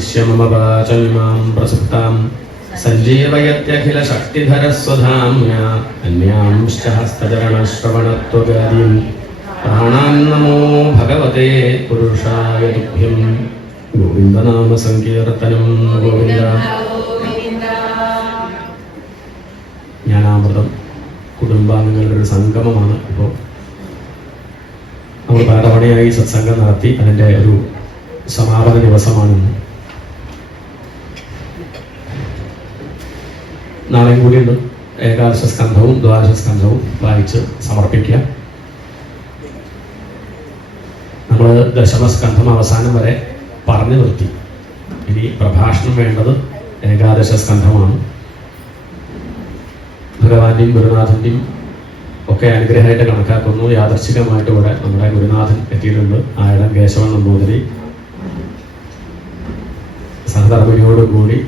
उपविश्य मम वाचमिमां प्रसुप्तां सञ्जीवयत्यखिलशक्तिधरस्वधाम्या अन्यांश्च हस्तचरणश्रवणत्वगादीन् प्राणान्नमो भगवते पुरुषाय तुभ्यं गोविन्दनाम सङ्कीर्तनं गोविन्द. ജ്ഞാനാമൃതം കുടുംബാംഗങ്ങളുടെ ഒരു സംഗമമാണ്. ഇപ്പോൾ നമ്മൾ പലതവണയായി സത്സംഗം നടത്തി അതിൻ്റെ ഒരു സമാപന ദിവസമാണെന്ന്. നാളെയും കൂടിയുണ്ട്. ഏകാദശ സ്കന്ധവും ദ്വാദശ സ്കന്ധവും വായിച്ച് സമർപ്പിക്കുക. നമ്മൾ ദശമസ്കന്ധം അവസാനം വരെ പറഞ്ഞു നിർത്തി. ഇനി പ്രഭാഷണം വേണ്ടത് ഏകാദശ സ്കന്ധമാണ്. ഭഗവാന്റെയും ഗുരുനാഥൻ്റെയും ഒക്കെ അനുഗ്രഹമായിട്ട് കണക്കാക്കുന്നു. യാദർശികമായിട്ട് ഇവിടെ നമ്മുടെ ഗുരുനാഥൻ എത്തിയിട്ടുണ്ട്. ആയിടം കേശവൻ നമ്പൂതിരി സഹധർമ്മിണിയോടുകൂടി.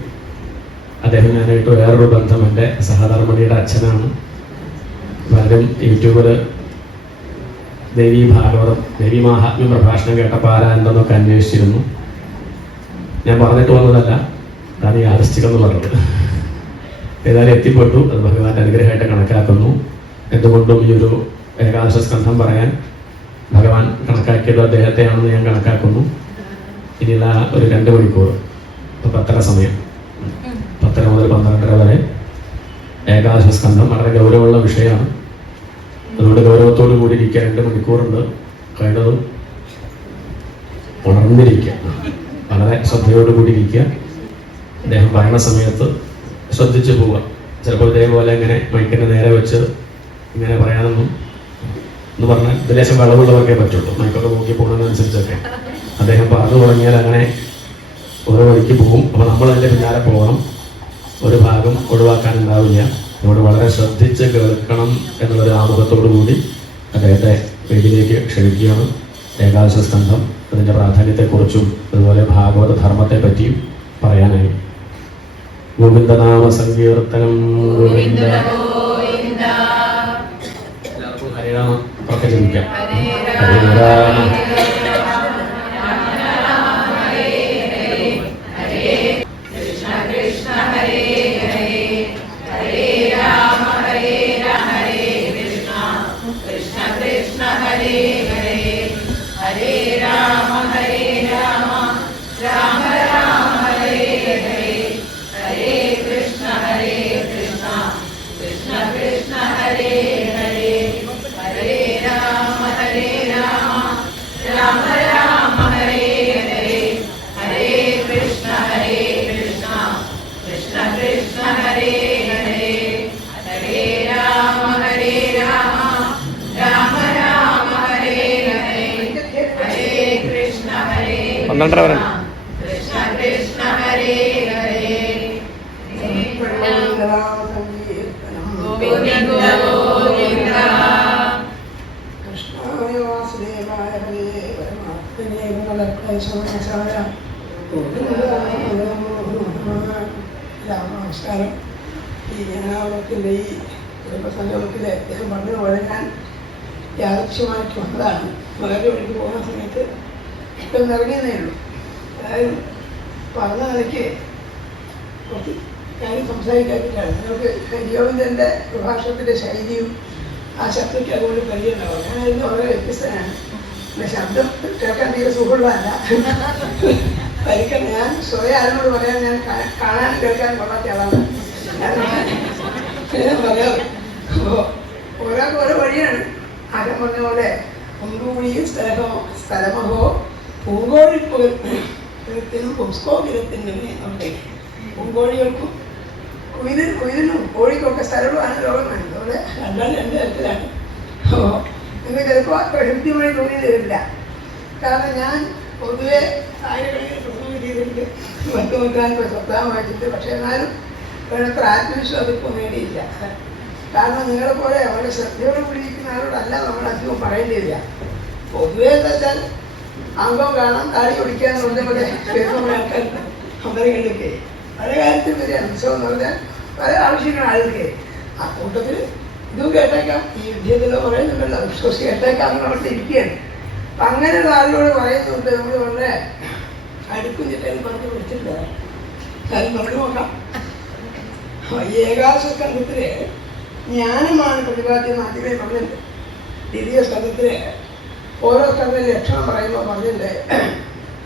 അദ്ദേഹം ഞാനായിട്ട് വേറൊരു ബന്ധം, എൻ്റെ സഹധർമ്മിണിയുടെ അച്ഛനാണ്. പലരും യൂട്യൂബിൽ ദേവി ഭാഗവതം, ദേവി മാഹാത്മ്യം പ്രഭാഷണം കേട്ടപ്പോൾ ആരാണ്ടെന്നൊക്കെ അന്വേഷിച്ചിരുന്നു. ഞാൻ പറഞ്ഞിട്ട് വന്നതല്ല, അതാണ് യാദർശികം എന്ന് പറഞ്ഞത്. ഏതായാലും എത്തിപ്പെട്ടു. അത് ഭഗവാന്റെ അനുഗ്രഹമായിട്ട് കണക്കാക്കുന്നു. എന്തുകൊണ്ടും ഈ ഒരു ഏകാദശ സ്കന്ധം പറയാൻ ഭഗവാൻ കണക്കാക്കിയത് അദ്ദേഹത്തെയാണെന്ന് ഞാൻ കണക്കാക്കുന്നു. ഇനിയുള്ള ഒരു 2 മണിക്കൂർ, ഇപ്പോൾ 10:30 സമയം, 10:30 മുതൽ 12:30 വരെ ഏകാദശ സ്കന്ധം വളരെ ഗൗരവമുള്ള വിഷയമാണ്. അതുകൊണ്ട് ഗൗരവത്തോടു കൂടി ഇരിക്കുക. 2 മണിക്കൂറുണ്ട്. കഴിയുന്നതും ഉണർന്നിരിക്കുക, വളരെ ശ്രദ്ധയോടുകൂടി ഇരിക്കുക. അദ്ദേഹം പറയുന്ന സമയത്ത് ശ്രദ്ധിച്ചു പോവുക. ചിലപ്പോൾ ഇതേപോലെ ഇങ്ങനെ മൈക്കിൻ്റെ നേരെ വെച്ച് ഇങ്ങനെ പറയാനൊന്നും എന്ന് പറഞ്ഞാൽ ഇതിലേശം വളവുള്ളവർക്കേ പറ്റുള്ളൂ. മൈക്കൊക്കെ നോക്കി പോകുന്നതനുസരിച്ചൊക്കെ അദ്ദേഹം പറഞ്ഞു തുടങ്ങിയാൽ അങ്ങനെ ഓരോ വഴിക്ക് പോകും. അപ്പോൾ നമ്മളതിൻ്റെ പിന്നാലെ പോകണം. ഒരു ഭാഗം ഒഴിവാക്കാനുണ്ടാവില്ല. അതുകൊണ്ട് വളരെ ശ്രദ്ധിച്ച് കേൾക്കണം എന്നുള്ളൊരു ആമുഖത്തോടു കൂടി അദ്ദേഹത്തെ വേദിയിലേക്ക് ക്ഷണിക്കുകയാണ്. ഏകാദശ സ്കന്ധം, അതിൻ്റെ പ്രാധാന്യത്തെക്കുറിച്ചും അതുപോലെ ഭാഗവത ധർമ്മത്തെ പറ്റിയും പറയാനായി. ഗോവിന്ദനാമ സങ്കീർത്തനം. ഗോവിന്ദ എല്ലാവർക്കും ഹരിനാമ പ്രകടിപ്പിക്കാം. ഹരിരാമ പന്ത്രണ്ടര നമസ്കാരം. ഈ ജ്ഞാനാവളത്തിൻ്റെ ഈ കുടുംബസംഗമത്തിൽ അദ്ദേഹം പറഞ്ഞതുപോലെ ഞാൻ യാദൃശ്യമായിട്ട് വന്നതാണ്. വളരെ വഴിക്ക് പോകുന്ന സമയത്ത് ഇപ്പം നിറങ്ങിയതേ ഉള്ളൂ. അതായത് പറഞ്ഞ നിലയ്ക്ക് കുറച്ച് കാര്യം സംസാരിക്കാതിട്ടാണ്. നിങ്ങൾക്ക് ഹരിഗോവിന്ദൻ്റെ പ്രഭാഷണത്തിൻ്റെ ശൈലിയും ആ ശബ്ദയ്ക്ക് അതുകൊണ്ട് പരിചയമുണ്ടാവും. ഞാനായിരുന്നു വളരെ വ്യത്യസ്തനാണ്. പിന്നെ ശബ്ദം കേൾക്കാൻ തീരെ സുഖമുള്ളതല്ല. പരിക്കണം. ഞാൻ സ്വയം ആരോട് പറയാൻ ഞാൻ കാണാനും കേൾക്കാനും കൊള്ളാത്ത ആളാണ്. ഞാൻ പറയാം. അപ്പോൾ ഒരാൾക്ക് ഓരോ വഴിയാണ്. ആദ്യം പറഞ്ഞ പോലെ കുണ്ടുകുഴിയും സ്ഥലമഹോ പൂങ്കോഴിപ്പുകത്തിനും പുസ്കോകിരത്തിനും അവിടെ പൂങ്കോഴികൾക്കും കുയിലിനും കോഴിക്കൊക്കെ സ്ഥലമാണ് രോഗമാണ്. അതുപോലെ രണ്ടാം 2 തരത്തിലാണ്. അപ്പോൾ നിങ്ങൾക്ക് ചിലപ്പോൾ പ്രകൃതിയുമായി തോന്നി തരില്ല. കാരണം ഞാൻ പൊതുവെ ആയിരക്കണക്കിന് പ്രസംഗം ചെയ്തിട്ടുണ്ട്, 10 സ്വപ്നം വായിച്ചിട്ട്. പക്ഷേ എന്നാലും വേണ്ടത്ര ആത്മവിശ്വാസം നേടിയില്ല. കാരണം നിങ്ങളെപ്പോലെ വളരെ ശ്രദ്ധയോട് പിടിക്കുന്ന ആളോടല്ല നമ്മൾ അധികം പറയേണ്ടിയില്ല. പൊതുവെ എന്താ വെച്ചാൽ അംഗം കാണാൻ താടി ഓടിക്കാന്നുള്ളത് പോലെ പേരുന്ന ആൾക്കാർ അമ്പലങ്ങളിലൊക്കെ പല കാര്യത്തിൽ വരികയാണ്. ഉത്സവം എന്ന് പറഞ്ഞാൽ പല ആവശ്യങ്ങൾ ആൾക്ക്. ആ കൂട്ടത്തിൽ ഇതും കേട്ടേക്കാം. ഈ വിദ്യത്തിലോ പറയുന്നുണ്ടല്ലോ, വിശ്വസിച്ച് കേട്ടേക്കാം എന്ന് പറഞ്ഞിട്ട് ഇരിക്കുകയാണ്. അപ്പം അങ്ങനെയുള്ള ആളുകളോട് പറയുന്നുണ്ട് നമ്മൾ വളരെ അടുക്കുഞ്ഞിട്ടേന്ന് പറഞ്ഞ് വിളിച്ചിട്ടില്ല. കാര്യം പറഞ്ഞു നോക്കാം. ഏകാദശ സ്കന്ധത്തില് ജ്ഞാനമാണ് പ്രതിപാദ്യം ആദ്യമേ പറഞ്ഞിട്ടുണ്ട്. ദ്വിതീയ സ്കന്ധത്തില് ഓരോ സ്കന്ധത്തിൽ ലക്ഷണം പറയുമ്പോൾ പറഞ്ഞിട്ടുണ്ട്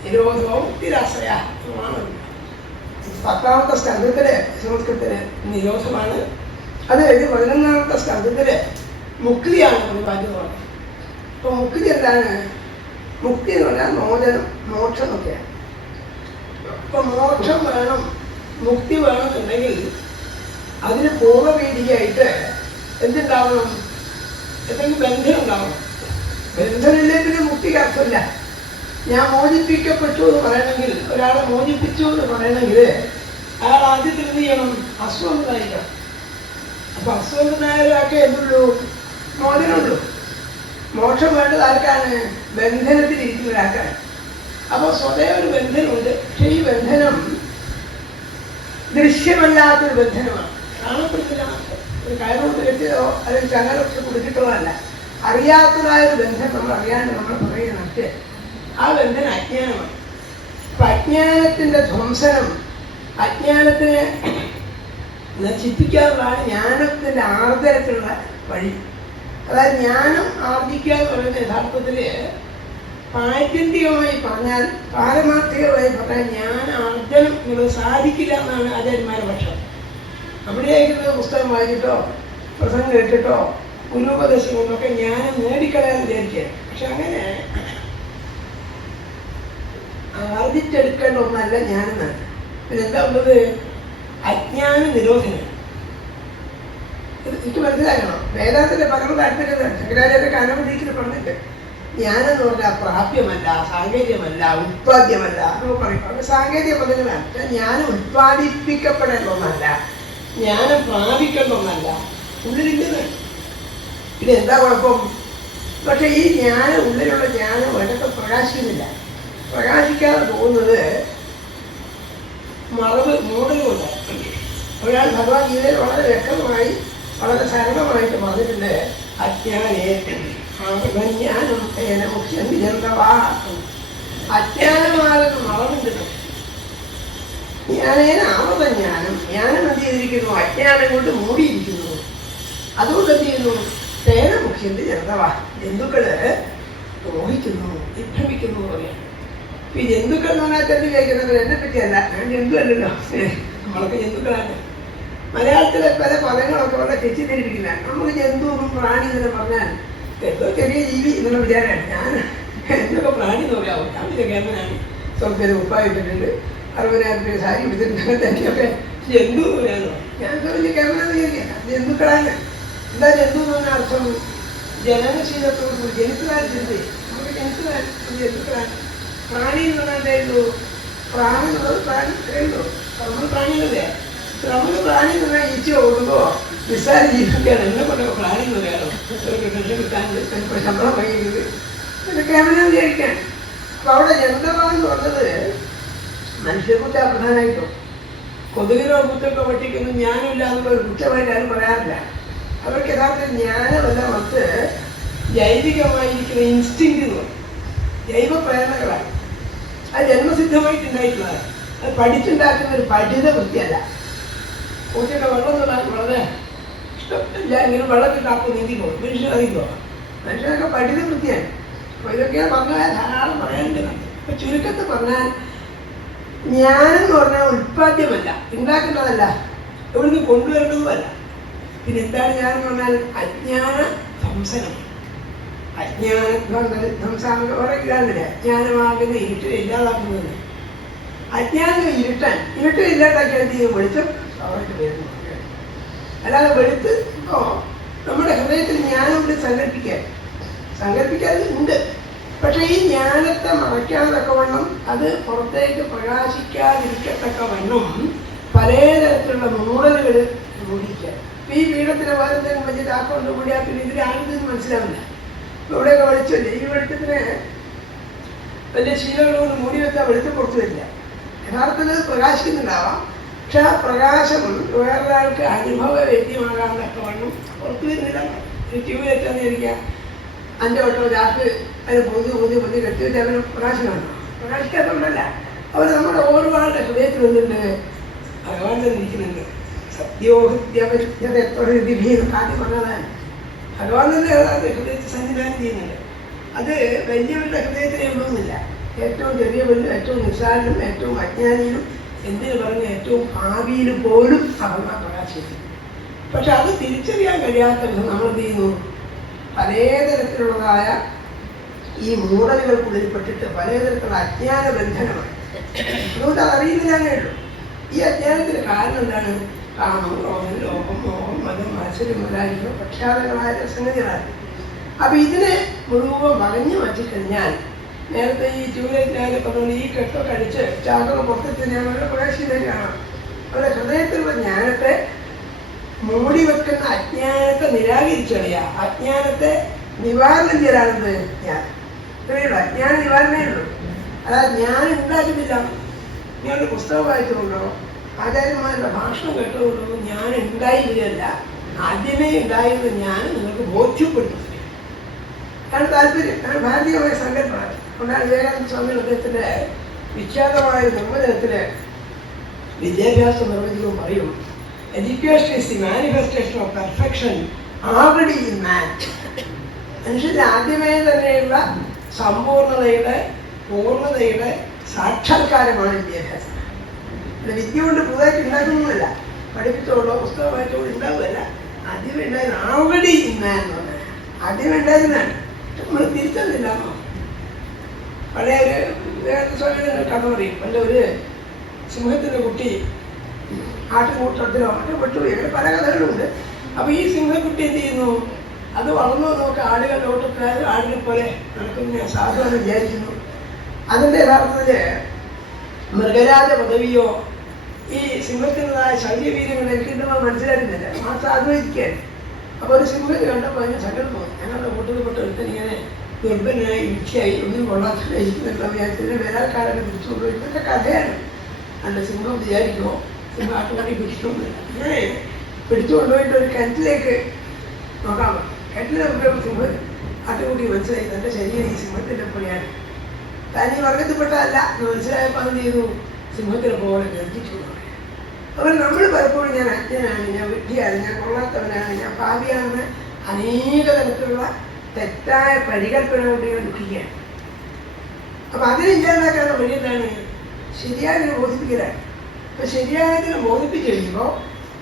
നിരോധവും മുക്തിരാശ്രയ ആണ്. 10ാമത്തെ സ്കന്ധത്തില് സംസ്കൃതത്തിന് നിരോധമാണ്. അത് കഴിഞ്ഞ് 11ാമത്തെ സ്കന്ധത്തില് മുക്തിയാണ് പ്രതിപാദ്യം പറഞ്ഞത്. അപ്പൊ മുക്തി എന്താണ്? മുക്തി എന്ന് പറഞ്ഞാൽ മോചനം, മോക്ഷം എന്നൊക്കെയാണ്. അപ്പൊ മോക്ഷം വേണം, മുക്തി വേണമെന്നുണ്ടെങ്കിൽ അതിന് പൂർവ്വവേദിയായിട്ട് എന്തുണ്ടാവണം? എന്തെങ്കിലും ബന്ധനം ഉണ്ടാവണം. ബന്ധനമില്ലേ പിന്നെ മുക്തിക്ക് അർത്ഥമില്ല. ഞാൻ മോചിപ്പിക്കപ്പെട്ടു എന്ന് പറയണമെങ്കിൽ, ഒരാളെ മോചിപ്പിച്ചു എന്ന് പറയണമെങ്കിൽ അയാൾ ആദ്യത്തിൽ എന്ത് ചെയ്യണം? അസ്വസ്ഥനായിരിക്കണം. അപ്പൊ അസ്വസ്ഥനായ ഒരാൾക്ക് എന്തുള്ളൂ? മോചനമുള്ളൂ. മോക്ഷം വേണ്ടത് ആർക്കാണ്? ബന്ധനത്തിലിരിക്കുന്ന ഒരാൾക്കാണ്. അപ്പോൾ സ്വതേ ഒരു ബന്ധനമുണ്ട്. പക്ഷെ ഈ ബന്ധനം ദൃശ്യമല്ലാത്തൊരു ബന്ധനമാണ്. കാണപ്പെടുന്നില്ല. ഒരു കയറോട്ട് കെട്ടിയതോ അല്ലെങ്കിൽ ചങ്ങലൊക്കെ കൊടുത്തിട്ടോ അല്ല. അറിയാത്തതായൊരു ബന്ധം നമ്മൾ അറിയാണ്ട് നമ്മൾ പറയുന്നുണ്ട്. ആ ബന്ധനം അജ്ഞാനമാണ്. അപ്പൊ അജ്ഞാനത്തിന്റെ ധ്വംസനം, അജ്ഞാനത്തിനെ നശിപ്പിക്കാനുള്ളതാണ് ജ്ഞാനത്തിന്റെ ആർദ്രത്തിലുള്ള വഴി. അതായത് ജ്ഞാനം ആർജിക്കുക എന്ന് പറയുന്നത് യഥാർത്ഥത്തില് ആത്യന്തികമായി പറഞ്ഞാൽ, പാരമാർത്ഥികമായി പറഞ്ഞാൽ ജ്ഞാനാർജനം എന്നുള്ളത് സാധിക്കില്ല എന്നാണ് ആചാര്യന്മാരുടെ പക്ഷം. അവിടെയായിരിക്കുന്നത് പുസ്തകം വായിച്ചിട്ടോ പ്രസംഗം കേട്ടിട്ടോ ഗുരുപദേശം കൊണ്ടൊക്കെ ജ്ഞാനം നേടിക്കളയാൻ വിചാരിക്കുക. പക്ഷെ അങ്ങനെ ആർജിച്ചെടുക്കേണ്ട ഒന്നല്ല ജ്ഞാനം എന്നാണ്. പിന്നെ എന്താ ഉള്ളത്? അജ്ഞാന നിരോധനം. എനിക്ക് മനസ്സിലാക്കണം. വേദാന്തത്തിന്റെ പകർന്ന താല്പര്യം ശങ്കരാചാര്യൊക്കെ അനവധിക്ക് പറഞ്ഞിട്ട് ജ്ഞാനം എന്ന് പറഞ്ഞാൽ പ്രാപ്യമല്ല, സാങ്കേതികമല്ല, ഉത്പാദ്യമല്ല എന്നൊക്കെ പറയും. സാങ്കേതിക പദങ്ങളാണ്. പക്ഷെ ജ്ഞാനം ഉത്പാദിപ്പിക്കപ്പെടേണ്ട ഒന്നല്ല, ജ്ഞാനം പ്രാപിക്കേണ്ട ഒന്നല്ല, ഉള്ളിലില്ലെന്ന്. പിന്നെ എന്താ കുഴപ്പം? പക്ഷെ ഈ ജ്ഞാനം, ഉള്ളിലുള്ള ജ്ഞാനം വേണ്ടൊക്കെ പ്രകാശിക്കുന്നില്ല. പ്രകാശിക്കാതെ പോകുന്നത് മറവ് മൂടലുകൊണ്ട്. ഒരാൾ ഭഗവത്ഗീതയിൽ വളരെ വ്യക്തമായി, വളരെ സരളമായിട്ട് പറഞ്ഞിട്ടുണ്ട്, അജ്ഞാനേ ജ്ഞാനം മുഖ്യന്തി ജന്തവാ. അജ്ഞാനമാകുന്ന മറവുണ്ട്. ജ്ഞാനേന ആമതജ്ഞാനം. ജ്ഞാനം എന്ത് ചെയ്തിരിക്കുന്നു? അജ്ഞാനം കൊണ്ട് മൂടിയിരിക്കുന്നു. അതുകൊണ്ട് എന്ത് ചെയ്യുന്നു? തേന മുഖ്യന്തി ജന്തവാ. ജന്തുക്കള് മോഹിക്കുന്നു, വിഭ്രമിക്കുന്നു പറയാം. ഈ ജന്തുക്കൾ എന്ന് പറഞ്ഞാൽ തന്നെ വിചാരിക്കുന്നത് എന്നെ പറ്റിയല്ല, ഞാൻ ജന്തു അല്ലല്ലോ, നമ്മളൊക്കെ ജന്തുക്കളാണ്. മലയാളത്തിലെ പല പദങ്ങളൊക്കെ വളരെ തെറ്റിദ്ധരിപ്പിക്കില്ല. നമുക്ക് ജന്തു എന്നും പ്രാണി എന്നു പറഞ്ഞാൽ എന്തോ ചെറിയ ജീവി എന്നുള്ള വിചാരമാണ്. ഞാൻ എന്തൊക്കെ പ്രാണി എന്ന് പറയാവും. ഞാൻ കേരളനാണ്, സ്വർഗ്ഗ ഉപ്പായിട്ടിട്ടുണ്ട്, 60,000 രൂപ സാരി എടുത്തിട്ടുണ്ട്, തന്നെയൊക്കെ ജന്തു എന്ന് പറയാനോ. ഞാൻ വലിയ കേരളനാന്ന് വിചാരിക്കാം. ജന്തുക്കളാണ്. എന്താ ജന്തു എന്ന് പറഞ്ഞ അർത്ഥം? ജനനശീലത്തോട് ജനിച്ചതായി ചിന്തി. നമുക്ക് ജനിച്ചതായി ജന്തുക്കളാണ്. പ്രാണി എന്ന് പറഞ്ഞാൽ പ്രാണി എന്നുള്ളത് പ്രാണി ഇത്രയുള്ളൂ. നമ്മൾ പ്രാണികളല്ലേ? നമ്മൾ പ്രാണി എന്ന് പറഞ്ഞാൽ ഈച്ച ഓടുമ്പോ നിസ്സാര ജീവിക്കാണ്. എന്നെ കൊണ്ടോ പ്രാണി എന്ന് പറയാനോ? പെൻഷൻ കിട്ടാൻ ശമ്പളം വാങ്ങിക്കുന്നത് ഇതൊക്കെ എവിടെയാണ് വിചാരിക്കാൻ. അപ്പൊ അവിടെ ജന്തവ എന്ന് പറഞ്ഞത് മനുഷ്യക്കുറ്റ പ്രധാനമായിട്ടും. കൊതുകിനോ കുത്തൊക്കെ പട്ടിക്കൊന്നും ജ്ഞാനമില്ല എന്നുള്ള ഒരു കുറ്റമായിട്ട് ആരും പറയാറില്ല. അവർക്ക് യഥാർത്ഥത്തിൽ ജ്ഞാനമല്ല, മറ്റ് ജൈവികമായിരിക്കുന്ന ഇൻസ്റ്റിങ് എന്ന് പറയും. ജൈവ പ്രേരണകളാണ്. അത് ജന്മസിദ്ധമായിട്ടുണ്ടായിട്ടുള്ളതാണ്. അത് പഠിച്ചുണ്ടാക്കുന്ന ഒരു പഠിത വൃത്തിയല്ല. പൂച്ചയുടെ വെള്ളം തൊടാൻ വളരെ ഇഷ്ടമില്ല. ഇങ്ങനെ വെള്ളത്തിൽ കാപ്പ് നീന്തി പോകും. മനുഷ്യനറിയിക്കോ? മനുഷ്യനൊക്കെ പഠിത വൃത്തിയാണ്. അപ്പൊ ഇതൊക്കെയാണ് പറഞ്ഞാൽ ധാരാളം പറയാനുണ്ട്. അപ്പൊ ചുരുക്കത്ത് പറഞ്ഞാൽ ജ്ഞാനം എന്ന് പറഞ്ഞാൽ ഉൽപ്പാദ്യമല്ല, ഉണ്ടാക്കേണ്ടതല്ല, എവിടുന്ന് കൊണ്ടുവരേണ്ടതുമല്ല. പിന്നെ എന്താണ് ജ്ഞാനം എന്ന് പറഞ്ഞാൽ? അജ്ഞാന ധ്വംസനം. അജ്ഞാന പറയുകയാണില്ല. അജ്ഞാനമാകുന്ന ഇരുട്ടിനെ ഇല്ലാതാക്കുന്നത്. അജ്ഞാനം ഇരുട്ടാൻ, ഇരുട്ട് ഇല്ലാതാക്കിയാൽ എന്ത് ചെയ്യും? വെളിച്ചം അവർക്ക് വരുന്നു. അല്ലാതെ വെളുത്ത് ഇപ്പോ നമ്മുടെ ഹൃദയത്തിൽ ജ്ഞാനം ഉണ്ട് സങ്കല്പിക്കാതെ ഉണ്ട്. പക്ഷെ ഈ ജ്ഞാനത്തെ മറയ്ക്കാതക്കവണ്ണം, അത് പുറത്തേക്ക് പ്രകാശിക്കാതിരിക്കത്തക്കവണ്ണം പലതരത്തിലുള്ള മൂടലുകൾ മൂടിക്കുക. ഈ പീഠത്തിന് വേറെന്തെങ്കിലും വലിയ താക്കൊണ്ട് കൂടിയാൽ പിന്നെ ഇതിലാണെന്ന് മനസ്സിലാവില്ല. ഇവിടെയൊക്കെ വെളിച്ചമില്ല. ഈ വെളിച്ചത്തിന് വലിയ ശീലങ്ങളോട് മൂടി വെച്ചാൽ വെളിച്ചം പുറത്തു വരില്ല. യഥാർത്ഥത്തിൽ പ്രകാശിക്കുന്നുണ്ടാവാം. പക്ഷെ ആ പ്രകാശം വേറൊരാൾക്ക് അനുഭവവേദ്യമാകാൻ തക്കവണ്ണം പുറത്തു വരുന്നില്ല. ട്യൂബ് വെച്ചാന്ന് വിചാരിക്കാം, 5 വട്ടം രാത്രി അതിന് പൊതി കെട്ടിവെച്ച് അവന് പ്രകാശം കാണണം. പ്രകാശിക്കാത്തതുകൊണ്ടല്ല, അവർ നമ്മുടെ ഓരോരുടെ ഹൃദയത്തിൽ വന്നിട്ട് ഭഗവാൻ തന്നെ ഇരിക്കുന്നുണ്ട്. സത്യോഹൃദ്യപരിജ്ഞതത്വഹൃദിഭീന്ന് ആദ്യം പറഞ്ഞതാണ്. ഭഗവാൻ തന്നെ അത് ഹൃദയത്തിൽ സന്നിധാനം ചെയ്യുന്നുണ്ട്. അത് വലിയവരുടെ ഹൃദയത്തിലേ ഉള്ളൂന്നില്ല. ഏറ്റവും ചെറിയവരിലും ഏറ്റവും നിസ്സാരനും ഏറ്റവും അജ്ഞാനിയിലും എന്തിനു പറഞ്ഞ ഏറ്റവും ഭാവിയിലും പോലും ഭഗവാൻ പ്രകാശിക്കും. പക്ഷെ അത് തിരിച്ചറിയാൻ കഴിയാത്ത വിധം നമ്മൾ എന്ത് ചെയ്യുന്നു? പലതരത്തിലുള്ളതായ ഈ മൂടലുകൾക്കുള്ളിൽപ്പെട്ടിട്ട് പലതരത്തിലുള്ള അജ്ഞാന ബന്ധനമാണ്. അതുകൊണ്ട് അതറിയുന്നില്ലാന്നേ ഉള്ളൂ. ഈ അജ്ഞാനത്തിന് കാരണം എന്താണ്? കാമം, ക്രോധം, ലോകം, മോഹം, മതം, മത്സരം മുതലായിട്ടുള്ള പ്രഖ്യാതങ്ങളായ സംഗതികളാണ്. അപ്പം ഇതിനെ മുഴുവൻ വകഞ്ഞു മാറ്റിക്കഴിഞ്ഞാൽ നേരത്തെ ഈ ട്യൂബ്ലൈറ്റിനായാലും പറഞ്ഞുകൊണ്ട് ഈ കെട്ടൊക്കെ അടിച്ച് ചാട്ടൊക്കെ പുറത്തെത്തി ഞാൻ അവരുടെ പ്രവേശിക്കുന്നത് കാണാം. അവരുടെ ഹൃദയത്തിലുള്ള ജ്ഞാനത്തെ മൂടി വെക്കുന്ന അജ്ഞാനത്തെ നിരാകരിച്ചു കളയുക. അജ്ഞാനത്തെ നിവാരണം ചെയ്യലാണെന്ന് ഞാൻ ഇത്രയുള്ളൂ. അജ്ഞാന നിവാരണമേ ഉള്ളൂ. അതായത് ഞാൻ ഉണ്ടാക്കുന്നില്ല. നിങ്ങളുടെ പുസ്തകം വായിച്ചുകൊണ്ടോ ആചാര്യന്മാരുടെ ഭാഷണം കേട്ടുകൊണ്ടോ ഞാൻ ഉണ്ടായിരുന്നില്ല. ആദ്യമേ ഉണ്ടായിരുന്ന ഞാൻ നിങ്ങൾക്ക് ബോധ്യപ്പെടുത്തുന്നു. അതാണ് താല്പര്യം. അതാണ് ഭാരതീയമായ സങ്കല്പമാണ്. കൊണ്ടാണ് വിവേകാനന്ദ സ്വാമി അദ്ദേഹത്തിൻ്റെ വിഖ്യാതമായ നിർവചനത്തില് വിദ്യാഭ്യാസം നിർവചിക്കുമ്പോൾ പറയും, education is the manifestation of perfection already in man. മനുഷ്യന്റെ ആദ്യമേ തന്നെയുള്ള സമ്പൂർണതയുടെ പൂർണ്ണതയുടെ സാക്ഷാത്കാരമാണ് വിദ്യാഭ്യാസം. വിദ്യ കൊണ്ട് പുതുതായിട്ട് ഉണ്ടാക്കുന്നതല്ല, പഠിപ്പിച്ചോളോ പുസ്തകം വായിച്ചോളൂ ഉണ്ടാവുകയല്ല. ആദ്യമേ ഉണ്ടായിരുന്ന ആൾറെഡി ഇൻ മാൻ എന്ന് പറഞ്ഞാൽ ആദ്യമേ ഉണ്ടായിരുന്നതാണ്. നമ്മൾ തിരിച്ചറിഞ്ഞില്ലാന്നോ? പഴയ ഒരു വിവേകാനന്ദ സ്വാമിയുടെ കഥ പറയും. പണ്ട് ഒരു സിംഹത്തിൻ്റെ കുട്ടി ആട്ടുകൂട്ടത്തിലോ മറ്റോ പെട്ടുപോയി. അങ്ങനെ പല കഥകളുണ്ട്. അപ്പോൾ ഈ സിംഹക്കുട്ടി എന്ത് ചെയ്യുന്നു? അത് വളർന്നു നോക്കി ആടുകളുടെ ഓട്ടത്തിലായാലും ആടിനെ പോലെ നടക്കുന്ന സാധുവാണ് വിചാരിക്കുന്നു. അതിൻ്റെ യഥാർത്ഥത്തിൽ മൃഗരാജ പദവിയോ ഈ സിംഹത്തിൻ്റെതായ ശൗര്യവീര്യങ്ങൾ എനിക്കുണ്ടെന്ന് മനസ്സിലാക്കുന്നില്ല. ആ സാധുവരിക്കാൻ. അപ്പോൾ ഒരു സിംഹത്തെ കണ്ടപ്പോൾ അതിന് സങ്കടം തോന്നി. ഞങ്ങളുടെ കൂട്ടത്തിൽപ്പെട്ട ഒരുത്തൻ ഇങ്ങനെ ദുർബനായി ഇച്ഛയായി ഒന്നും കൊള്ളാത്ത ഇരിക്കുന്നുള്ള വിചാരത്തിന് വേലാക്കാരനെ പിടിച്ചുകൊണ്ടു. ഇതൊക്കെ കഥയാണ്. അല്ല സിംഹം വിചാരിക്കുമോ സിംഹം ആട്ടുകാരി പിടിച്ചോണ്ടില്ല. അങ്ങനെ പിടിച്ചുകൊണ്ടുപോയിട്ട് ഒരു കിണറ്റിലേക്ക് നോക്കാൻ പറ്റും. കിണറ്റിൽ നോക്കിയപ്പോൾ സിംഹം ആട്ടുകൂട്ടി മനസ്സിലായി തൻ്റെ ശരീരം ഈ സിംഹത്തിൻ്റെ പോലെയാണ്. താൻ ഈ വർഗത്തിൽപ്പെട്ടതല്ല എന്ന് മനസ്സിലായപ്പോൾ അത് ചെയ്തു സിംഹത്തിനെ പോലെ ഗർജിച്ചു. അവർ നമ്മൾ പലപ്പോഴും ഞാൻ അജ്ഞനാണ്, ഞാൻ വിഡ്ഢിയാണ്, ഞാൻ കൊള്ളാത്തവനാണ്, ഞാൻ പാപിയാണെന്ന് അനേക തരത്തിലുള്ള തെറ്റായ പരികല്പന കൊണ്ട് ഞാൻ ദുഃഖിക്കുകയാണ്. അപ്പം അതിനെ ഇല്ലാതാക്കാനുള്ള വഴി എന്താണ്? ശരിയായതിനെ ബോധിപ്പിക്കലാണ്. അപ്പം ശരിയായതിനെ ബോധിപ്പിച്ച് കഴിയുമ്പോൾ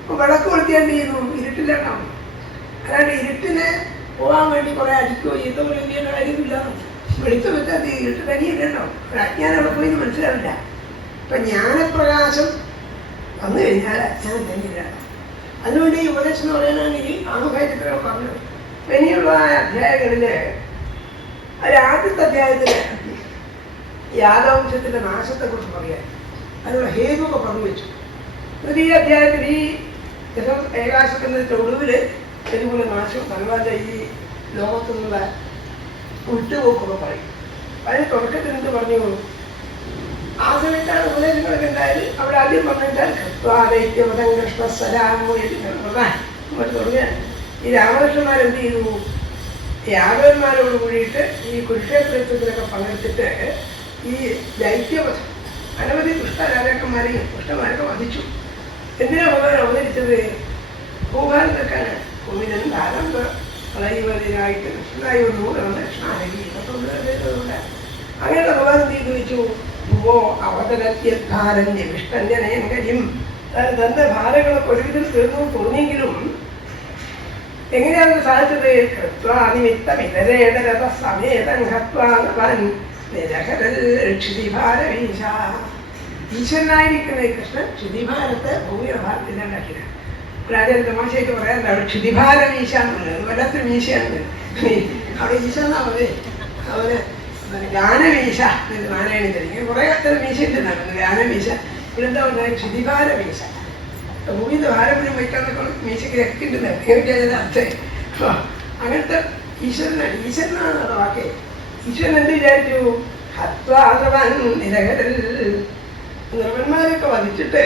ഇപ്പോൾ വിളക്ക് കൊളുത്തിയാണ്ട് ചെയ്യുന്നു ഇരുട്ടില്ലാണ്ടാവും. അല്ലാണ്ട് ഇരുട്ടിനെ പോകാൻ വേണ്ടി കുറേ അടിക്കുകയോ ചെയ്തോ ചെയ്യേണ്ട കാര്യമില്ല. വെളുത്ത് വെച്ചാൽ ഇരുട്ട് തനിയുണ്ടാവും. ഒരു അജ്ഞാനം അവിടെ പോയി മനസ്സിലാവില്ല. അപ്പം ജ്ഞാനപ്രകാശം വന്നു കഴിഞ്ഞാൽ അജ്ഞാനം തന്നെയില്ല. അതിനുവേണ്ടി ഈ ഉപദേശം എന്ന് പറയാനാണെങ്കിൽ ആമുഖായിട്ടൊക്കെ പറഞ്ഞത്. ഇനിയുള്ള അധ്യായങ്ങളിൽ ആദ്യത്തെ അധ്യായത്തിൽ യാദവംശത്തിൻ്റെ നാശത്തെക്കുറിച്ച് പറയാൻ അതിനുള്ള ഹേതുവൊക്കെ പറഞ്ഞു വെച്ചു. എന്നിട്ട് ഈ അധ്യായത്തിൽ ഈ ഏകാശത്തിൻ്റെ ഒടുവിൽ ഇതുപോലെ നാശം ഭഗവാന്റെ ഈ ലോകത്തു നിന്നുള്ള വിട്ടുപോക്കൊക്കെ പറയും. അതിന് തുടക്കത്തിൽ എന്ത് പറഞ്ഞു? ആ സമയത്താണ് ഉപദേശങ്ങളൊക്കെ ഉണ്ടായത്. അവിടെ ആദ്യം പറഞ്ഞിട്ടാൽ കൃത്വാദൈത്യമതം കൃഷ്ണസ്വരാമോ ഇങ്ങോട്ട് തുടങ്ങിയാണ്. ഈ രാമകൃഷ്ണന്മാരെന്ത് ചെയ്തു? യാദവന്മാരോട് കൂടിയിട്ട് ഈ കുരുക്ഷേത്രത്തിലൊക്കെ പങ്കെടുത്തിട്ട് ഈ ദൈത്യവധം അനവധി ദുഷ്ടരാജാക്കന്മാരെയും ദുഷ്ടന്മാരൊക്കെ വധിച്ചു. എന്തിനാ ഭഗവാൻ അവതരിച്ചത്? ഭൂഭാരം തീർക്കാനാണ്. ഭൂമിനും ധാരാളം പ്രളയവതിനായിട്ട് കൃഷ്ണനായി വന്നു കൃഷ്ണാഹരി ഇതൊക്കെ അങ്ങനെയുള്ള ഭഗവാൻ എന്ത് ചെയ്തു വെച്ചു? ഭൂവോ അവതരത്യധാരണ്യവിഷ്ടഞ്ജനയങ്കരിയും തന്റെ ഭാരങ്ങളൊക്കെ ഒരുവിധം തീർന്നു തോന്നിയെങ്കിലും എങ്ങനെയാണ് സാധിച്ചത്? കൃത്വാനിമിത്തമിതരേടരഥ സമേതം ഹത്വാൻ ക്ഷിതിഭാരവീശ. ഈശ്വരനായിരിക്കുന്ന ഈ കൃഷ്ണൻ ക്ഷിതിഭാരത്തെ ഭൂമിയുടെ ഭാരത്തില്ലാണ്ടാക്കിയാണ്. രാജാവ് തമാശയൊക്കെ പറയാറുണ്ട് അവിടെ ക്ഷിതിഭാര വീശ എന്നുള്ളത്. വല്ലാത്തൊരു വീശയാണ് അവിടെ. ഈശ എന്നാ മതി. അവന് ഗാനവീശ എന്ന് നാരായണി തരിക കുറേ അത്തരം വീശ ഉണ്ടെന്നാണ് ഗാനവീശ. ഇവിടെന്താ പറയുന്നത്? ക്ഷിതിഭാര വീശ. ഭൂമിയുടെ ഭാരപ്പുരം വയ്ക്കാന്നൊക്കെ മീശയ്ക്ക് രക്തിണ്ടെന്ന് അർത്ഥം. അങ്ങനത്തെ ഈശ്വരനാണ്. ഈശ്വരനാണ് അത് വാക്കേ. ഈശ്വരൻ എന്ത് വിചാരിച്ചു? ഹത്വാദവൻ നിരകരൽ. നിർവന്മാരൊക്കെ വധിച്ചിട്ട്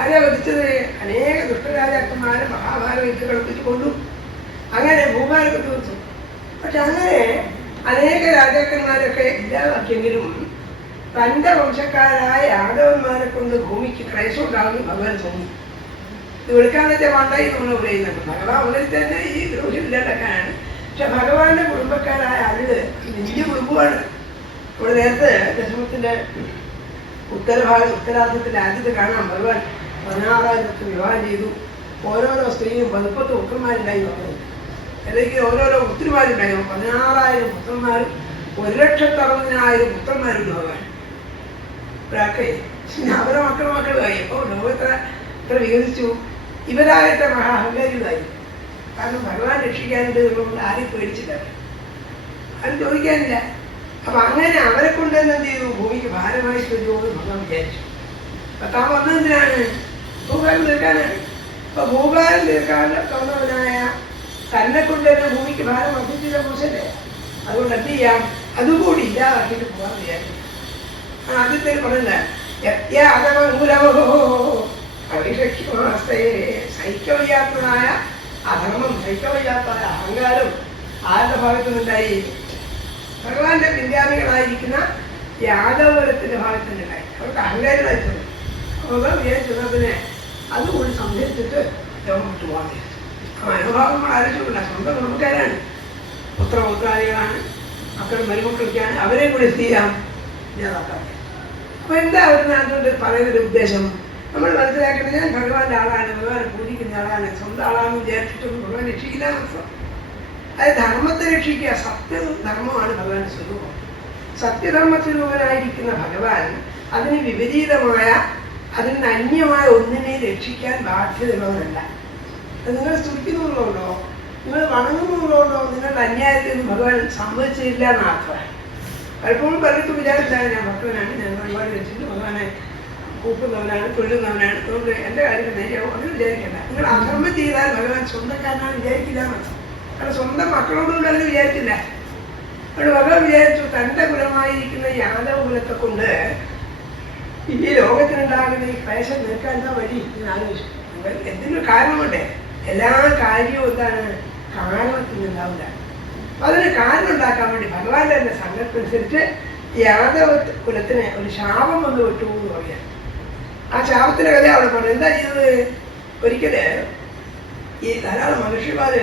ആരെ വധിച്ചത്? അനേക ദുഷ്ടരാജാക്കന്മാരെ മഹാഭാരതത്തിൽ കളിപ്പിച്ച് കൊണ്ടു. അങ്ങനെ ഭൂഭാരത്തെ തീർത്തു. പക്ഷെ അങ്ങനെ അനേക രാജാക്കന്മാരൊക്കെ ഇല്ലാതാക്കിയെങ്കിലും തൻ്റെ വംശക്കാരായ യാദവന്മാരെ കൊണ്ട് ഭൂമിക്ക് ക്ലേശം ഉണ്ടാകുന്നു ഭഗവാൻ തോന്നി. ഇത് വെളുക്കാനത്തെ മണ്ടായി നമ്മൾ പറയുന്നുണ്ട്. ഭഗവാൻ അവരിൽ തന്നെ ഈ ദ്രോഹില്ലാണ്ടാക്കാനാണ്. പക്ഷെ ഭഗവാന്റെ കുടുംബക്കാരായ അവര് വലിയ കുടുംബമാണ്. ഇവിടെ നേരത്തെ ദശമത്തിന്റെ ഉത്തരാർത്ഥത്തിന്റെ ആദ്യത്തെ കാണാം. ഭഗവാൻ 16,000 വിവാഹം ചെയ്തു. ഓരോരോ സ്ത്രീയും 10 പുത്രന്മാരുണ്ടായി വന്നത്. അല്ലെങ്കിൽ ഓരോരോ പുത്രിമാരുണ്ടായിരുന്നു. 16,000 പുത്രന്മാരും 1,60,000 പുത്രന്മാരുണ്ട് ഭഗവാൻ ഒരാൾക്ക്. അവരെ മക്കളുമായി. അപ്പോൾ ലോകത്തെ എത്ര വികസിച്ചു. ഇവരാകട്ടെ മഹാ അഹങ്കാരികളായി. കാരണം ഭഗവാൻ രക്ഷിക്കാനുണ്ട് എന്നുള്ളത് ആരെയും പേടിച്ചില്ല, ആരും ചോദിക്കാനില്ല. അപ്പൊ അങ്ങനെ അവരെ കൊണ്ട് തന്നെ എന്ത് ചെയ്തു, ഭൂമിക്ക് ഭാരമായി വരുമോ എന്ന് ഭഗവാൻ വിചാരിച്ചു. താൻ വന്നതിനാണ് ഭൂഭാരം തീർക്കാനാണ്. അപ്പൊ ഭൂഭാരം തീർക്കാൻ തന്നവനായ തന്നെ കൊണ്ട് തന്നെ ഭൂമിക്ക് ഭാരം വർദ്ധിച്ചില്ല മോശല്ലേ. അതുകൊണ്ട് എന്ത് ചെയ്യാം, അതുകൂടി ഇല്ലാതാക്കിയിട്ട് പോകാൻ വിചാരിച്ചു. ആദ്യത്തെ പറഞ്ഞില്ല സഹിക്കാൻ വയ്യാത്തതായ അധർമ്മം, സഹിക്കാൻ വയ്യാത്തതായ അഹങ്കാരം ആരുടെ ഭാഗത്തു നിന്നുണ്ടായി? ഭഗവാന്റെ പിൻഗാമികളായിരിക്കുന്ന യാദവകുലത്തിന്റെ ഭാഗത്ത് നിന്നുണ്ടായി. അവർക്ക് അഹങ്കാരികളായിട്ടുണ്ട്. ഭഗവാൻ വിചാരിച്ചതിനെ അതുകൂടി സംഹരിച്ചിട്ട് ലോകം വിട്ടു പോകാൻ വിചാരിച്ചു. ആ മനോഭാവം ആലോചിച്ചില്ല. സ്വന്തം കുടുംബക്കാരാണ്, പുത്രപുത്രാദികളാണ്, മക്കളും മരുമക്കളൊക്കെയാണ്. അവരെ കൂടി എന്ത് ചെയ്യാം, ഇല്ലാതാക്കാൻ. അപ്പൊ എന്താ അവർ അതുകൊണ്ട് പറയുന്നൊരു ഉദ്ദേശം നമ്മൾ മനസ്സിലാക്കേണ്ടത്, ഞാൻ ഭഗവാന്റെ ആളാണ്, ഭഗവാനെ പൂജിക്കുന്ന ആളാണ്, സ്വന്തം ആളാണെന്ന് വിചാരിച്ചിട്ടൊന്നും ഭഗവാൻ രക്ഷിക്കില്ല എന്നർത്ഥം. അത് ധർമ്മത്തെ രക്ഷിക്കുക. സത്യധർമ്മമാണ് ഭഗവാന്റെ സ്വരൂപം. സത്യധർമ്മ സ്വരൂപനായിരിക്കുന്ന ഭഗവാൻ അതിന് വിപരീതമായ, അതിന് അന്യമായ ഒന്നിനെ രക്ഷിക്കാൻ ബാധ്യതയുള്ളവരല്ല. അത് നിങ്ങൾ സ്തുതിക്കുന്നുള്ളതുകൊണ്ടോ നിങ്ങൾ വണങ്ങുന്നുള്ളതുകൊണ്ടോ നിങ്ങളുടെ അന്യായത്തിൽ നിന്ന് ഭഗവാൻ സമ്മതിച്ചില്ല എന്നർത്ഥമാണ്. പലപ്പോഴും പലർക്കും വിചാരിച്ചാണ് ഞാൻ ഭക്തനാണ്, ഞാൻ ഒരുപാട് വെച്ചിട്ട് ഭഗവാനെ കൂട്ടുന്നവനാണ്, തൊഴുന്നവനാണ്, അതുകൊണ്ട് എൻ്റെ കാര്യം നേരെയാവും അങ്ങനെ വിചാരിക്കേണ്ട. നിങ്ങൾ അധർമ്മം ചെയ്താൽ ഭഗവാൻ സ്വന്തക്കാരനാണ് വിചാരിക്കില്ല എന്നർത്ഥം. കാരണം സ്വന്തം മക്കളോടും അങ്ങനെ വിചാരിച്ചില്ല. അതുകൊണ്ട് ഭഗവാൻ വിചാരിച്ചു തൻ്റെ കുലമായിരിക്കുന്ന യാദവ കുലത്തെ കൊണ്ട് ഈ ലോകത്തിനുണ്ടാകുന്ന ഈ ക്ലേശം നിൽക്കാൻ എന്താ വഴി എന്ന് ആലോചിച്ചു. എന്തിനൊരു കാരണമുണ്ടേ. എല്ലാ കാര്യവും എന്താണ്, കാരണത്തിനുണ്ടാവില്ല. അതിന് കാരണം ഉണ്ടാക്കാൻ വേണ്ടി ഭഗവാന്റെ തന്നെ സങ്കല്പനുസരിച്ച് യാദവ കുലത്തിന് ഒരു ശാപം വന്ന് വിട്ടു എന്ന് പറയാം. ആ ശാപത്തിന്റെ കഥ അവിടെ പറഞ്ഞു. എന്താ ചെയ്തത്, ഒരിക്കല് ഈ ധാരാളം മനുഷ്യന്മാര്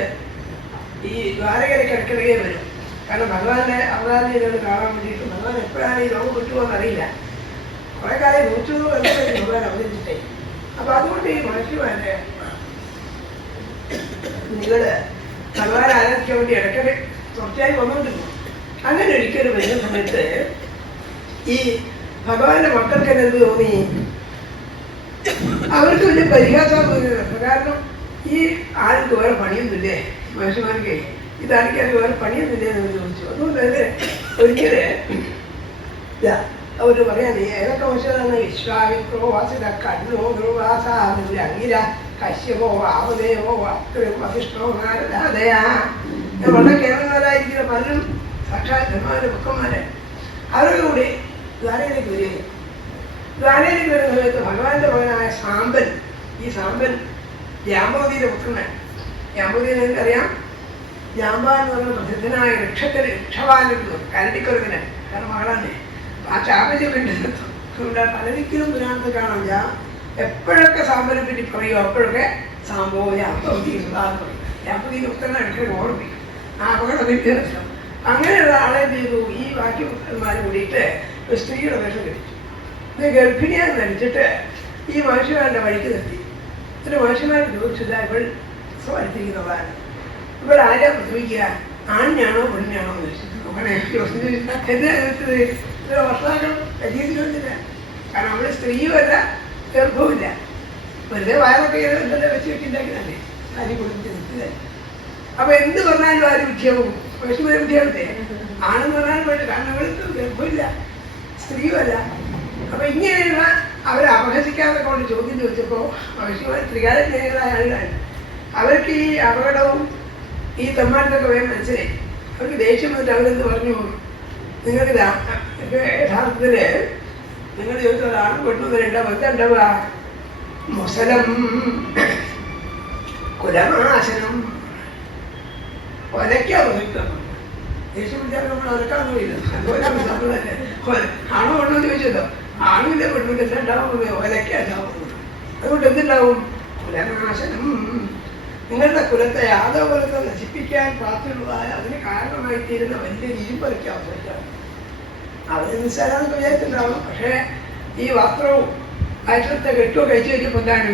ഈ ദ്വാരകരെ കിടക്കിടകെ വരും. കാരണം ഭഗവാന്റെ അവതാരതയോട് കാണാൻ വേണ്ടിയിട്ട് ഭഗവാൻ എപ്പോഴാണ് ഈ ലോകം വിട്ടുപോകുന്ന അറിയില്ല. കുറെ കാര്യം 100 വർഷമായി ഭഗവാൻ അവതരിച്ചിട്ടേ. അപ്പൊ അതുകൊണ്ട് ഈ മനുഷ്യന്മാരെ നിങ്ങള് ഭഗവാൻ ആരാധിക്കാൻ വേണ്ടി ഇടയ്ക്കിടെ തുടർച്ചയായി വന്നുകൊണ്ടിരുന്നു. അങ്ങനെ ഒരിക്കലും വരുന്ന സമയത്ത് ഈ ഭഗവാന്റെ മക്കൾക്ക് തന്നെ എന്ത് തോന്നി, അവർക്ക് വലിയ പരിഹാസം. കാരണം ഈ ആൾക്ക് വേറെ പണിയൊന്നുമില്ലേ, മനുഷ്യന്മാർക്ക് ഇതാർക്കാർക്ക് വേറെ പണിയൊന്നുമില്ലേ എന്ന് ചോദിച്ചു. അതുകൊണ്ട് തന്നെ ഒരിക്കല് അവര് പറയാൻ ഏതൊക്കെ മനുഷ്യരാണ്, വിശ്വാമിത്രോ വാസിത കണ്ണോ ധ്രുവാസ അങ്ങിര കശ്യപോ വാമദേവോ വസിഷ്ഠോ നാരദാദയാ. വളരെ കേവലന്മാരായിരിക്കുന്ന പലരും സാക്ഷാൽ ധർമ്മമാരുടെ ഭക്തന്മാരെ അവരുടെ കൂടെ ദ്വാരയിലേക്ക് വരികയും, ദ്വാരയിലേക്ക് വരുന്ന സമയത്ത് ഭഗവാന്റെ മകനായ സാമ്പൻ, ഈ സാമ്പൻ ജാമ്പവതിയുടെ പുത്രനാണ്. ജാമ്പവതിയെ നിങ്ങൾക്കറിയാം, ജാമ്പ എന്ന് പറഞ്ഞ പ്രസിദ്ധനായ രക്ഷവാനുണ്ട്, കരടിക്കൊരുക്കനാണ്. കാരണം മകളാണ്. ആ ചാപല്യമൊക്കെ ഉണ്ട്. പലരിക്കലും പുരാണത്തിൽ കാണാം. എപ്പോഴൊക്കെ സാമ്പനെ പറ്റി പറയുമോ അപ്പോഴൊക്കെ സാമ്പോ ജാമ്പവതി സുധാന്ന് പറയും. ജാമ്പവതിയുടെ പുത്രനെ ഇടയ്ക്ക് ഓർമ്മിക്കും. ആ അപകടം വ്യത്യാസം. അങ്ങനെയുള്ള ആളെ എന്ത് ചെയ്തു, ഈ ബാക്കി പുത്രന്മാർ കൂടിയിട്ട് ഒരു സ്ത്രീയുടെ വേഷം കഴിച്ചു. ഇത് ഗർഭിണിയാന്ന് ധരിച്ചിട്ട് ഈ മനുഷ്യന്മാരുടെ വഴിക്ക് നിർത്തി. എന്നിട്ട് മനുഷ്യന്മാർ ചോദിച്ചില്ല, ഇവൾ സ്വരിച്ചിരിക്കുന്നതാണ്, ഇവൾ ആരാ പ്രസവിക്കുക, ആണിനാണോ പെണ്ണിനാണോ എന്ന് ചോദിച്ചു. അങ്ങനെ എന്താ ചോദിച്ചത്, ഇത് വർഷാക്കൾ അജീവിക്കുന്നില്ല. കാരണം അവള് സ്ത്രീയുമല്ല ഗർഭവുമില്ല, വെറുതെ വയറൊക്കെ എന്തെല്ലാം വെച്ച് വെച്ചിണ്ടാക്കിയതല്ലേ, അരി കൊടുത്തിട്ട് നിർത്തിയതല്ലേ. അപ്പൊ എന്ത് പറഞ്ഞാലും ആര് വിദ്യാവും മനുഷ്യന്മാരെ വിദ്യാവത്തെ ആണെന്ന് പറഞ്ഞാലും വേണ്ട. കാരണം അവൾക്ക് ഗർഭമില്ല, സ്ത്രീയുമല്ല. അപ്പൊ ഇങ്ങനെയുള്ള അവരെ അപഹസിക്കാതെ കൊണ്ട് ചോദ്യം ചോദിച്ചപ്പോ മനുഷ്യന്മാർ ത്രികാലജ്ഞാനികളായ ആളുകളാണ്. അവർക്ക് ഈ അപകടവും ഈ തെമ്മാറ്റൊക്കെ വേഗം മനസ്സിലായി. അവർക്ക് ദേഷ്യം വന്നിട്ട് അവരെന്ത് പറഞ്ഞു, നിങ്ങൾക്ക് യഥാർത്ഥത്തില് നിങ്ങൾ ചോദിച്ച ഒരാളും പെണ്ണുണ്ടാവുക എന്താണ്ടാവുക, മുസലം കുലനാശനം, ഒലയ്ക്കാ ഒലയ്ക്കണം. ദേഷ്യം വിളിച്ചാൽ നമ്മൾ ഒലക്കാന്ന് പോയില്ല, അതുപോലെ ആണോ വേണോ എന്ന് ചോദിച്ചല്ലോ, ആണില്ല പെണ്ണില്ല എല്ലാം ഉണ്ടാവുന്നത് ഒലക്ക ഉണ്ടാവുന്നത്. അതുകൊണ്ട് എന്തുണ്ടാവും? കുലനാശനം. നിങ്ങളുടെ കുലത്തെ യാദവ കുലത്തെ നശിപ്പിക്കാൻ പ്രാപ്തിയുള്ളതായ അതിന് കാരണമായി തീരുന്ന വലിയൊരു ഇരുമ്പൊലയ്ക്ക് അവസരിച്ചാണ്. അവര് നിസ്സാരാന്ന് വിചാരിച്ചിട്ടുണ്ടാവും. പക്ഷേ ഈ വസ്ത്രവും വയറ്റത്തെ കെട്ടുമോ കഴിച്ചു കഴിഞ്ഞപ്പോൾ എന്താണ്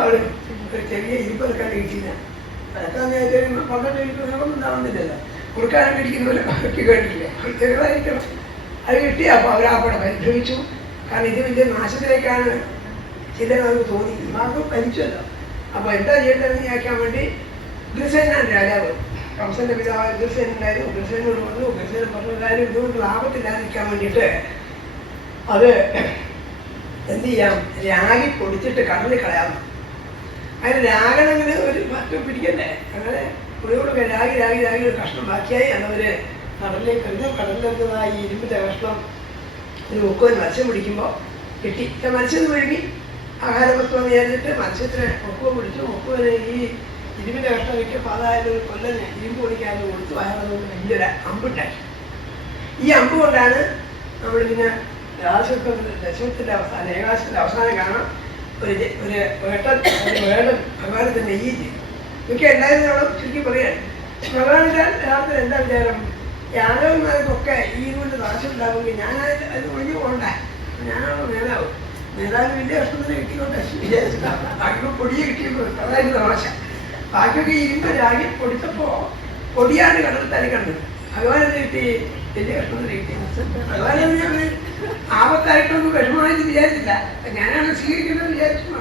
അവര് ഒരു ചെറിയ ഇരുമ്പൊലക്കാണ് കിട്ടിയില്ല. അതൊക്കെ പന്ത്രണ്ട് ഒന്നും ഉണ്ടാവുന്നില്ലല്ലോ. കൊടുക്കാനും പിടിക്കുന്നവരെ അവർക്ക് കേട്ടില്ല. അവർ ചെറുതായിരിക്കണം. അത് കിട്ടി. അപ്പോൾ അവരാപ്പടെ പരിഭ്രമിച്ചു. കാരണം ഇത് വലിയ നാശത്തിലേക്കാണ് ചിലർക്ക് തോന്നി. ഇമാർക്കും ഭരിച്ചല്ലോ. അപ്പോൾ എന്താ ചെയ്യേണ്ടതെന്ന് ചോദിക്കാൻ വേണ്ടി ഉഗ്രസേനാണ് രാജാവ്. കംസന്റെ പിതാവ് ഉഗ്രസേന ഉണ്ടായിരുന്നു. ഉഗ്രസേനോട് വന്നു. ഉഗ്രസേന പറഞ്ഞാലും ഇതുകൊണ്ട് ലാഭത്തില്ലാതിരിക്കാൻ വേണ്ടിയിട്ട് അത് എന്ത് ചെയ്യാം, രാഗി പൊടിച്ചിട്ട് കടലിൽ കളയാം. അതിന് രാഗണമെങ്കിൽ ഒരു മറ്റും പിടിക്കണ്ടേ. അങ്ങനെ പുളിയോട് രാഗി രാഗി രാഗി ഒരു കഷ്ണം ബാക്കിയായി അതവര് കടലിലേക്ക് എറിഞ്ഞു. കടലിലെത്തുന്നതായി ഈ ഇരുമ്പിന്റെ കഷ്ണം ഒരു ഉക്കുവൻ മത്സ്യം പിടിക്കുമ്പോൾ കിട്ടി. മത്സ്യം വിഴുങ്ങി ആഹാരവസ്തു എന്ന് വിചാരിച്ചിട്ട് മത്സ്യത്തിന് ഉക്കുവ പിടിച്ചു. ഉക്കുവന് ഈ ഇരുമ്പിന്റെ കഷ്ണം വയ്ക്കുമ്പോൾ അതായത് ഒരു കൊല്ലന് ഇരുമ്പ് പൊടിക്കാതെ കൊടുത്തു. അയാളതുകൊണ്ട് വലിയൊരു അമ്പുണ്ടാക്കി. ഈ അമ്പ് കൊണ്ടാണ് നമ്മൾ പിന്നെ ദശമത്തിന്റെ അവസാനം ഏകാദശത്തിന്റെ അവസാനം കാണാം ഒരു വേട്ടൻ ഭഗവാനെ തന്നെ ഈ ഇതൊക്കെ ഉണ്ടായിരുന്നു. അവിടെ ചുരുക്കി പറയാണ് ഭഗവാന്റെ യഥാർത്ഥത്തിൽ എന്താ വിചാരം? യാദവന്മാർക്കൊക്കെ ഈ കൊണ്ട് നാശം ഉണ്ടാവുമെങ്കിൽ ഞാനത് അത് ഒഴിഞ്ഞു പോകണ്ടേ, ഞാനാണോ നേതാവ്? നേതാവിന് വലിയ കഷ്ടത്തിന് കിട്ടിക്കൊണ്ട് വിചാരിച്ചിട്ടാണ്. ബാക്കി പൊടിയെ കിട്ടിയപ്പോൾ അതായത് തമാശ. ബാക്കിയൊക്കെ ഇരുമ്പ് രാഗി പൊടിച്ചപ്പോ പൊടിയാണ് കടൽ തലി കണ്ടത്. ഭഗവാനെന്ന് കിട്ടി വലിയ കഷ്ടത്തിന് കിട്ടി. ഭഗവാനെന്ന് ഞാൻ ആപത്തായിട്ടൊന്നും വിഷമമായിട്ട് വിചാരിച്ചില്ല. ഞാനാണ് സ്വീകരിക്കുന്നത് വിചാരിച്ചു.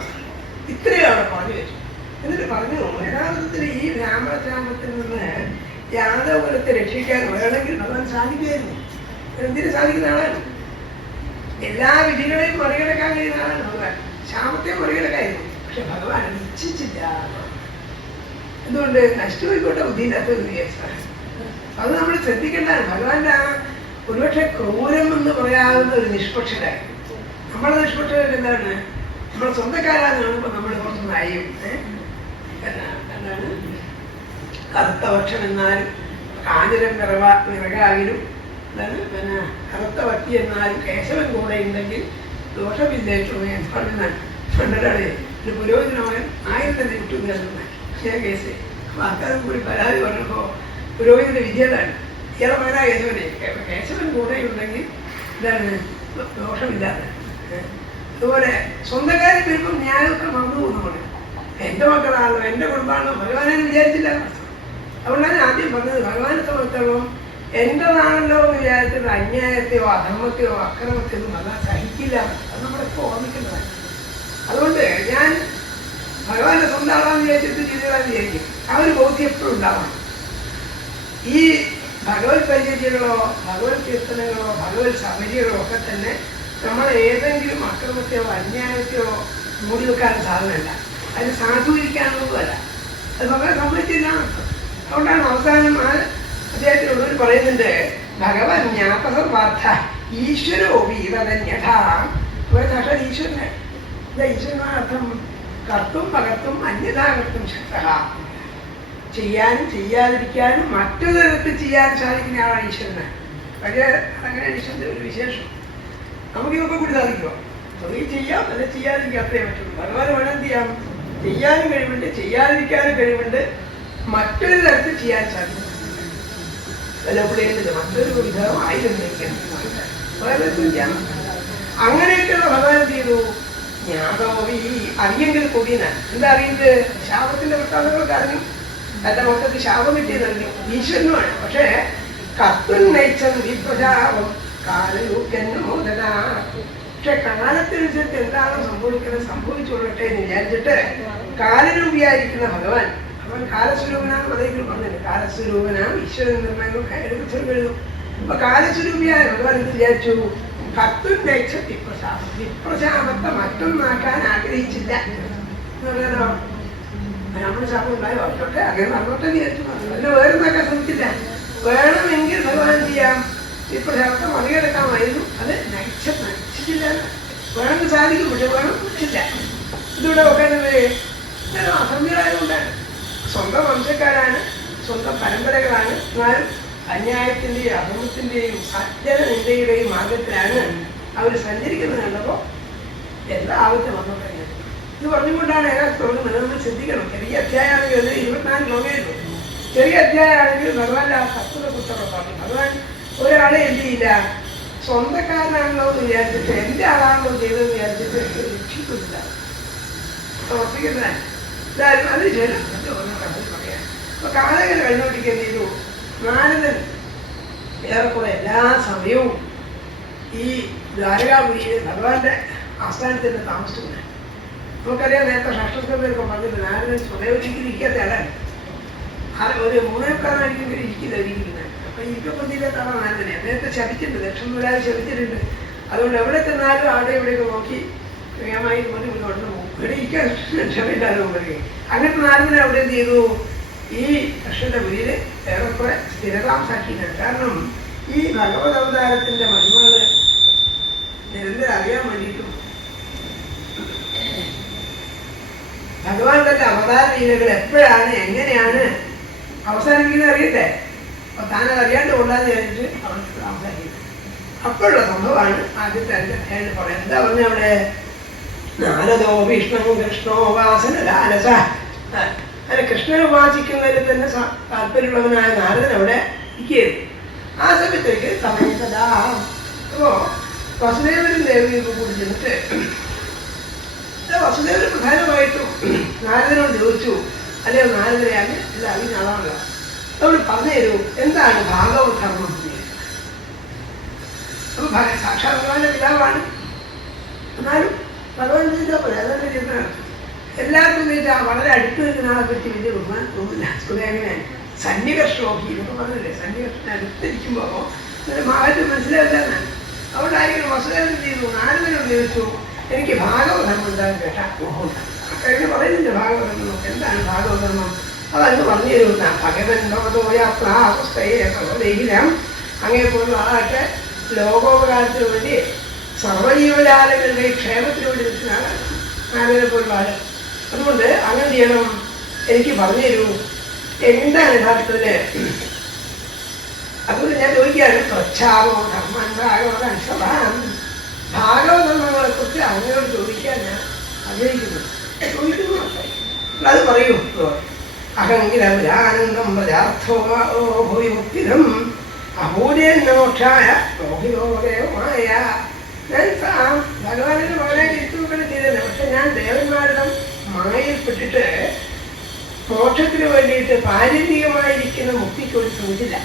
ഇത്രയും അവിടെ പറഞ്ഞു വെച്ചു. എന്നിട്ട് പറഞ്ഞു യഥാർത്ഥത്തിൽ ഈ രാമരാമത്തിൽ നിന്ന് യാദവ കുലത്തെ രക്ഷിക്കാൻ വേണമെങ്കിൽ ഭഗവാൻ സാധിക്കുമായിരുന്നു. എന്തിനു സാധിക്കുന്ന ആളാണ്? എല്ലാ വിധികളെയും മറികടക്കാൻ കഴിയുന്ന ആളാണ് ഭഗവാൻ. ശാപത്തെ മറികടക്കായിരുന്നു. പക്ഷെ ഭഗവാൻ ഇച്ഛിച്ചില്ല. എന്തുകൊണ്ട്? നഷ്ടമായിക്കോട്ടെ ബുദ്ധിയില്ലാത്ത വിചാരിച്ചാണ്. അത് നമ്മൾ ശ്രദ്ധിക്കേണ്ടതാണ്. ഭഗവാന്റെ ആ ഒരുപക്ഷെ ക്രൂരം എന്ന് പറയാവുന്ന ഒരു നിഷ്പക്ഷരായി. നമ്മളെ നിഷ്പക്ഷത എന്താണ്? നമ്മളെ സ്വന്തക്കാരാന്ന് കാണുമ്പോൾ നമ്മൾ കുറച്ച് നയും. എന്താണ് കറുത്ത പക്ഷം എന്നാലും കാഞ്ഞിരം വിറകാകിലും എന്താണ് പിന്നെ കറുത്ത വറ്റി എന്നാലും കേശവൻ കൂടെ ഉണ്ടെങ്കിൽ ദോഷമില്ലേറ്റുമേ പറഞ്ഞാണ്. പണ്ടൊരാളെ ഒരു പുരോഹിതനവൻ 1000 തന്നെ കിട്ടുന്ന കേസ്. അപ്പൊ ആൾക്കാരും കൂടി പരാതി പറഞ്ഞപ്പോ പുരോഹിതന്റെ വിദ്യതാണ് ഇയാളെ മകനാ കേശവനെ. കേശവൻ കൂടെ ഉണ്ടെങ്കിൽ എന്താണ് ദോഷമില്ലാതെ. അതുപോലെ സ്വന്തക്കാരെ വരുമ്പം ന്യായമൊക്കെ മറന്നു പോകുന്നു. എന്റെ മക്കളാണല്ലോ, എന്റെ കുടുംബമാണല്ലോ, ഭഗവാനെ വിചാരിച്ചില്ല. അതുകൊണ്ടാണ് ആദ്യം പറഞ്ഞത് ഭഗവാനെ സംബന്ധിച്ചോളം എന്റേതാണല്ലോ എന്ന് വിചാരിച്ചിട്ട് അന്യായത്തെയോ അധർമ്മത്തെയോ അക്രമത്തെയോ ഒന്നും ഭഗവാൻ സഹിക്കില്ല. അത് നമ്മളിപ്പോൾ ഓർമ്മിക്കുന്നതാണ്. അതുകൊണ്ട് ഞാൻ ഭഗവാന്റെ സ്വന്തം ആളാന്ന് വിചാരിച്ചിട്ട് ചെയ്താന്ന് വിചാരിക്കും. ആ ഒരു ബോധ്യം എപ്പോഴും ഉണ്ടാവണം. ഈ ഭഗവത് പരിചര്യങ്ങളോ ഭഗവത് കീർത്തനങ്ങളോ ഭഗവത് സമരികളോ ഒക്കെ തന്നെ നമ്മൾ ഏതെങ്കിലും അക്രമത്തെയോ അന്യായത്തെയോ മൂടി വെക്കാൻ സാധനമല്ല. അതിന് സാധൂകരിക്കാനുള്ളതുമല്ല. അത് ഭഗവാൻ സമ്മതിച്ചില്ല. അതുകൊണ്ടാണ് അവസാനം അദ്ദേഹത്തിനുള്ളവർ പറയുന്നുണ്ട് ഭഗവാൻ ജ്ഞാപകവാർത്ഥ ഈശ്വരോ വീരതന്യഥാ. സാക്ഷാൽ ഈശ്വരനെ ഈശ്വരനായ അർത്ഥം കർത്തും പകർത്തും അന്യഥാകർത്തും ശക്ത. ചെയ്യാനും ചെയ്യാതിരിക്കാനും മറ്റു തരത്തിൽ ചെയ്യാൻ സാധിക്കുന്ന ആളാണ് ഈശ്വരന്. പക്ഷേ അങ്ങനെ ഈശ്വരൻ്റെ ഒരു വിശേഷം നമുക്കിതൊക്കെ കൂടി സാധിക്കുമോ? അതൊക്കെ ചെയ്യാം, അല്ല ചെയ്യാതിരിക്കാൻ അത്രേ പറ്റുള്ളൂ. ഭഗവാൻ വേണം എന്ത് ചെയ്യാം? ചെയ്യാനും കഴിവുണ്ട്, ചെയ്യാതിരിക്കാനും കഴിവുണ്ട്, മറ്റൊരു തരത്തിൽ ചെയ്യാൻ സാധിക്കും. വല്ലപ്പോഴേക്കില്ല മറ്റൊരു വിധം ആയിരുന്നിരിക്കണം. അങ്ങനെയൊക്കെയുള്ള ഭഗവാൻ എന്ത് ചെയ്തു? ജ്ഞാതോവി അറിയെങ്കിൽ കൂടിയാണ്. എന്താ അറിയുന്നത്? ശാപത്തിന്റെ വൃത്താന്തങ്ങളൊക്കെ അറിഞ്ഞു. തന്റെ മക്കൾക്ക് ശാപം കിട്ടിയതറിഞ്ഞു. ഈശ്വരനുമാണ്. പക്ഷേ കത്തുന്നയിച്ചം വിപ്രശാപം കാലൂക്കന്നോദന. പക്ഷെ കാലത്തിനനുസരിച്ച് എന്താണ് സംഭവിക്കുന്നത് സംഭവിച്ചുകൊള്ളട്ടെ എന്ന് വിചാരിച്ചിട്ട് കാലരൂപിയായിരിക്കുന്ന ഭഗവാൻ, അവൻ കാലസ്വരൂപനാണ്. മതേക്കും പറഞ്ഞത് കാലസ്വരൂപനാണ് ഈശ്വരൻ നിർണ്ണയം എഴുതും. അപ്പൊ കാലസ്വരൂപിയായ ഭഗവാൻ എന്ന് വിചാരിച്ചു കത്തുന്നയിച്ച വിപ്രശാപം. വിപ്രശാപത്തെ മറ്റൊന്നാക്കാൻ ആഗ്രഹിച്ചില്ല എന്ന് പറയാനോ നമ്മുടെ ശാപം ഉണ്ടായോ? അവരൊക്കെ അങ്ങനെ നടന്നോട്ടെ വിചാരിച്ചു. അതിന് വേറൊന്നാക്കാൻ ശ്രമിച്ചില്ല. വേണമെങ്കിൽ ഭഗവാൻ ചെയ്യാം, വിപ്രശാപത്തെ മറികടക്കാമായിരുന്നു. അത് നയിച്ചിട്ടില്ല. വേണമെങ്കിൽ സാധിക്കും, പക്ഷെ വേണമെന്നില്ല. ഇതിവിടെ നോക്കാനത് അസംഖ്യരായതുകൊണ്ടാണ്. സ്വന്തം വംശക്കാരാണ്, സ്വന്തം പരമ്പരകളാണ്. എന്നാലും അന്യായത്തിൻ്റെയും അധർമ്മത്തിൻ്റെയും സജ്ജന നിന്ദയുടെയും മാർഗത്തിലാണ് അവർ സഞ്ചരിക്കുന്നത് കണ്ടപ്പോൾ എല്ലാ ആവശ്യം വന്നു കഴിഞ്ഞത്. ഇത് പറഞ്ഞുകൊണ്ടാണ് ഏകാസ് തുടങ്ങുന്നത്. നമ്മൾ ചിന്തിക്കണം. ചെറിയ അധ്യായമാണെങ്കിൽ അത് 24 ലോകയുള്ളൂ. ചെറിയ അധ്യായമാണെങ്കിൽ ഭഗവാന്റെ ആ തത്വത്തെ കുറിച്ചുള്ള പറഞ്ഞു. ഭഗവാൻ ഒരാളെ എന്ത് ചെയ്യില്ല, സ്വന്തക്കാരനാണല്ലോ എന്ന് വിചാരിച്ചിട്ട് എൻ്റെ ആളാണല്ലോ ചെയ്തതെന്ന് വിചാരിച്ചിട്ട് രക്ഷിക്കുന്നില്ല. പ്രവർത്തിക്കുന്ന ഇതായിരുന്നു. അതിന് ശേഷം പറയാം. അപ്പൊ കാലങ്ങൾ കഴിഞ്ഞോട്ടിക്ക് എന്ത് ചെയ്തു, നാരദൻ ഏറെക്കുറെ എല്ലാ സമയവും ഈ ദ്വാരകാപുരിയിൽ ഭഗവാന്റെ ആസ്ഥാനത്തിൽ താമസിക്കുന്നത്. നമുക്കറിയാം, നേരത്തെ ഷഷ്ടസ്കന്ധരൊക്കെ പറഞ്ഞിട്ട് നാരദൻ സ്വദേവരിക്കൽ ഇരിക്കാത്ത ആളാണ്. ഒരു 3:15 ഇരിക്കുന്നത്. അപ്പൊ ഇരിക്കപ്പന്തിയിലെത്താണ് നാരദനെ. അദ്ദേഹത്തെ ശപിച്ചിട്ടുണ്ട്, ദക്ഷിണ ശപിച്ചിട്ടുണ്ട്. അതുകൊണ്ട് എവിടെ ചെന്നാലും അവിടെ ഇവിടെയൊക്കെ നോക്കി വേഗമായി കൊണ്ട് കൊണ്ട് പോകും. ഇവിടെ ഇരിക്കാൻ ക്ഷമയില്ലാതെ പറയും. അങ്ങനത്തെ നാരദനെ അവിടെ എന്ത് ചെയ്തു, ഈ കൃഷ്ണന്റെ മുന്നിൽ ഏറെക്കുറെ സ്ഥിരതാമസാക്കിയിട്ടുണ്ട്. കാരണം ഈ ഭഗവത് അവതാരത്തിന്റെ മഹിമകള് നിരന്തരം അറിയാൻ വേണ്ടിയിട്ടും ഭഗവാൻ തന്റെ അവതാര ലീലകൾ എപ്പോഴാണ് എങ്ങനെയാണ് അവസാനിക്കുന്നത് അറിയട്ടെ. അപ്പൊ താനത് അറിയാണ്ട് കൊണ്ടാന്ന് വിചാരിച്ചിട്ട് അവിടെ താമസാക്കിയത്. അപ്പോഴുള്ള സംഭവമാണ് ആദ്യത്തെ അധ്യായം പറയാം. എന്താ പറഞ്ഞ അവിടെ, നാരദോ വിഷ്ണു കൃഷ്ണോ വാസന ലാലസ. അങ്ങനെ കൃഷ്ണനെ ഉപാസിക്കുന്നതിൽ തന്നെ താല്പര്യമുള്ളവനായ നാരദൻ അവിടെ ഇരിക്കുകയായിരുന്നു. ആ സമയത്തേക്ക് സമയത്തതാ അപ്പോ വസുദേവനും ദേവിയും കൂടി ചെന്നിട്ട് വസുദേവന് പ്രധാനമായിട്ടും നാരദനോട് ചോദിച്ചു, അല്ലയോ നാരദനെയാണ് എല്ലാം അറിയുന്ന ആളാണല്ലോ, നമ്മൾ പറഞ്ഞു തരൂ എന്താണ് ഭാഗവത ധർമ്മം. അപ്പൊ സാക്ഷാത് ഭഗവാന്റെ പിതാവാണ്. എന്നാലും ഭഗവാൻ ചോദിച്ചാൽ പോലെ അതാണ് ചെയ്യുന്നതാണ്. എല്ലാവർക്കും ചോദിച്ചാൽ വളരെ അടുത്ത് നിൽക്കുന്ന ആളെ പറ്റി വലിയ ബഹുമാനം തോന്നില്ല. അങ്ങനെ സന്നികർഷോഹി എന്നൊക്കെ പറഞ്ഞില്ലേ, സന്നികർഷനെ അടുത്തിരിക്കുമ്പോൾ മാറ്റം മനസ്സിലാവില്ലെന്നാണ്. അവിടെ ആയിരിക്കും വസുദേവൻ ചെയ്തു, നാരദനോട് ചോദിച്ചു എനിക്ക് ഭാഗവതർമ്മം എന്താണെന്ന് കേട്ടാ മോഹം. കഴിഞ്ഞ് പറയുന്നില്ല ഭാഗവതർമ്മം. എന്താണ് ഭാഗവതർമ്മം, അതങ്ങ് പറഞ്ഞു തരുന്ന ഭഗവൻ യാത്രാസ്തേഹിലം അങ്ങേപ്പോലുള്ള ആളായിട്ട് ലോകോപകാരത്തിന് വേണ്ടി സർവ്വജീവജാലങ്ങളുടെ ക്ഷേമത്തിന് വേണ്ടി നിൽക്കുന്ന ആളാണ് നാരദനെ പോലുള്ള ആള്. അതുകൊണ്ട് അങ്ങനെ ചെയ്യണം, എനിക്ക് പറഞ്ഞു തരൂ എന്താണ് യഥാർത്ഥത്തില്. അതുകൊണ്ട് ഞാൻ ചോദിക്കുകയാണ്, പ്രച്ഛാമോ ധർമ്മൻ ഭാഗവതം ഭാഗവതർമ്മങ്ങളെ കുറിച്ച് അങ്ങനോട് ചോദിക്കാൻ ഞാൻ ആഗ്രഹിക്കുന്നു. ചോദിക്കുന്നു അത് പറയൂ. അഹങ്കിലം പ്രജാർത്ഥോഭിമുക്തിരം അഭൂതേന്നോക്ഷായ മോഹിതോദയമായ. ഞാൻ ഭഗവാനിന്റെ മകനായിട്ട് ഇരിക്കുകയാണ് ചെയ്തത്. പക്ഷെ ഞാൻ ദേവന്മാരുടെ മായയിൽപ്പെട്ടിട്ട് മോക്ഷത്തിന് വേണ്ടിയിട്ട് പാരമ്പര്യമായിരിക്കുന്ന മുക്തിക്ക് ഒരു ചോദിച്ചില്ല.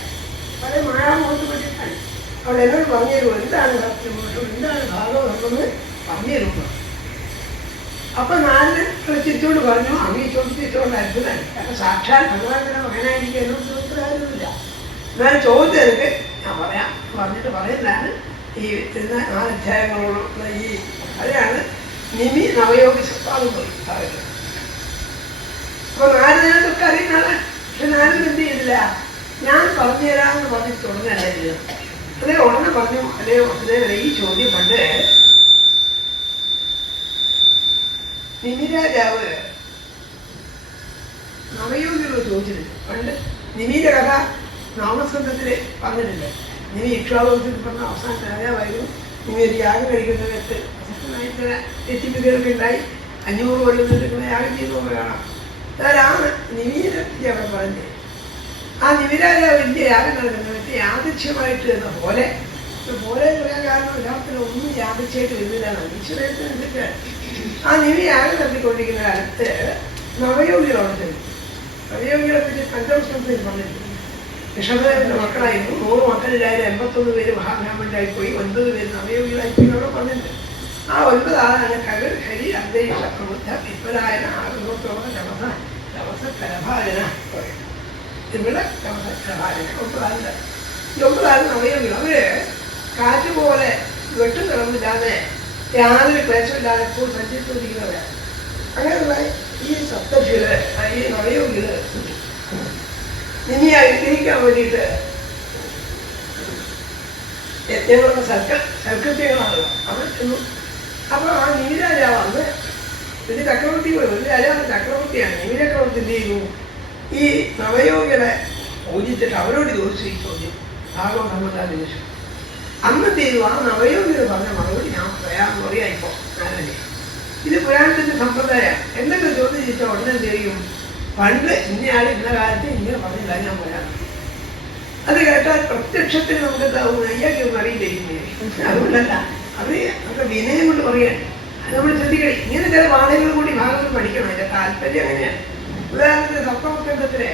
പല മായാമോഹത്ത് പറ്റിയിട്ടാണ്. അവിടെ എന്നോട് പറഞ്ഞു തരുമോ എന്താണ് മോക്ഷം, എന്താണ് ഭാഗവതെന്ന് പറഞ്ഞു തരുമോ. അപ്പൊ നാരദൻ ചിരിച്ചോണ്ട് പറഞ്ഞു, അങ്ങ് ചോദിച്ചുകൊണ്ട് അത്ഭുതമാണ്. കാരണം സാക്ഷാൽ ഭഗവാന്റെ മകനായിരിക്കും എന്നോട് ചോദിച്ചിട്ട് കാര്യമില്ല. എന്നാലും ചോദിച്ചെനിക്ക് ഞാൻ പറയാം പറഞ്ഞിട്ട് പറയുന്നതാണ് ഈ 4 അധ്യായങ്ങളുള്ള ഈ അതിനാണ് നിമി നവയോഗി സത്താന്ന് പറയുന്നത്. അപ്പൊ നാരദനൊക്കെ അറിയുന്നതാണ്. പക്ഷെ നാരദൻ എന്ത് ചെയ്തില്ല, ഞാൻ പറഞ്ഞു തരാമെന്ന് പറഞ്ഞ് തുടങ്ങാനായിരുന്നു. അതേ ഉടനെ പറഞ്ഞു, അതേ വസുദേവനെ ഈ ചോദ്യം പണ്ട് നിമിരാജാവ് നവയോഗികളോട് ചോദിച്ചിട്ടുണ്ട്. പണ്ട് നിമിയുടെ കഥ നാമസ്കന്ധത്തില് പറഞ്ഞിട്ടുണ്ട്. നിമി ഇക്ഷ്വാകുവംശത്തിൽ പറഞ്ഞ അവസാനത്തെ രാജാവായിരുന്നു. നിമി ഒരു യാഗം കഴിക്കുന്നതിനകത്ത് പ്രശസ്തമായിട്ട് തെറ്റിപ്പിക്കലൊക്കെ ഉണ്ടായി 500 കൊല്ലം നിൽക്കുന്ന യാഗം ചെയ്തു കാണാം. അതാണ് നിമിയെ പറ്റി അവിടെ പറഞ്ഞത്. ആ നിമിരാജാവ് വലിയ യാഗം നടക്കുന്നത് യാദൃശ്യമായിട്ട് എന്ന പോലെ പറയാൻ കാരണം യഥാർത്ഥത്തിൽ ഒന്നും യാദൃശ്യമായിട്ട് വരുന്നില്ലാണ്, ഈശ്വരത്തിനനുസരിച്ചാണ്. ആ നിമി യാഗം നടത്തിക്കൊണ്ടിരിക്കുന്ന കാലത്ത് നവയോഗികളോട് ചെന്നു. നവയോഗികളെ പറ്റി പഞ്ചമസ്കന്ധത്തിൽ പറഞ്ഞിട്ടുണ്ട്. ഋഷഭദേവന്റെ മക്കളായിരുന്നു. 100 മക്കളിലായാലും 81 പേര് മഹാബ്രാഹ്മണരായിപ്പോയി, 9 പേര് നവയോഗികളായിപ്പോയി അവിടെ പറഞ്ഞിട്ടുണ്ട്. ആ 9 ആളാണ് കവിർ ഹരി അന്തരീക്ഷ പ്രബുദ്ധ വിപ്പലായന ആറുനോട്ടോടെ കലഭാരന ഇവിടെ കലഭാരന 9 ആളുണ്ട്. ഈ 9 ആൾ നവയോഗികൾ. അവര് കാറ്റുപോലെ വെട്ടും കിടന്നില്ലാതെ യാതൊരു ക്ലേശമില്ലാതെ ഇപ്പോൾ സഞ്ചരിച്ചുകൊണ്ടിരിക്കുന്നവരാണ്. അങ്ങനെയുള്ള ഈ സപ്തർഷികള് ഈ നവയോഗികള് നിമിയെ അനുഗ്രഹിക്കാൻ വേണ്ടിയിട്ട് യജ്ഞങ്ങളുടെ സൽകൃത്യങ്ങളാണല്ലോ അവർ ചെന്നു. അപ്പൊ ആ നിമിരാജാവ് അന്ന് വലിയ ചക്രവർത്തി പോയി. വലിയ രാജാവ് ചക്രവർത്തിയാണ്. നിമി ചക്രവർത്തി എന്ത് ചെയ്തു, ഈ നവയോഗികളെ പൂജിച്ചിട്ട് അവരോട് ചോദിച്ചു ഈ ചോദ്യം ഭാഗവത ദിവസം അന്നത്തെ ഇത് ആ നവയോഗ്യത പറഞ്ഞ മറുപടി ഞാൻ പറയായിപ്പോ ഞാനല്ലേ ഇത് പുരാണത്തിന്റെ സമ്പ്രദായം എന്തൊക്കെ ചോദ്യം ചോദിച്ചാൽ ഉടനെ ചെയ്യും പണ്ട് ഇന്നയാൾ ഇന്ന കാലത്ത് ഇങ്ങനെ പറഞ്ഞില്ല ഞാൻ പറയാം അത് കേട്ടാൽ പ്രത്യക്ഷത്തിന് നമുക്ക് അയ്യാക്കി ഒന്നും അറിയില്ലേ അതുകൊണ്ടല്ല അത് നമുക്ക് വിനയം കൊണ്ട് പറയാണ് അത് നമ്മൾ ശ്രദ്ധിക്കണം ഇങ്ങനെ ചില പാഠങ്ങൾ കൂടി ഭാഗങ്ങൾ പഠിക്കണം അതിന്റെ താല്പര്യം അങ്ങനെയാണ് ഉദാഹരണത്തിന് സപ്തമസ്കന്ധത്തിലെ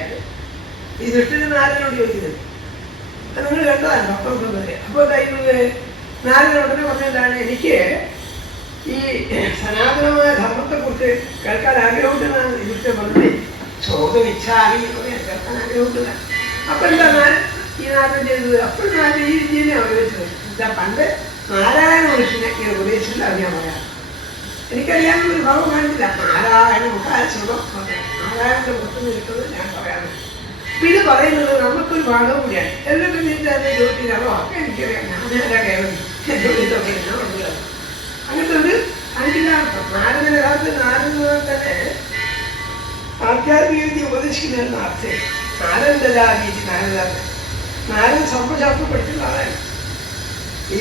ഈ ദൃഷ്ടിന് നാരനോട് ചോദിക്കുന്നത് അത് നിങ്ങൾ കേട്ടതാണ് സപ്തമസ്കന്ധത്തില് അപ്പോൾ നാരൻ ഉടനെ പറഞ്ഞതാണ് എനിക്ക് ഈ സനാതനമായ ധർമ്മത്തെക്കുറിച്ച് കേൾക്കാൻ ആഗ്രഹമുണ്ടെന്നാണ് ഇവിടുത്തെ പറഞ്ഞത് ചോദ്യമിച്ഛാമി കേൾക്കാൻ ആഗ്രഹമുണ്ടെന്ന് അപ്പൊ എന്താണ് ഈ നാരൻ ചെയ്തത് അപ്പോൾ നാരൻ ഈ രീതിയെ അവതരിച്ചത് എന്താ പണ്ട് നാരായണ മനുഷ്യനെ ഈ ഉപദേശിച്ചില്ല അത് ഞാൻ പറയാം എനിക്കറിയാവുന്നൊരു ഭാവം കാണിച്ചില്ല നാരായണ മുഖാശ്രമം നാരായണന്റെ മുഖത്ത് നിൽക്കുന്നത് ഞാൻ പറയാറ് അപ്പൊ ഇത് പറയുന്നത് നമുക്കൊരു ഭാഗം കൂടിയാണ് എല്ലാവരും നീന്താതെ ജോലിയിലാണോ ഒക്കെ എനിക്കറിയാം ഞാനാരാ കേരളം ജോലിയിലൊക്കെ ഞാൻ മനസ്സിലാവും അങ്ങനത്തെ ഒരു കാണിക്കില്ലാർത്ഥം നാരദൻ യഥാർത്ഥ നാരദ തന്നെ ആധ്യാത്മിക രീതി ഉപദേശിക്കുന്നതെന്ന് അർത്ഥം നാരദ രീതി നാരദൻ സർവശാസ്ത്രം പഠിക്കുന്ന ആളാണ് ഈ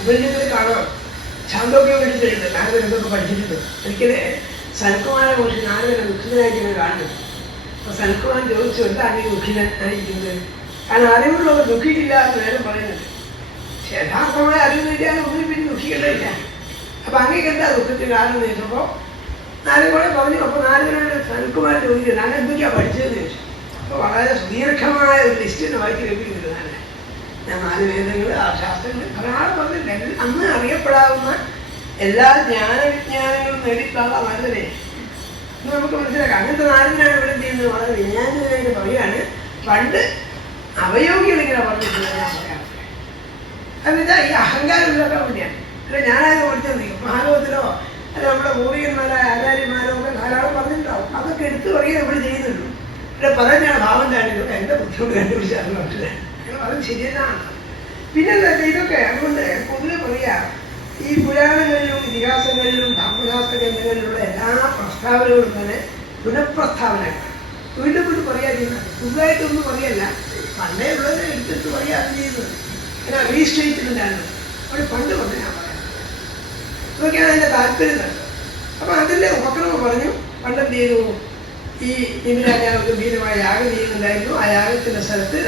ഉപനിഷത്തിൽ കാണാം ഛാന്തോക്യം പഠിച്ചിട്ടുണ്ട് നാരദൻ എന്തൊക്കെ പഠിച്ചിട്ടുണ്ട് ഒരിക്കല് സനൽകുമാര മഹർഷി നാരദനെ ദുഃഖിതനായിരിക്കുന്നത് കാണുന്നത് അപ്പൊ സനൽകുമാരൻ ചോദിച്ചു എന്താണ് ഈ ദുഃഖിതനായിരിക്കുന്നത് കാരണം അറിവുള്ളവർ ദുഃഖിക്കില്ല എന്ന് നേരം പറയുന്നുണ്ട് യഥാർത്ഥമായ അറിവ് നേടിയാൽ ഒന്നിനും പിന്നെ ദുഃഖിക്കേണ്ടതില്ല അപ്പൊ അങ്ങേക്ക് എന്താ ദുഃഖത്തിന് കാരണം ചോദിച്ചപ്പോ നാരദോടെ പറഞ്ഞു അപ്പൊ നാരദനോട് സനൽകുമാരൻ ചോദിച്ചു ഞാൻ എന്തൊക്കെയാ പഠിച്ചതെന്ന് ചോദിച്ചു അപ്പൊ വളരെ സുദീർഘമായ ഒരു ലിസ്റ്റ് വായിച്ച് ലഭിക്കുന്നുണ്ട് ഞാൻ 4 വേദങ്ങൾ ആ ശാസ്ത്രങ്ങൾ ധാരാളം പറഞ്ഞിട്ടുണ്ട് അന്ന് അറിയപ്പെടാവുന്ന എല്ലാ ജ്ഞാനവിജ്ഞാനങ്ങളും നേടിയിട്ടുള്ള നാരദനെ ഇന്ന് നമുക്ക് മനസ്സിലാക്കാം അങ്ങനത്തെ നാരദനാണ് ഇവിടെ ചെയ്യുന്നത് വളരെ വിജ്ഞാനമായിട്ട് പറയുകയാണ് പണ്ട് അവയോഗികൾ ഇങ്ങനെ പറഞ്ഞിട്ടുള്ളത് ഞാൻ പറയാം എന്നുവെച്ചാൽ ഈ അഹങ്കാരം ഉണ്ടാക്കാൻ വേണ്ടിയാണ് അല്ല ഞാനത് പഠിച്ചത് ഭാഗവത്തിലോ അല്ല നമ്മുടെ പൂർവികന്മാരായ ആചാര്യന്മാരോ ഒക്കെ ധാരാളം പറഞ്ഞിട്ടുണ്ടാവും അതൊക്കെ എടുത്തു പറയുക നമ്മൾ ചെയ്യുന്നുള്ളൂ ഇവിടെ പറഞ്ഞാണ് ഭാവം താണിതൊക്കെ എൻ്റെ ബുദ്ധിമുട്ട് കണ്ടുപിടിച്ചാണ് മനസ്സിലായി അത് ശരിയെന്നാണ് പിന്നെ എന്താ ഇതൊക്കെ അതുകൊണ്ട് പൊതുവെ പറയാം ഈ പുരാണങ്ങളിലും ഇതിഹാസങ്ങളിലും ധർമ്മശാസ്ത്ര ഗ്രന്ഥങ്ങളിലുള്ള എല്ലാ പ്രസ്താവനകളും തന്നെ പുനഃപ്രസ്താവനകളാണ് വീണ്ടും വീണ്ടും പറയാ ചെയ്യുന്നത് പുതുതായിട്ടൊന്നും പറയല്ല പണ്ടേ ഉള്ളത് എടുത്തിട്ട് പറയാതെ ചെയ്യുന്നത് അങ്ങനെ റീസ്റ്റേറ്റ്മെന്റാണ് അവിടെ പണ്ട് കൊണ്ട് ഞാൻ പറയാം ഇതൊക്കെയാണ് അതിൻ്റെ താല്പര്യം കണ്ടത് അപ്പൊ അതിൻ്റെ ഉപക്രമം പറഞ്ഞു പണ്ടെന്ത് ചെയ്തു ഈ നിമിരാജാവ് ഗംഭീരമായ യാഗം ചെയ്യുന്നുണ്ടായിരുന്നു ആ യാഗത്തിന്റെ സ്ഥലത്ത്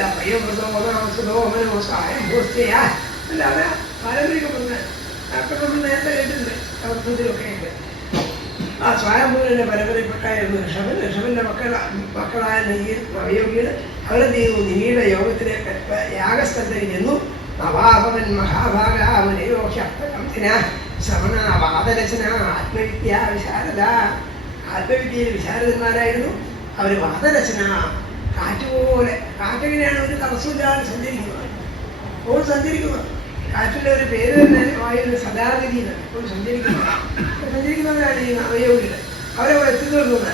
അല്ലാതെ പാരമ്പര്യപ്പെടുന്ന അപ്പൊ നമ്മൾ നേരത്തെ കേട്ടിട്ടുണ്ട് അർത്ഥത്തിലൊക്കെ ഉണ്ട് ആ സ്വയംഭൂവിന്റെ പരമ്പരപ്പെട്ടായിരുന്നു ഋഷഭന്റെ മക്കളായ നവയോഗികൾ അവരെന്ത് ചെയ്തു നിമിയുടെ യോഗത്തിലെ യാഗസ്ഥലത്തേക്ക് ചെന്നു നവാഭവൻ മഹാഭാഗാമനയോഹ്യർത്ഥകംസിന ശ്രവണ വാദരചന ആത്മവിദ്യ വിശാരദ ആത്മവിദ്യയിൽ വിശാരദന്മാരായിരുന്നു അവർ വാദരചന കാറ്റുപോലെ കാറ്റെങ്ങനെയാണ് ഒരു തടസ്സമില്ലാതെ സഞ്ചരിക്കുന്നത് അപ്പോൾ സഞ്ചരിക്കുന്നത് കാറ്റിൻ്റെ ഒരു പേര് തന്നെ വായുവിന് സദാഗതി എന്നാണ് ഇപ്പോൾ സഞ്ചരിക്കുന്നവരാണ് ഈ നവയോഗികൾ അവരവിടെ എത്തിക്കൊള്ളുന്നത്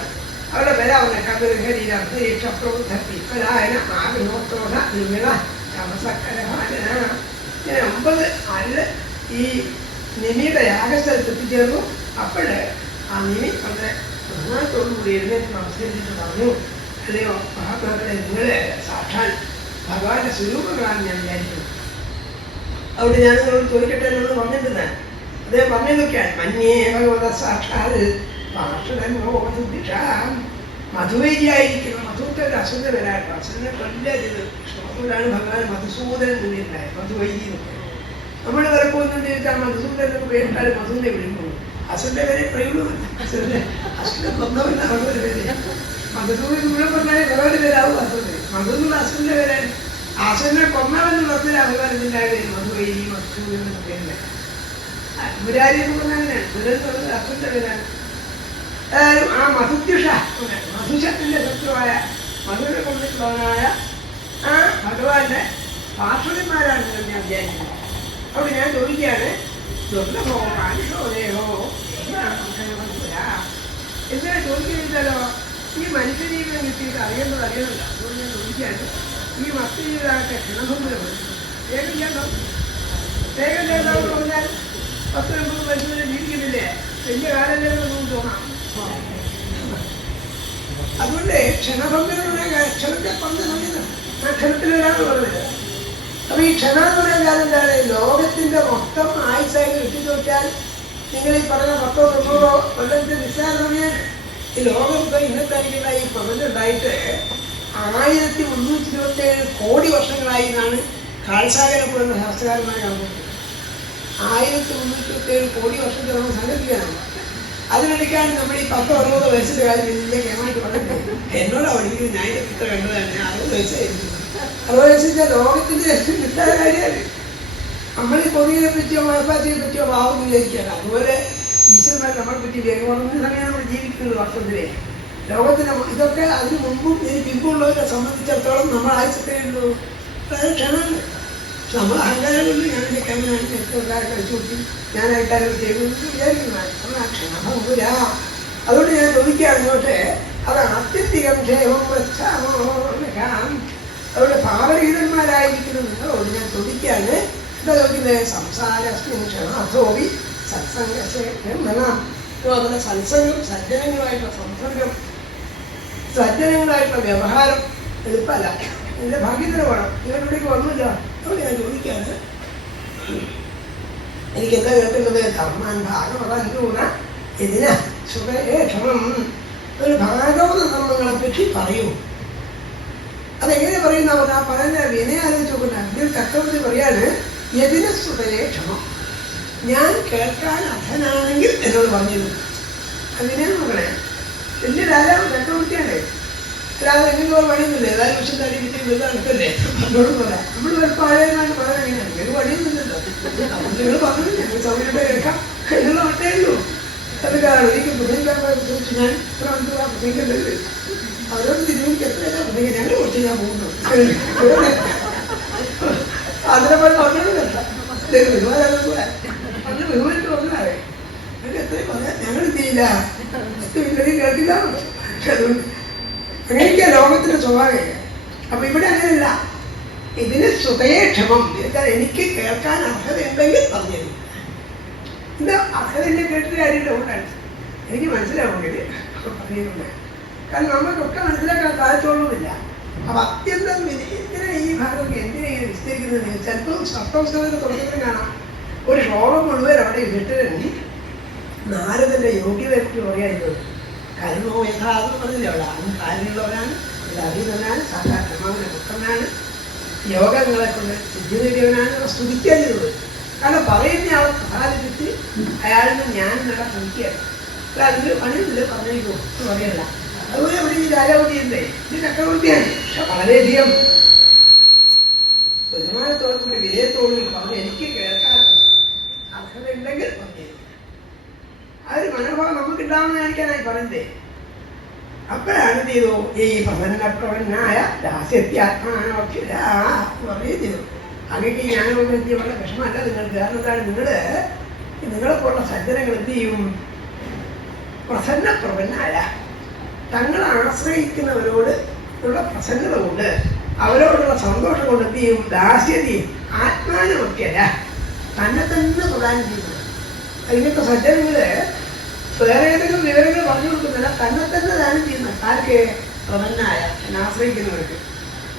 അവരുടെ പേര് അവരുടെ കവിഹരീരർത്ഥ ക്ഷപ്രബുദ്ധരായന നാഗനോത്തോഷ നിർമ്മിള ശമസക്കരഭാജന ഇങ്ങനെ 9 ആളുകൾ ഈ നിമിയുടെ യാഗസ്ഥലത്ത് എത്തിച്ചേർന്നു. അപ്പോഴ് ആ നിമി വളരെ ബഹുമാനത്തോടുകൂടി എഴുന്നേറ്റ് നമസ്കരിച്ചിട്ട് പറഞ്ഞു, അല്ലയോ മഹാത്മാക്കളെ, നിങ്ങളെ സാക്ഷാൽ ഭഗവാന്റെ സ്വരൂപങ്ങളാണ് ഞാൻ വിചാരിക്കുന്നത്. അവിടെ ഞാൻ നിങ്ങളോട് ചോദിക്കട്ടെ എന്നുള്ളത് പറഞ്ഞിട്ടുണ്ട്. അദ്ദേഹം പറഞ്ഞതൊക്കെയാണ് മഞ്ഞേ ഭഗവത സാക്ഷാൽ മധുവൈരിയായിരിക്കുന്ന മധുവിന്റെ ഒരു അസുര വരാട്ടോ. അസുരനെ കൊല്ലാ ചെയ്ത് മധുവിലാണ് ഭഗവാൻ മധുസൂദൻ മുന്നിലുണ്ടായത്. മധുവൈരി എന്നൊക്കെ നമ്മൾ പലപ്പോഴും ചോദിച്ചാൽ മധുസൂദൻ എന്നൊക്കെ പേരിട്ടാൽ മധുവിനെ വിളിക്കുള്ളൂ. അസുരന്റെ പേരെ പ്രയോജനമില്ല. അസുരനെ കൊന്നവല്ല അവരുടെ പേര്. മധുസൂദൻ മുഴുവൻ പറഞ്ഞാൽ ഭഗവാന്റെ പേരാവും അസുരൻ. മധുവിനുള്ള അസുരന്റെ പേരാണ്. അസുരനെ കൊന്നവെന്ന് പറഞ്ഞാൽ ഭഗവാനത്തിന്റെ പേര് മധുവൈരി മധുസൂദൻ എന്ന പേരില്ല. മുരാരി എന്ന് പറഞ്ഞാൽ അങ്ങനെയാണ്. മുരൻ എന്ന് പറഞ്ഞാൽ അസുരന്റെ പേരാണ്. ആ മധുദ്യുഷ മധുശത്തിന്റെ ശത്രുവായ മധുവിനെ കൊണ്ടിട്ടുള്ളവനായ ആ ഭഗവാന്റെ പാർശ്വന്മാരാണ് ഞാൻ വിചാരിക്കുന്നത്. അവിടെ ഞാൻ ചോദിക്കുകയാണ്, ദുർലഭോ മാനുഷോദേഹോ എന്തിനാ ചോദിക്കുന്നില്ലല്ലോ? ഈ മനുഷ്യജീവിതം കിട്ടിയിട്ട് അറിയേണ്ടത് അറിയണമല്ലോ. അതുകൊണ്ട് ഞാൻ ചോദിക്കുകയാണ്, ഈ മസ്തിജീവിതമായിട്ട് ക്ഷണഭംഗമാണ് വേഗം ചെയ്യണ്ടോ? വേഗം ചെയ്യണമെന്ന് പറഞ്ഞാൽ 10-50 വയസ്സിൽ ജീവിക്കുന്നില്ലേ? വലിയ കാലം തോന്നാം. അതുകൊണ്ട് ക്ഷണഭംഗങ്ങളുടെ ക്ഷണത്തെ പണ്ട് സമയത്ത് ക്ഷണത്തിൽ വരാന്ന് പറഞ്ഞത്. അപ്പൊ ഈ ക്ഷണം എന്ന് പറയാൻ കാരണം എന്താണ്? ലോകത്തിന്റെ മൊത്തം ആയുസായിട്ട് വെട്ടി നോക്കിയാൽ നിങ്ങൾ ഈ പറഞ്ഞ 10-90 കൊല്ലത്തെ നിസ്സാര സമയമാണ്. ഈ ലോകം ഇപ്പൊ ഇന്നത്തെ ഈ പ്രപഞ്ചം ഉണ്ടായിട്ട് 1327 കോടി വർഷങ്ങളായി എന്നാണ് കാഴ്ചാകരെ പോലുള്ള ശാസ്ത്രകാരന്മാർ കണ്ടുപിടിച്ചത്. 1327 കോടി വർഷത്തെ നമ്മൾ സങ്കല്പിക്കാനാണ്. അതിനിടയ്ക്കാണ് നമ്മൾ ഈ 10-60 വയസ്സിന്റെ കാര്യം വലിയ കേമായിട്ട് പറഞ്ഞത്. എന്നോടാ പഠിക്കുന്നത്, ഞാൻ ഇത്ര കണ്ടത് തന്നെ 60 വയസ്സായിരുന്നു. 60 വയസ്സിന്റെ ലോകത്തിന്റെ നിസ്സാര കാര്യമാണ്. നമ്മൾ ഈ പൊതുവിനെ പറ്റിയോ മഴപ്പാറ്റിയെ പറ്റിയോ ഭാവം വിചാരിക്കുകയാണ്. അതുപോലെ ഈശ്വരന്മാർ നമ്മളെ പറ്റി വേഗം സമയം നമ്മൾ ജീവിക്കുന്നത് വർഷത്തിലെ ലോകത്തിന് ഇതൊക്കെ അതിന് മുമ്പും ഇതിന് പിമ്പുള്ളവരെ സംബന്ധിച്ചിടത്തോളം നമ്മൾ ആഴ്ചത്തേയുള്ളൂ ക്ഷണമാണ്. പക്ഷെ നമ്മൾ അഹങ്കാരം കൊണ്ട് ഞാൻ ക്യാമറയാണ് ഏറ്റവും കഴിച്ചു കൂട്ടി ഞാനായിട്ടാരും ചെയ്തു വിചാരിക്കുന്നതാണ്. നമ്മൾ ആ ക്ഷണഭംഗുര. അതുകൊണ്ട് ഞാൻ ചോദിക്കുകയാണ് ഇങ്ങോട്ട്, അത് ആത്യന്തികം ക്ഷേമം വെച്ചാമോ. അതുകൊണ്ട് പാവരഹിതന്മാരായിരിക്കുന്നത് നിങ്ങളോട് ഞാൻ ചോദിക്കുകയാണ്. എന്താ ചോദിക്കുന്നത്? സംസാരസ്മിൻ ക്ഷണാഥോപി സത്സംഗം. അതുപോലെ സജ്ജനങ്ങളുമായിട്ടുള്ള സംസർഗം, സജ്ജനങ്ങളായിട്ടുള്ള വ്യവഹാരം എളുപ്പമല്ല. ഇതിന്റെ ഭാഗ്യത്തിന് വേണം. ഇവരിവിടേക്ക് വന്നില്ല. അതുകൊണ്ട് ഞാൻ ചോദിക്കാണ്, എനിക്ക് എന്താ കേട്ടുള്ളത്? ധർമാൻ ഭാഗവതൂന ഇതിന് സുഖേക്ഷണം. ഒരു ഭാഗവത ധർമ്മങ്ങളെ പറ്റി പറയൂ. അതെങ്ങനെ പറയുന്ന ആ പറയുന്ന വിനയ ആലോചിച്ച് നോക്കുന്ന അർജുൻ ചക്രവർത്തി പറയാണ്, യതിന് സുഖേക്ഷമം. ഞാൻ കേൾക്കാൻ അർഹനാണെങ്കിൽ എന്നോട് പറഞ്ഞിരുന്നു. അതിനെ നോക്കണേ, വലിയ രാജാവ് ചക്രവർത്തിയാണ്. അല്ലാതെ എങ്ങനെ പണിയൊന്നുമില്ല. ഏതായാലും ലക്ഷം തടി കിട്ടി വെറുതെ നടക്കല്ലേ എന്നോട് പറയാം. നമ്മൾ ചിലപ്പോൾ ആഴമായിട്ട് പറയാൻ എങ്ങനെയാണ്, എനിക്ക് പണിയൊന്നുമില്ലല്ലോ. അപ്പോൾ നിങ്ങൾ പറഞ്ഞു ഞങ്ങൾ സൗകര്യമായിട്ട് കേൾക്കാം എന്നുള്ള ഒട്ടേയുള്ളൂ. അത് കാരണം എനിക്ക് പ്രസംഗിക്കാൻ കുറിച്ച് ഞാൻ ഇത്ര മണിക്കൂറാ പ്രസംഗിക്കേണ്ടത്. അവരോട് തിരുവനിക്ക് എത്രയാ പ്രസംഗിക്കുക, ഞങ്ങൾ കുറച്ച് ഞാൻ പോകുന്നു. അതിനെപ്പോൾ പറഞ്ഞോട് കേട്ടാ അന്ന് ബഹുമാനിച്ച് പറഞ്ഞാറേ എത്രയും പറയാം. ഞങ്ങൾ ചെയ്യില്ല, കേൾക്കില്ല. അതുകൊണ്ട് അങ്ങനെയൊക്കെയാ ലോകത്തിന്റെ സ്വഭാവം. അപ്പൊ ഇവിടെ അങ്ങനെയല്ല. ഇതിന് സുഖേക്ഷമം. എനിക്ക് കേൾക്കാൻ അർഹതയുണ്ടെങ്കിൽ പറഞ്ഞു. എന്താ അർഹത എന്നെ കേട്ടിട്ട് കാര്യമില്ല. കൊണ്ടാണ് എനിക്ക് മനസ്സിലാവുമെങ്കിൽ പറയുന്നുണ്ട്. കാരണം നമുക്കൊക്കെ മനസ്സിലാക്കാൻ സാധിച്ചോളുന്നില്ല. അപ്പൊ അത്യന്തം എന്തിനാ ഈ ഭാഗമൊക്കെ എന്തിനാ ഇങ്ങനെ വിസ്തരിക്കുന്നത്? ചിലപ്പോൾ സപ്തപുസ്തകത്തിന്റെ തുടക്കത്തിൽ കാണാം ഒരു ശ്ലോകം മുഴുവൻ അവിടെ ഇട്ടിട്ട് നാരദന്റെ യോഗ്യതയെപ്പറ്റി പറയായിരുന്നത്. കരുണോ യഥാന്ന് പറഞ്ഞില്ല. അവിടെ അവൻ കാര്യമുള്ളവനാണ്, അഭിനവനാണ്, സാക്ഷാത് ബ്രഹ്മാവിന്റെ പുത്രനാണ്, യോഗങ്ങളെ കൊണ്ട് സിദ്ധി നേടിയവനാണ് സ്തുതിക്കാൻ ചെയ്തത്. കാരണം പറയുന്ന ആളെ പ്രസാദിപ്പിച്ച് അയാളിന് ഞാൻ നട ശ്രമിക്കുകയാണ്. അല്ല അതിന് പണിയൊന്നുമില്ല, പറഞ്ഞേക്കോ എന്ന് പറയല്ല. അതുപോലെ അവിടെ ഈ രാജാവതിയല്ലേ, ഇത് ചക്രവർത്തിയാണ്. പക്ഷെ വളരെയധികം ബഹുമാനത്തോടു കൂടി വിജയത്തോടുകൂടി പറഞ്ഞു എനിക്ക് കേൾക്കാൻ അർഹതയുണ്ടെങ്കിൽ പറഞ്ഞു. ആ ഒരു മനോഭാവം നമുക്ക് ഉണ്ടാവുന്ന കാണിക്കാനായി പറയുന്നേ. അപ്പോഴാണ് എന്ത് ചെയ്തു? ഈ പ്രസന്നപ്രവനായ ദാസ്യത്യാത്മാനോക്ഷര പറയുകയും ചെയ്തു. അങ്ങേക്ക് ഈ ജ്ഞാനമൊക്കെ എന്ത് വളരെ വിഷമമല്ല നിങ്ങൾക്ക്. കാരണം എന്താണ്? നിങ്ങളെപ്പോലുള്ള സജ്ജനങ്ങൾ എന്ത് ചെയ്യും? പ്രസന്നപ്രവനായ തങ്ങളെ ആശ്രയിക്കുന്നവരോട് ഉള്ള പ്രസന്നത കൊണ്ട്, അവരോടുള്ള സന്തോഷം കൊണ്ട് എന്ത് ചെയ്യും? ദാസ്യതി ആത്മാനമൊക്കെയല്ല, തന്നെ തന്നെ പ്രദാനം ചെയ്യുന്നത്. ഇങ്ങനത്തെ സജ്ജനങ്ങള് വേറെ ഏതെങ്കിലും വിവരങ്ങൾ പറഞ്ഞു കൊടുക്കുന്നില്ല, തന്നെ തന്നെ ദാനം ചെയ്യുന്ന. ആർക്ക്? പ്രസന്നായ, എന്നെ ആശ്രയിക്കുന്നവർക്ക്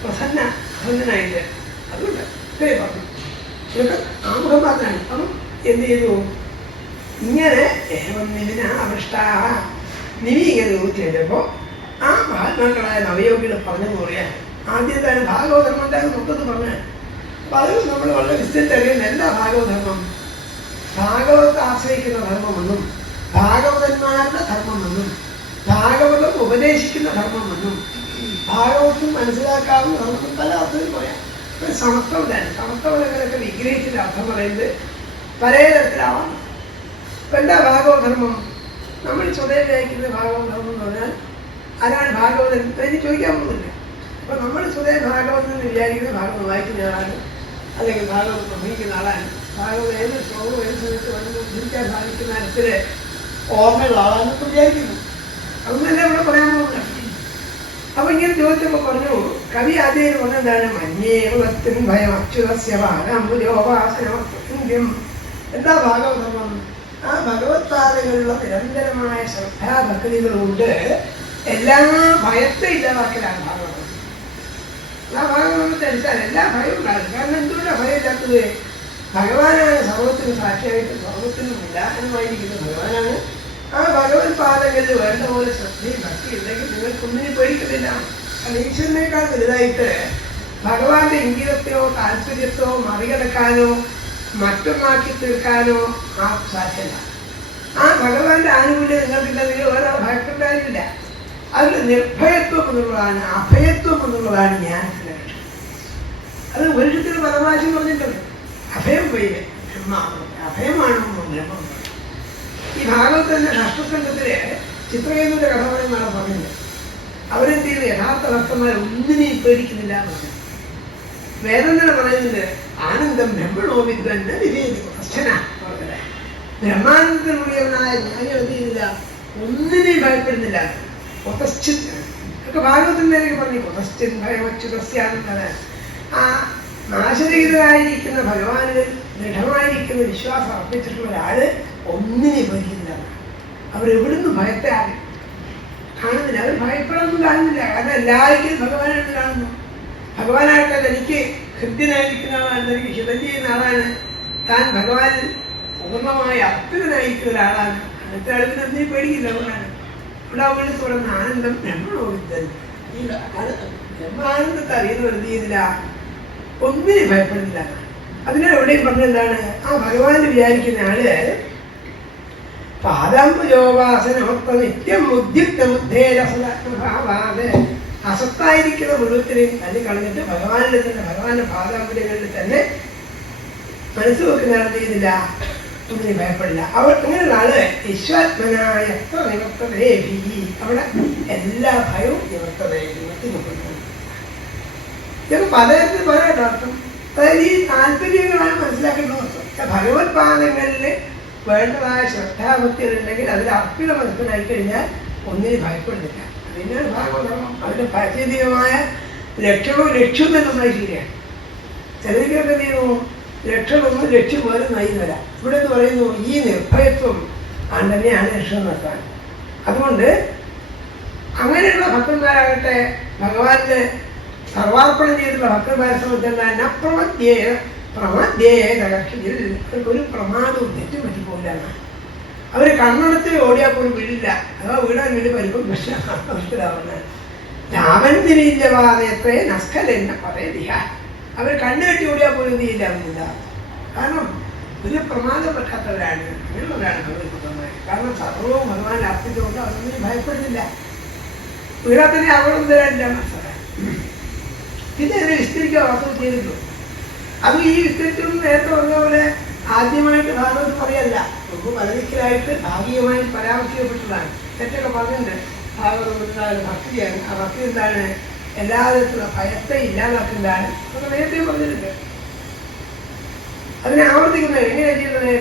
പ്രസന്നനായിട്ട്. അതുകൊണ്ട് ഇത്രയും പറഞ്ഞു. ഇതൊക്കെ ആമുഖം മാത്രമാണ്. അപ്പം എന്ത് ചെയ്തു? ഇങ്ങനെ ഏവം നിവിന അവിഷ്ട നിവി ഇങ്ങനെ ചോദിച്ചു കഴിഞ്ഞപ്പോൾ ആ മഹാത്മാക്കളായ നവയോഗികൾ പറഞ്ഞെന്ന് പറയാൻ ആദ്യത്താണ് ഭാഗവതർമ്മം ഉണ്ടായിരുന്നു മൊത്തത്തിൽ പറഞ്ഞാൽ. അപ്പൊ അത് നമ്മൾ വളരെ വിസ്തരിച്ച് അറിയുന്ന എന്താ ഭാഗവതർമ്മം? ഭാഗവതത്തെ ആശ്രയിക്കുന്ന ധർമ്മമെന്നും ഭാഗവതന്മാരുടെ ധർമ്മമെന്നും ഭാഗവതം ഉപദേശിക്കുന്ന ധർമ്മമെന്നും ഭാഗവതം മനസ്സിലാക്കാവുന്ന ധർമ്മം പല അർത്ഥത്തിൽ പറയാം. സമസ്തവനാണ്. സമസ്തവനങ്ങളൊക്കെ വിഗ്രഹിച്ചിട്ട് അർത്ഥം പറയുന്നത് പല തരത്തിലാവാം. ഇപ്പം എന്താ ഭാഗവതർമ്മം? നമ്മൾ സ്വയം വ്യാഖ്യാനിക്കുന്ന ഭാഗവതർമ്മം എന്ന് പറഞ്ഞാൽ ആരാണ് ഭാഗവതൻ? എനിക്ക് ചോദിക്കാൻ പോകുന്നില്ല. അപ്പൊ നമ്മൾ സ്വയം ഭാഗവതം എന്ന് വിചാരിക്കുന്ന ഭാഗവതം വായിക്കുന്ന ആളാണ്, അല്ലെങ്കിൽ ഭാഗവതം പ്രസംഗിക്കുന്ന ആളാണ്. ഭാഗവതം ഏത് ശ്ലോകം ഏത് സമയത്ത് വേണമെന്ന് ചിന്തിക്കാൻ സാധിക്കുന്ന തരത്തില് ഓർമ്മയുള്ള ആളാണെന്ന് വിചാരിക്കുന്നു. അതൊന്നല്ലേ ഇവിടെ പറയാൻ പോകുന്നത്. അപ്പൊ ഇങ്ങനെ ചോദിച്ചപ്പോൾ പറഞ്ഞു, കവി ആദ്യം പറഞ്ഞെന്താണ്? മഞ്ഞേവത്തിൻ ഭയം അച്യുതസ്യ ഭാഗംബുജോപാസനം. എന്താ ഭാഗവതം? ആ ഭഗവത് പാതകളിലുള്ള നിരന്തരമായ ശ്രദ്ധാഭക്തികളുണ്ട് എല്ലാ ഭയത്തെ ഇല്ലാതാക്കലാണ് ഭാഗവതം. ആ ഭാഗം നമ്മൾ ധരിച്ചാൽ എല്ലാ ഭയവും ഉണ്ടാകും. കാരണം എന്തുകൊണ്ടാണ് ഭയമില്ലാത്തത്? ഭഗവാനാണ് സർവത്തിന് സാക്ഷിയായിട്ട് സർവത്തിനും ഉദാഹരണമായിരിക്കുന്ന ഭഗവാനാണ്. ആ ഭഗവത് പാദങ്ങളിൽ വേണ്ട പോലെ ശ്രദ്ധയും ഭക്തി ഉണ്ടെങ്കിൽ നിങ്ങൾക്കൊന്നിനും പേടിക്കുന്നില്ല. കാരണം ഈശ്വരനേക്കാൾ വലുതായിട്ട് ഭഗവാന്റെ ഇംഗിതത്തെയോ താല്പര്യത്തെയോ മറികടക്കാനോ മറ്റൊന്നാക്കി തീർക്കാനോ ആ സാധ്യത. ആ ഭഗവാന്റെ ആനുകൂല്യം നിങ്ങൾക്കില്ലെങ്കിൽ വേറെ ഭയപ്പെടാനില്ല. അതിൽ നിർഭയത്വം എന്നുള്ളതാണ്, അഭയത്വം എന്നുള്ളതാണ് ജ്ഞാനത്തിൻ്റെ ലക്ഷ്യം. അത് ഒരിടത്തിൽ പരമാശം പറഞ്ഞിട്ടുണ്ട്. അഭയം പോയില്ലേ ബ്രഹ്മാണ്, അഭയമാണോ ബ്രഹ്മം. ഈ ഭാഗവതത്തിന്റെ ഷഷ്ഠസ്കന്ധത്തില് ചിത്രകേതുവിന്റെ കഥ പറയുന്നതാണ് പറഞ്ഞത്. അവരെന്ത് ചെയ്ത് യഥാർത്ഥ ഭക്തന്മാർ ഒന്നിനെയും പേടിക്കുന്നില്ല എന്ന് പറഞ്ഞു. വേദം തന്നെ പറയുന്നുണ്ട്, ആനന്ദം ബ്രഹ്മണോവിദ്വന്റെ വിവേചിക്കും ബ്രഹ്മാനന്ദത്തിനുള്ളിയവനായ ജ്ഞാനി എന്ത് ചെയ്യുന്നില്ല, ഒന്നിനെയും ഭയപ്പെടുന്നില്ല. ഒക്കെ ഭാഗവതത്തിന്റെ പറഞ്ഞു കൊതശ്ചിൻ ഭയമച്യുതസ്യാണെന്നത്. ആ നാശരഹിതരായിരിക്കുന്ന ഭഗവാനിൽ ദൃഢമായിരിക്കുന്ന വിശ്വാസം അർപ്പിച്ചിട്ടുള്ള ഒരാള് ഒന്നിനെ ഭരിക്കുന്നില്ല. അവരെവിടുന്ന് ഭയത്തെ കാണുന്നില്ല, അവർ ഭയപ്പെടാനൊന്നും കാണുന്നില്ല. കാരണം എല്ലാവർക്കും ഭഗവാനായിട്ട് കാണുന്നു. ഭഗവാനായിട്ട് തനിക്ക് ഹൃദ്യനായിരിക്കുന്ന ആളാണ്, തനിക്ക് ഹിതം ചെയ്യുന്ന ആളാണ്, താൻ ഭഗവാനിൽ പൂർണ്ണമായ അർപ്പിതനായിരിക്കുന്ന ഒരാളാണ്. അങ്ങനത്തെ ആളുകൾ ഒന്നിനും പേടിക്കില്ല. അവരാണ് ഇവിടെ അവളിൽ തുടർന്ന് ആനന്ദം ബ്രഹ്മണോവിദ്വൻ. ഈ ബ്രഹ്മാനന്ദത്തെ അറിയുന്നവർ എന്ത് ചെയ്യുന്നില്ല, ഒന്നിനും ഭയപ്പെടുന്നില്ല. അതിനെവിടെയും പറഞ്ഞെന്താണ്, ആ ഭഗവാൻ വിചാരിക്കുന്ന ആള് പാദാംബുജോപാസനമൊത്ത നിത്യം ഉദ്യുക്തമുദ്ധേരസഭാവാത് അസത്തായിരിക്കുന്ന മുഴുവത്തിനെയും തല്ലി കളഞ്ഞിട്ട് ഭഗവാനിൽ തന്നെ ഭഗവാന്റെ പാദാംബുജങ്ങളിൽ തന്നെ മനസ്സ് വെക്കുന്ന ആൾ ചെയ്യുന്നില്ല, ഒന്നിനും ഭയപ്പെടില്ല. അവർ ഇങ്ങനെയുള്ള ആള് വിശ്വാത്മനായ നിവർത്തതേഭി, അവിടെ എല്ലാ ഭയവും നിവർത്തിക്കൊണ്ടു. ഇതൊക്കെ പലതരത്തിൽ പറയാട്ടോ അർത്ഥം. അതായത് ഈ താല്പര്യങ്ങളാണ് മനസ്സിലാക്കേണ്ടത്. ഭഗവത് പാദങ്ങളിൽ വേണ്ടതായ ശ്രദ്ധാഭക്തികളുണ്ടെങ്കിൽ അതിൽ അർപ്പിത മനസ്സിലായി കഴിഞ്ഞാൽ ഒന്നിനും ഭയപ്പെടുന്നില്ല. അതിനാണ് ഭാഗവതം. അതിന്റെ പ്രാചീനികമായ ലക്ഷ്യവും ലക്ഷ്യവും തന്നെ ഒന്നായി ശരിയാണ്. ചിലർക്കൊക്കെ എന്ത് ചെയ്യുന്നു, ലക്ഷ്യമൊന്നും ലക്ഷ്യം പോലെ നയി വരാം. ഇവിടെ എന്ന് പറയുന്നു ഈ നിർഭയത്വം തന്നെയാണ് ലക്ഷ്യം നിർത്താൻ. അതുകൊണ്ട് അങ്ങനെയുള്ള ഭക്തന്മാരാകട്ടെ ഭഗവാന്റെ സർവാർപ്പണം ചെയ്തിട്ടുള്ള ഭക്തന്മാരെ സംബന്ധിച്ചാൽ പ്രമദ്യേകക്ഷിയിൽ ഒരു പ്രമാദവും തെറ്റും പറ്റിപ്പോയില്ല. അവർ കണ്ണടത്തിൽ ഓടിയാൽ പോലും വീടില്ല, അഥവാ വീടാൻ വേണ്ടി പരിപ്പം മനസ്സിലാവുന്നത്. രാമൻ തിരിഞ്ഞവാദയത്തെ നസ്കലെന്ന പതേതിഹ. അവർ കണ്ണു കെട്ടി ഓടിയാൽ പോലും എന്ത് ചെയ്യില്ല. കാരണം ഒരു പ്രമാദം പറ്റാത്തവരാണ്. അങ്ങനെയുള്ളവരാണ് ഭഗവത്ഭക്തന്മാർ. കാരണം സർവവും ഭഗവാൻ അർപ്പിച്ചുകൊണ്ട് അവരൊന്നും ഭയപ്പെടുന്നില്ല. വീടാൽ തന്നെ അവളും തരാനില്ല മനസ്സിലായി. പിന്നെ അതിനെ വിസ്തരിക്കുക വാസ്തവം ചെയ്തിട്ടു. അത് ഈ വിസ്തരിച്ചൊന്നും നേരത്തെ പറഞ്ഞ പോലെ ആദ്യമായിട്ട് ഭാഗവത് പറയല്ല, നമുക്ക് പലതിക്കലായിട്ട് ഭാഗികമായി പരാമർശിക്കപ്പെട്ടതാണ്. തെറ്റൊക്കെ പറഞ്ഞിട്ടുണ്ട്. ഭാഗവതം എന്താണ് ഭക്തിയാണ്. ആ ഭക്തി എന്താണ്, എല്ലാ തരത്തിലുള്ള ഭയത്തെ ഇല്ലാതാക്കുന്നതാണ്. അതൊക്കെ നേരത്തെ പറഞ്ഞിട്ടുണ്ട്. അതിനെ ആവർത്തിക്കുന്നത് എങ്ങനെയാണ് ചെയ്യുന്നത്?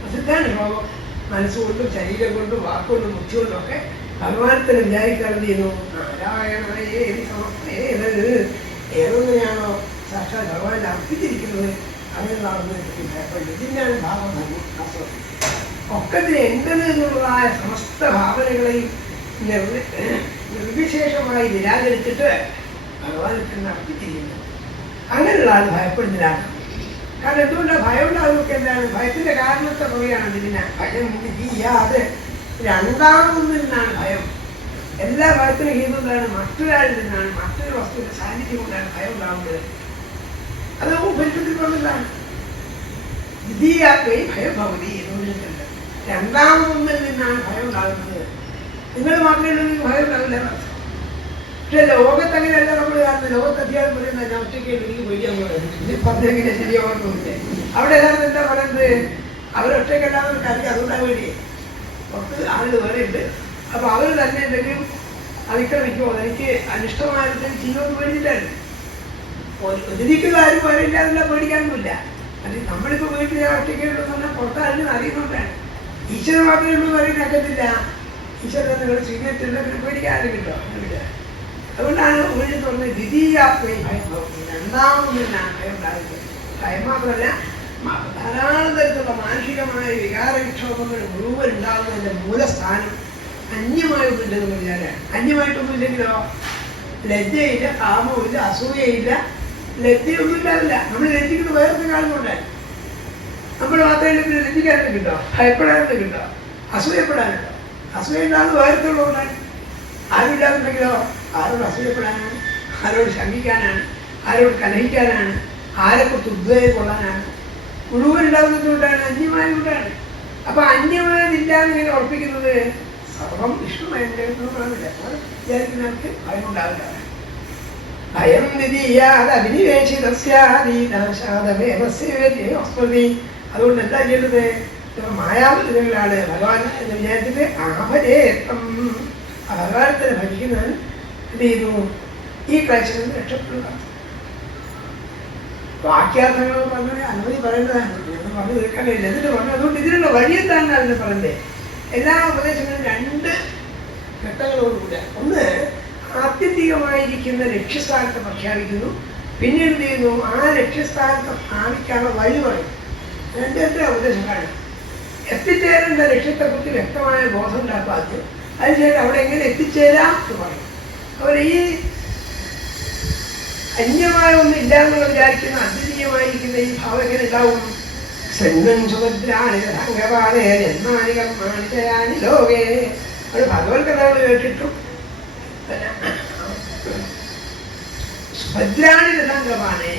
പ്രസിദ്ധാണ് ഭാവം. മനസ്സുകൊണ്ടും ശരീരം കൊണ്ടും വാക്കുകൊണ്ടും ബുദ്ധി കൊണ്ടും ഒക്കെ ഭഗവാനെ തന്നെ വിചാരിക്കാൻ എന്ത് ചെയ്യുന്നു, നാരായണയെ സമർപ്പണേത്. ഏതൊന്നിനെയാണോ സാക്ഷാൽ ഭഗവാൻ അർപ്പിച്ചിരിക്കുന്നത് അതിനുള്ളതെന്ന് ഭയപ്പെടുന്നു. ഇതിനാണ് ഭാവം ഒക്കത്തിന് എന്തെന്ന് എന്നുള്ളതായ സമസ്ത ഭാവനകളെയും നിർവിശേഷമായി നിരാകരിച്ചിട്ട് ഭഗവാനെ തന്നെ അർപ്പിച്ചിരിക്കുന്നു. അങ്ങനെയുള്ള ആൾ ഭയപ്പെടുന്നില്ല. കാരണം എന്തുകൊണ്ടാണ് ഭയം ഉണ്ടാകുന്നതൊക്കെ എന്താണ്, ഭയത്തിന്റെ കാരണത്തെ പറയുകയാണ്. ഇതിനെ ഭയം ചെയ്യാതെ രണ്ടാമതൊന്നിൽ നിന്നാണ് ഭയം. എല്ലാ ഭയത്തിനും ഹേതുകൊണ്ടാണ് മറ്റൊരാളിൽ നിന്നാണ്, മറ്റൊരു വസ്തുവിന്റെ സാന്നിധ്യം കൊണ്ടാണ് ഭയം ഉണ്ടാകുന്നത്. അത് ഉപനിഷത്തിൽ പറഞ്ഞതാണ്. ദ്വിതീയാത്മൈ ഭയഭവതി എന്ന് പറഞ്ഞിട്ടുണ്ട്. രണ്ടാമതൊന്നിൽ നിന്നാണ് ഭയം ഉണ്ടാകുന്നത്. നിങ്ങൾ മാത്രമേ ഉള്ളൂ ഭയം ഉണ്ടാവില്ല. പക്ഷെ ലോകത്ത് അങ്ങനെയല്ല നമ്മൾ കാണുന്നത്. ലോകത്ത് അധ്യാപനം പറയുന്നത് ഞാൻ ഒറ്റയ്ക്ക് എനിക്ക് പോയിക്കാൻ പറയുന്നത് പറഞ്ഞെങ്ങനെ ശരിയാവുന്നില്ല. അവിടെ എല്ലാവരും എന്താ പറയുന്നത്, അവരൊറ്റയ്ക്കെല്ലാവരും കാര്യം അതുകൊണ്ടാണ് വേണ്ടിയേ. പുറത്ത് ആളുകൾ വേറെ ഉണ്ട്. അപ്പൊ അവർ തന്നെ എന്തെങ്കിലും അതിക്രമിക്കുമോ, എനിക്ക് അനിഷ്ടമായിട്ട് ചെയ്യുമെന്ന് പേടിച്ചിട്ടായിരുന്നു. ഒരിക്കലും ആരും പേടിയില്ലാതില്ല, പേടിക്കാനൊന്നുമില്ല. അത് നമ്മളിപ്പോ വീട്ടിൽ ഒറ്റയ്ക്കുള്ളൂ എന്ന് പറഞ്ഞാൽ പുറത്താരും അറിയുന്നതുകൊണ്ടാണ്. ഈശ്വരൻ മാത്രമേ ഉള്ളൂ പറയുന്ന അക്കത്തില്ല. ഈശ്വരൻ നിങ്ങൾ സ്വീകരിച്ചില്ല, പിന്നെ പേടിക്കാറില്ലല്ലോ. അതുകൊണ്ടാണ് ഉള്ളിൽ തുറന്ന് ദ്വിതീയാത്മൈ ഭയം ഭവതി. രണ്ടാമതൊന്നിനാണ് ഭയം ഉണ്ടാകുന്നത്. ഭയം മാത്രമല്ല, ധാരാളം തരത്തിലുള്ള മാനസികമായ വികാരവിക്ഷോഭങ്ങൾ മുഴുവൻ ഉണ്ടാകുന്നതിന്റെ മൂലസ്ഥാനം അന്യമായൊന്നുമില്ലെന്ന് പറഞ്ഞാലാണ്. അന്യമായിട്ടൊന്നും ഇല്ലെങ്കിലോ ലജ്ജയില്ല, കാമവുമില്ല, അസൂയയില്ല, ലജ്ജയൊന്നും ഇല്ലാതില്ല. നമ്മൾ ലജ്ജിക്കുന്നത് വേറൊരു കാര്യം കൊണ്ടാണ്. നമ്മൾ മാത്രമല്ല പിന്നെ ലജ്ജിക്കാനൊക്കെ കിട്ടോ, ഭയപ്പെടാനൊക്കെ കിട്ടോ, അസൂയപ്പെടാനുണ്ടോ? അസൂയ ഇല്ലാതെ വേറത്തുള്ളതുകൊണ്ടാണ്. ആരും ഇല്ലാതുണ്ടെങ്കിലോ ആരോട് അസൂയപ്പെടാനാണ്, ആരോട് ശങ്കിക്കാനാണ്, ആരോട് കലഹിക്കാനാണ്, ആരെക്കുറിച്ച് ഉദ്വേഗം കൊള്ളാനാണ്. മുഴുവൻ ഉണ്ടാകുന്നതുകൊണ്ടാണ്, അന്യമായതുകൊണ്ടാണ്. അപ്പൊ അന്യമായതില്ലാന്ന് ഇങ്ങനെ ഉറപ്പിക്കുന്നത് സർവം വിഷ്ണുമയന്റെ വിചാരിക്കുന്നവർക്ക് ഭയം ഉണ്ടാവില്ല. ഭയം നിധിയാത് അഭിനിവേശിതസ്യാദീനാശാദവേദസ്യസ്മൃതി. അതുകൊണ്ട് എന്താ ചെയ്യുന്നത്? മായാവിധങ്ങളാണ് ഭഗവാൻ എന്ന് വിചാരിച്ചിട്ട് ആഭരേത്വം ആ ഭഗവാനത്തിനെ ഭജിക്കുന്നവൻ എന്ത് ചെയ്യുന്നു? ഈ ക്ലേശത്തിൽ നിന്ന് രക്ഷപ്പെടുക. വാക്യാർത്ഥങ്ങൾ പറഞ്ഞ അനുമതി പറയുന്നതാണ്, പറഞ്ഞു തീർക്കാൻ കഴിയില്ല. എന്നിട്ട് പറഞ്ഞു അതുകൊണ്ട് ഇതിനുള്ള വഴി എന്താണെന്ന് അതിനെ പറഞ്ഞത്. എല്ലാ ഉപദേശങ്ങളും രണ്ട് ഘട്ടങ്ങളോടുകൂടി. ഒന്ന് ആത്യന്തികമായിരിക്കുന്ന ലക്ഷ്യസ്ഥാനത്ത് പ്രഖ്യാപിക്കുന്നു, പിന്നെ എന്ത് ചെയ്യുന്നു? ആ ലക്ഷ്യസ്ഥാനത്ത് ഭാവിക്കാനുള്ള വഴി പറയും. രണ്ടേ ഉപദേശങ്ങളാണ്. എത്തിച്ചേരേണ്ട ലക്ഷ്യത്തെക്കുറിച്ച് വ്യക്തമായ ബോധം ഉണ്ടാക്കാതെ അതിനുശേഷം അവിടെ എങ്ങനെ എത്തിച്ചേരാം എന്ന് പറയും. അതുപോലെ ഈ അന്യമായ ഒന്നും ഇല്ല എന്നുള്ള വിചാരിക്കുന്ന അദ്വിതീയമായിരിക്കുന്ന ഈ ഭാവം എങ്ങനെ ഉണ്ടാവും? ലോകേ ഒരു ഭഗവത് കഥകൾ കേട്ടിട്ടും സുഭദ്രാണി രഥാംഗമാണ്.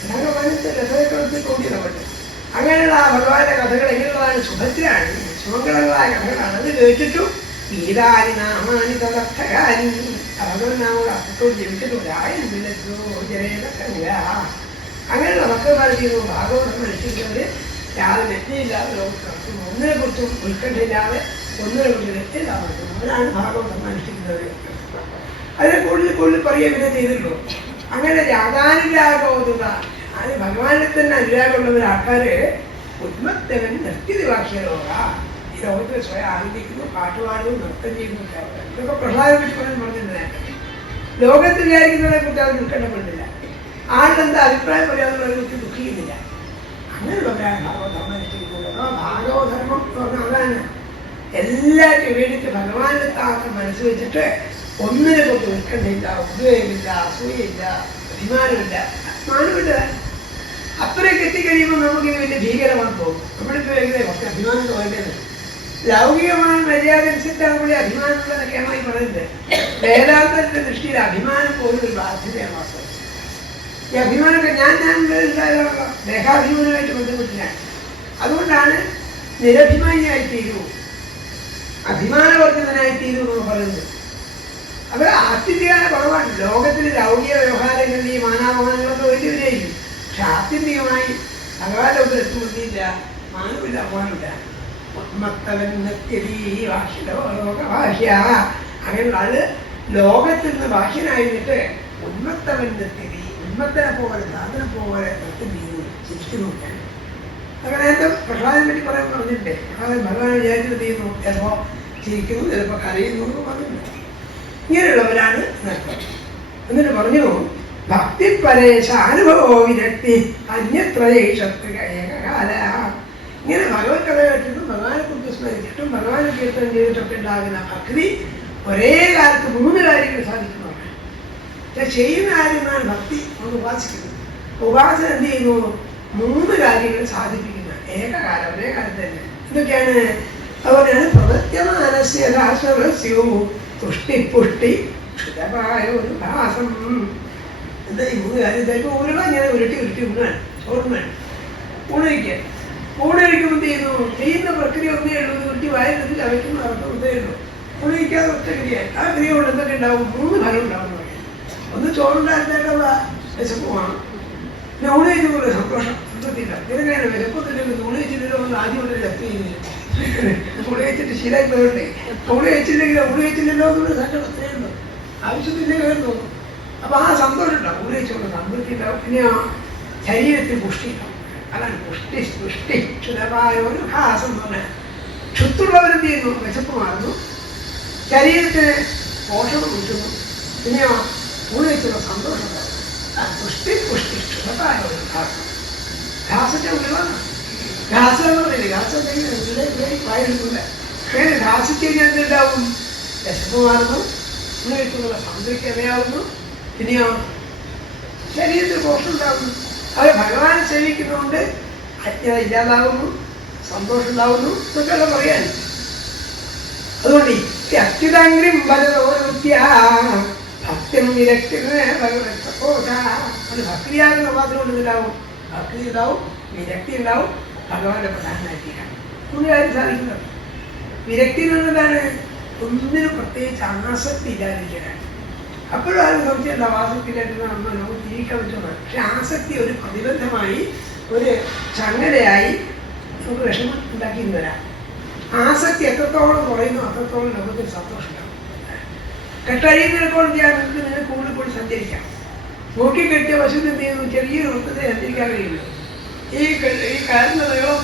രഥാംഗമാനത്തെ രഥചക്രത്തിൽ കൂടിയതുകൊണ്ട് അങ്ങനെയുള്ള ആ ഭഗവാന്റെ കഥകൾ എങ്ങനെയുള്ളതാണ്? സുഭദ്രാണി സുമംഗളങ്ങളായ കഥകളാണ്. അത് കേട്ടിട്ടും ഗീതാനി നാമാനി തദർത്ഥകാനി ഭഗവന്നാമോട് അർത്ഥത്തോട് ജപിച്ചിട്ടില്ല. അങ്ങനെയുള്ള ഭക്തന്മാർ ചെയ്യുന്നു. ഭാഗവതം അനുഷ്ഠിക്കുന്നവര് യാതൊരു ലജ്ജയില്ലാതെ ലോകത്ത് നടത്തുന്നു. ഒന്നിനെ കുറിച്ചും ഉത്കണ്ഠയില്ലാതെ, ഒന്നിനെ കുറിച്ച് ലജ്ജയില്ലാതെ നടത്തുന്നു. അവരാണ് ഭാഗവതം അനുഷ്ഠിക്കുന്നത്. അതിനെ കൂടുതൽ പറയുക പിന്നെ ചെയ്തിട്ടുള്ളൂ. അങ്ങനെ രാധാനുരാഗോതുക അത് ഭഗവാനെ തന്നെ അനുരാഗമുള്ള ആൾക്കാര് ഉന്മത്തവൻ നിർത്തിതി വാക്യലോക ഈ ലോകത്തിൽ സ്വയം ആനന്ദിക്കുന്നു, പാട്ടുപാടുന്നു, നൃത്തം ചെയ്യുന്നു. ഇതൊക്കെ പ്രഹ്ലാദനെ പറ്റി പറഞ്ഞിട്ടുണ്ട്. ലോകത്ത് വിചാരിക്കുന്നതിനെ കുറിച്ച് അവർ ഉത്കണ്ഠപ്പെടുന്നില്ല. ആളുടെന്താ അഭിപ്രായം പറയാനുള്ളതിനെ കുറിച്ച് ദുഃഖിക്കുന്നില്ല. അങ്ങനെയുള്ളവരാണ് ഭാഗവധർമ്മം അനുഷ്ഠിക്കുന്നത്. ആ ഭാഗവധർമ്മം എന്ന് പറഞ്ഞാൽ അതാണ്. എല്ലാവരും വേണ്ടിയിട്ട് ഭഗവാന്റെ താത്ത മനസ്സ് വെച്ചിട്ട് ഒന്നിനെ കുറിച്ച് ഉത്കണ്ഠയില്ല, ഉദ്വേഗമില്ല, അസൂയയില്ല, അഭിമാനമില്ല. അഭിമാനമില്ല. അത്രയൊക്കെ എത്തിക്കഴിയുമ്പോൾ നമുക്കിത് വലിയ ഭീകരമായി പോകും. നമ്മളിപ്പോൾ കുറച്ച് അഭിമാനം വേണ്ടത് ലൗകികമായ മര്യാദ അനുസരിച്ചാണ് നമ്മൾ ഈ അഭിമാനമുള്ളതൊക്കെയാണ് ഈ പറയുന്നത്. വേദാന്തത്തിന്റെ ദൃഷ്ടിയിൽ അഭിമാനം പോലും ഒരു ബാധ്യതയാണ്. വാസ്തവം ഈ അഭിമാനമൊക്കെ ഞാൻ ദേഹാഭിമാനമായിട്ട് ബന്ധപ്പെട്ടില്ലാണ്. അതുകൊണ്ടാണ് നിരഭിമാനിയായിത്തീരൂ, അഭിമാനവർദ്ധനായിത്തീരൂ എന്ന് പറയുന്നത്. അത് ആത്യന്തികമായ കുറവാണ്. ലോകത്തിൽ ലൗകിക വ്യവഹാരങ്ങളിൽ ഈ മാനാപമാനങ്ങളൊക്കെ വലിയവരായിരിക്കും. പക്ഷെ ആത്യന്തികമായി ഭഗവാന്റെ ഒന്നും എത്തുന്നില്ല, മാനമില്ല, അപമാനമില്ല. ലോകഭാഷ്യ അങ്ങനെയുള്ള ആള് ലോകത്തിൽ നിന്ന് ഭാഷ്യനായിരുന്നിട്ട് ഉന്മത്തവൻ നിർത്തി ഉന്മത്തനെ പോലെ സാധനം പോലെ നൃത്തം ചെയ്തു ചിരിച്ചു നോക്കാൻ. അങ്ങനെ പ്രഹ്ലാദനെ പറ്റി പറയാൻ പറഞ്ഞിട്ടുണ്ട്. പ്രഹ്ലാദൻ ഭഗവാൻ വിചാരിച്ചത് ചെയ്യുന്നു, ചിലപ്പോ ചിരിക്കുന്നു, ചിലപ്പോ കരയുന്നു എന്ന് പറഞ്ഞിട്ടുണ്ട്. ഇങ്ങനെയുള്ളവരാണ് നൃത്തം. എന്നിട്ട് പറഞ്ഞു ഭക്തിപരേശ അനുഭവോ വിരക്തി അന്യത്രയേഷത്രികാല. ഇങ്ങനെ ഭഗവത് കഥ കേട്ടിട്ടും ഭഗവാനെ കുറിച്ച് സ്മരിച്ചിട്ടും ഭഗവാനെ കീർത്തനം ചെയ്തിട്ടൊക്കെ ഉണ്ടാകുന്ന ഭക്തി ഒരേ കാലത്ത് 3 കാര്യങ്ങൾ സാധിക്കുന്നതാണ്. പക്ഷെ ചെയ്യുന്ന കാര്യമാണ് ഭക്തി ഒന്ന് ഉപാസിക്കുന്നത്. ഉപാസന എന്ത് ചെയ്യുന്നു? 3 കാര്യങ്ങൾ സാധിപ്പിക്കുന്ന ഏകകാലം, ഒരേ കാലത്ത് തന്നെ. ഇതൊക്കെയാണ്. അതുപോലെയാണ് പ്രവൃത്യമാനസ്യവും തുഷ്ടിപുഷ്ടി ക്ഷുതമായ ഒരു ഭാസം. എന്താ ഈ 3 കാര്യത്തേക്ക് ഊരണം? ഇങ്ങനെ ഉരുട്ടി ഉണ്ണാണ്, ചോറുണ്ണാണ്, ഊണഴിക്കാൻ. ഊണഴിക്കുമ്പോൾ ചെയ്യുന്ന പ്രക്രിയ ഒന്നേ ഉള്ളൂ. ഉരുട്ടി വായനത്തിൽ ചവയ്ക്കുന്ന അർത്ഥം ഒന്നേ ഉള്ളൂ. ഊണഴിക്കാതെ ഒറ്റ ക്രിയ. ആ ക്രിയ കൊണ്ട് എന്തൊക്കെ ഉണ്ടാവും? 3 ഫലം ഉണ്ടാവും. ഒന്ന് ചോറുണ്ടായിരുന്നേക്കുള്ള വിശപ്പ് വേണം. പിന്നെ ഊണഴിച്ചുള്ള സന്തോഷം, സംതൃപ്തിയില്ല. ഇതിനൊക്കെയാണ് വിശപ്പത്തില്ലെങ്കിൽ ഊണഴിച്ചില്ലല്ലോ എന്ന് ആദ്യം കൊണ്ട് ചർച്ച ചെയ്യുന്നില്ല. ഊണഴിച്ചിട്ട് ശീലമായി പോകണ്ടേ? ഊണഴിച്ചില്ലെങ്കിൽ ഊണഴിച്ചില്ലല്ലോ എന്നുള്ള സങ്കടം അത്രയേ ഉള്ളൂ. ആവശ്യത്തിൻ്റെ കാര്യം തോന്നും. അപ്പൊ ആ സന്തോഷം ഉണ്ടാവും, ഊണഴിച്ചുള്ള സംതൃപ്തി ഉണ്ടാവും. പിന്നെ ആ ശരീരത്തിൽ പുഷ്ടി ഉണ്ടാവും. അതാണ് പുഷ്ടി പുഷ്ടി ക്ഷുതമായ ഒരു ഹാസം എന്ന് പറഞ്ഞാൽ. ക്ഷുത്തുള്ളവരെന്ത് ചെയ്യുന്നു? വിശപ്പ് മാറുന്നു, ശരീരത്തിന് പോഷണം കിട്ടുന്നു. പിന്നെ ഊണഴിച്ചുള്ള സന്തോഷം ഉണ്ടാവും. പുഷ്ടി പുഷ്ടി ക്ഷുതമായ ഒരു ഹാസം. ഘാസത്തെ ഉരുവാണ്. ഘാസം എന്ന് പറയുന്നത് ഘാസം വായില്ല. അങ്ങനെ ഘാസിച്ച് കഴിഞ്ഞാൽ എന്തുണ്ടാവും? വിശപ്പ് മാറുന്നു, ഭക്ഷണം കഴിക്കുന്നുള്ള സമുദ്രയ്ക്ക് ഇടയാവുന്നു. പിന്നെയോ ശരീരത്തിൽ പോഷണം ഉണ്ടാകുന്നു. അത് ഭഗവാനെ സേവിക്കുന്നതുകൊണ്ട് അജ്ഞത ഇല്ലാതാവുന്നു, സന്തോഷം ഉണ്ടാവുന്നു എന്നൊക്കെയുള്ള പറയാൻ. അതുകൊണ്ട് അത്യുതാഗ്രം ബലോത്യ ഭക്തം വിരക്തിന് അത് ഭക്തിയാകുന്ന ഉപാധി കൊണ്ട് ഉണ്ടാവും. ഭക്തി ഉണ്ടാവും, വിരക്തി ഉണ്ടാവും. ഭഗവാന്റെ പ്രധാനമായിട്ടാണ് മൂന്ന് കാര്യം സാധിക്കുന്നത്. വിരക്തി എന്നുള്ളതാണ് ഒന്നിനും പ്രത്യേകിച്ച് ആസക്തി ഇല്ലാതിരിക്കാനാണ്. അപ്പോഴും അത് സംശയം ഉണ്ടാവും, ആസക്തിയിലായിട്ട് നമുക്ക് ജീവിക്കാൻ പറ്റുന്നത്. പക്ഷെ ആസക്തി ഒരു പ്രതിബന്ധമായി, ഒരു ചങ്ങലയായി നമുക്ക് വിഷമം ഉണ്ടാക്കി വരാം. ആസക്തി എത്രത്തോളം കുറയുന്നു അത്രത്തോളം ലോകത്തിൽ സന്തോഷം ഉണ്ടാവും. കെട്ടഴിയുന്നതിനെക്കോളം ചെയ്യാൻ നിങ്ങൾക്ക് കൂടുതൽ കൂടി സഞ്ചരിക്കാം. നോക്കിക്കെട്ടിയ പശുവിന് എന്ത് ചെയ്യുന്നു? ചെറിയൊരു വൃത്തത്തെ സഞ്ചരിക്കാൻ കഴിയുള്ളൂ. ഈ കാലിൻ്റെ നീളം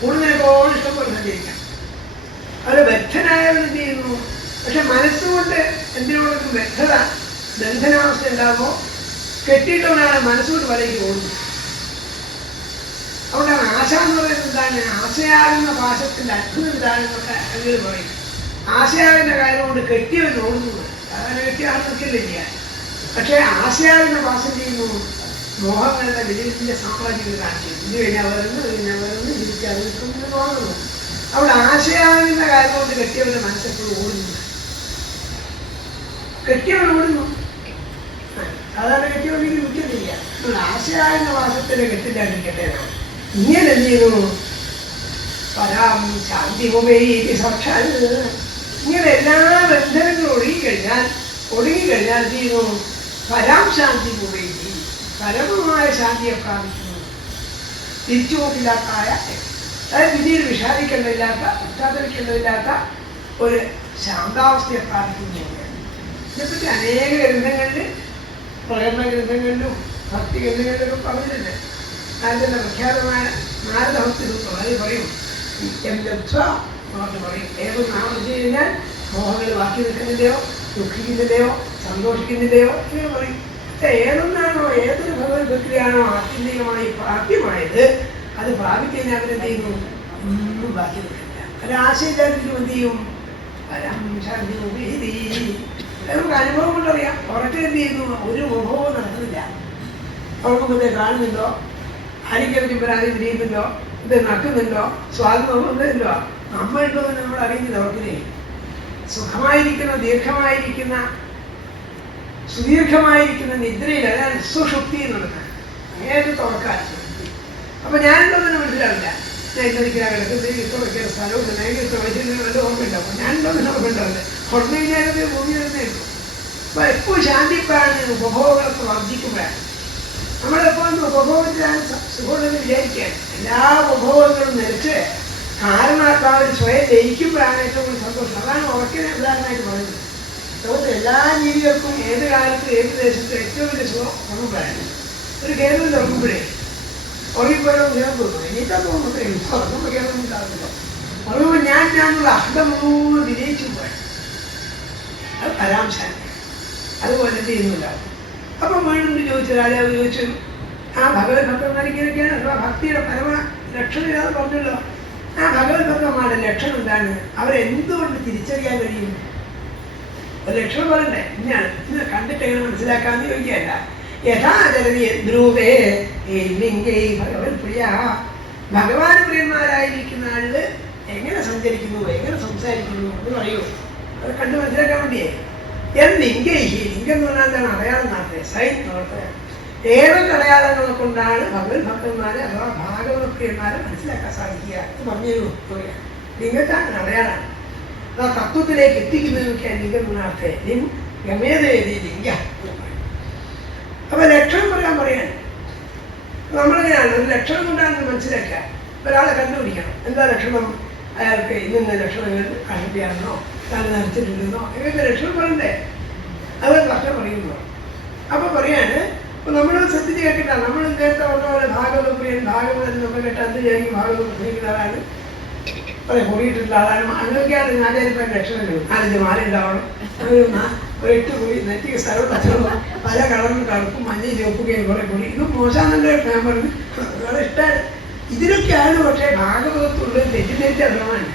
കൂടുതലെക്കോളം ഇഷ്ടംപോലെ സഞ്ചരിക്കാം. അത് ബദ്ധനായവൻ എന്ത് ചെയ്യുന്നു? പക്ഷെ മനസ്സുകൊണ്ട് എന്തിനോടൊന്നും ബദ്ധത, ബന്ധനാവസ്ഥ ഉണ്ടാകുമ്പോൾ കെട്ടിയിട്ടവനാണ് മനസ്സുകൊണ്ട് വലയ്ക്ക് ഓടുന്നത്. അതുകൊണ്ടാണ് ആശ എന്ന് പറയുന്നത് എന്താണ്? ആശയാകുന്ന പാശത്തിൻ്റെ അത്ഭുതം എന്താണെന്നൊക്കെ അങ്ങനെ പറയും. ആശയാകുന്ന കാര്യം കൊണ്ട് കെട്ടിയവൻ ഓടുന്നത്. അതാണ് കെട്ടിയ ആൾ നിൽക്കില്ല ചെയ്യാൻ. പക്ഷേ ആശയാകുന്ന പാശം ചെയ്യുന്നു മോഹങ്ങളുടെ വലിയ സാമ്രാജ്യങ്ങൾ കാണിച്ചു. ഇത് കഴിഞ്ഞാൽ വരുന്നു, ഇത് കഴിഞ്ഞാൽ വരുന്നു, തിരിച്ചാൽ നിൽക്കുന്നത് വാങ്ങുന്നു. അവിടെ ആശയാകുന്ന കാര്യം കൊണ്ട് കെട്ടിയവൻ്റെ മനസ്സെപ്പോഴും ഓടുന്നു. കെട്ടിയവൻ ഓടുന്നു. സാധാരണ കെട്ടിയവനിക്ക് നിൽക്കുന്നില്ല. ആശയാകുന്ന പാശത്തിൻ്റെ കെട്ടില്ലാണ്ടിരിക്കട്ടെ. ഇങ്ങനെ എന്ത് ചെയ്യുന്നു? പരാം ശാന്തി ഉപയോഗി സാക്ഷാൽ. ഇങ്ങനെ എല്ലാ ബന്ധനങ്ങളും ഒടുങ്ങിക്കഴിഞ്ഞാൽ എന്ത് ചെയ്യുന്നു? പരാം ശാന്തി ഉപയോഗി, പരമമായ ശാന്തിയെ പ്രാപിക്കുന്നു. തിരിച്ചുപോക്കില്ലാത്തായ, അതായത് വിധിയിൽ വിഷാദിക്കേണ്ടതില്ലാത്ത, പശ്ചാത്തലിക്കേണ്ടതില്ലാത്ത ഒരു ശാന്താവസ്ഥയെ പ്രാപിക്കുന്നു. ഇതിനെപ്പറ്റി അനേക ഗ്രന്ഥങ്ങളിൽ, പ്രകടന ഗ്രന്ഥങ്ങളിലും ഭക്തി ഗ്രന്ഥങ്ങളിലൊക്കെ പറഞ്ഞിട്ടുണ്ട്. നാരദന്റെ പ്രഖ്യാതമായ നാരദഭക്തി സൂത്രം അത് പറയും. എന്ന് പറയും. ഏതൊന്നും ആവർത്തിച്ചു കഴിഞ്ഞാൽ മോഹങ്ങൾ ബാക്കി നിൽക്കുന്നില്ലയോ, ദുഃഖിക്കുന്നില്ലയോ, സന്തോഷിക്കുന്നില്ലയോ ഇങ്ങനെ പറയും. ഏതൊന്നാണോ, ഏതൊരു ഭഗവത് ഭക്തിയാണോ ആത്യന്തികമായി പ്രാപ്യമായത് അത് പ്രാപിക്കഴിഞ്ഞാൽ അവരെന്ത് ചെയ്യുന്നു? ഒന്നും ബാക്കി നിൽക്കില്ല. ഒരാശയില്ലാതിരിക്കും എന്ത് ചെയ്യും? ശാന്തി ഉപേതി. നമുക്ക് അനുഭവം കൊണ്ടറിയാം. പുറത്തെ എന്ത് ചെയ്യുന്നു? ഒരു മുഖവും നടക്കുന്നില്ല. ഉറങ്ങുമ്പോഴേ കാണുന്നുണ്ടോ? ആരിക്കും പരാതി തിരിയുന്നുണ്ടോ? ഇത് നക്കുന്നുണ്ടോ? സ്വാതന്ത്ര്യമുണ്ടല്ലോ. നമ്മളുണ്ടോ എന്ന് നമ്മൾ അറിയുന്നില്ല. ഉറക്കിനെ സുഖമായിരിക്കുന്ന, ദീർഘമായിരിക്കുന്ന, സുദീർഘമായിരിക്കുന്ന നിദ്രയിൽ, അതാണ് സുഷുപ്തി എന്നുള്ളത്. അങ്ങേറ്റ തുറക്കാൻ. അപ്പൊ ഞാനുണ്ടോ എന്ന് മനസ്സിലാവില്ല. ഞാൻ ഇന്നൊരിക്കലാ കിടക്കുന്നത്, ഇഷ്ടമൊക്കെ സ്ഥലമുണ്ട്, ഭയങ്കര ഇഷ്ടം നല്ല ഓർമ്മയുണ്ടാവും. ഞാനുണ്ടോ എന്ന് ഓർമ്മയുണ്ടാവില്ല. ഓർമ്മ കഴിഞ്ഞാൽ ഭൂമി തന്നെയുള്ളൂ. അപ്പൊ എപ്പോഴും ശാന്തിപ്പാണ് ഉപഭോഗങ്ങളൊക്കെ വർദ്ധിക്കുമ്പോഴാണ്. നമ്മളെപ്പോഴും ഉപഭോഗത്തിലാണ് സുഖമുണ്ടെന്ന് വിചാരിക്കാൻ. എല്ലാ ഉപഭോഗങ്ങളും നിരച്ച് കാരണാത്മാവിൽ സ്വയം ലയിക്കുമ്പോഴാണ് ഏറ്റവും കൂടുതൽ സന്തോഷം. അതാണ് ഉറക്കിനെ ഉദാഹരണമായിട്ട് പറയുന്നത്. ലോകത്തെ എല്ലാ ജീവികൾക്കും ഏത് കാലത്തും ഏത് ദേശത്തും ഏറ്റവും വലിയ സുഖം ഉറങ്ങുമ്പോഴാണ്. ഒരു കേരളം തുറക്കുമ്പോഴേ ഉറങ്ങിപ്പോയോ കേൾക്കുന്നു. എനിക്കാ തോന്നുന്നത് ഉറങ്ങുമ്പോൾ കേരളം ഉണ്ടാകുന്നില്ല. ഉറങ്ങുമ്പോൾ ഞാനുള്ള അഹം മുഴുവൻ വിജയിച്ചുപോയി. അത് പരാംശാന്തി. അതുപോലെ എന്ത് ചെയ്യുന്നുണ്ടാവും. അപ്പം വീണ്ടും ചോദിച്ചു, രാജാവ് ചോദിച്ചു, ആ ഭഗവത് ഭക്തന്മാരിങ്ങനെയൊക്കെയാണ് അഥവാ ഭക്തിയുടെ പരമ ലക്ഷണം ഇല്ലാതെ പറഞ്ഞല്ലോ. ആ ഭഗവത് ഭക്തന്മാരുടെ ലക്ഷണം എന്താണ്? അവരെന്തുകൊണ്ട് തിരിച്ചറിയാൻ കഴിയും? ഒരു ലക്ഷണം പറയണ്ടേ? ഇന്നാണ് ഇന്ന് കണ്ടിട്ട് എങ്ങനെ മനസ്സിലാക്കാമെന്ന് ചോദിക്കുകയല്ല. യഥാചരതി ധ്രുവേ ഭഗവത് പ്രിയ. ഭഗവാൻ പ്രിയന്മാരായിരിക്കുന്ന ആളില് എങ്ങനെ സഞ്ചരിക്കുന്നു, എങ്ങനെ സംസാരിക്കുന്നു എന്ന് പറയൂ. അത് കണ്ട് മനസ്സിലാക്കാൻ വേണ്ടിയേ. ലിംഗൈഹി, ലിംഗം എന്ന് പറഞ്ഞാൽ എന്താണ്? അടയാളം നടത്തുക, സൈൻ നടത്തുക. ഏതൊക്കെ അടയാളങ്ങളെ കൊണ്ടാണ് ഭഗവത് ഭക്തന്മാരെ അഥവാ ഭാഗവതപ്രിയന്മാരെ മനസ്സിലാക്കാൻ സാധിക്കുക എന്ന് പറഞ്ഞു പറയാം. ലിംഗത്താണ് അടയാളമാണ്. ആ തത്വത്തിലേക്ക് എത്തിക്കുന്നതൊക്കെയാണ് ലിംഗം എന്നാർത്ഥേ. ഗമേതേതി ലിംഗ. അപ്പൊ ലക്ഷണം പറയാൻ നമ്മളെങ്ങനെയാണ് ഒരു ലക്ഷണം കൊണ്ടാണ് മനസ്സിലാക്കുക. ഒരാളെ കണ്ടുപിടിക്കണം. എന്താ ലക്ഷണം? അയാൾക്ക് ഇന്ന ലക്ഷണങ്ങൾ കണ്ടിട്ടാണെന്നോ, തല നരച്ചിട്ടുണ്ടെന്നോ, ഇങ്ങനത്തെ ലക്ഷണം പറയണ്ടേ? അത് കഷ്ടം പറയുന്നു. അപ്പൊ പറയാണ്, അപ്പൊ നമ്മൾ ശ്രദ്ധിച്ച് കേട്ടിട്ടാണ്. നമ്മൾ നേരത്തെ പറഞ്ഞ പോലെ ഭാഗവത പ്രിയൻ, ഭാഗവതൻ എന്നൊക്കെ കേട്ട് എന്ത് ചെയ്യും? ഭാഗവത പ്രസംഗിക്കുന്ന ആളാണ്, കൂടിയിട്ടുള്ള ആളാണ്. അങ്ങനെയൊക്കെയാണ് ആചാര്യപ്പൻ ലക്ഷണങ്ങൾ. 4 മാല ഉണ്ടാവണം, ഒരു 8 കുടി, നെറ്റിക്ക് സ്ഥലം തച്ചണം, പല കളറും കറുപ്പും മഞ്ഞയും ചുവപ്പുകയും കുറെ കൂടി. ഇത് മോശമാണെന്നല്ലേ ഞാൻ പറഞ്ഞു. വളരെ ഇഷ്ടമാണ്. ഇതിലൊക്കെയാണ് പക്ഷേ ഭാഗവതത്തുള്ള തെറ്റിദ്ധരിച്ച ഭ്രമാണ്.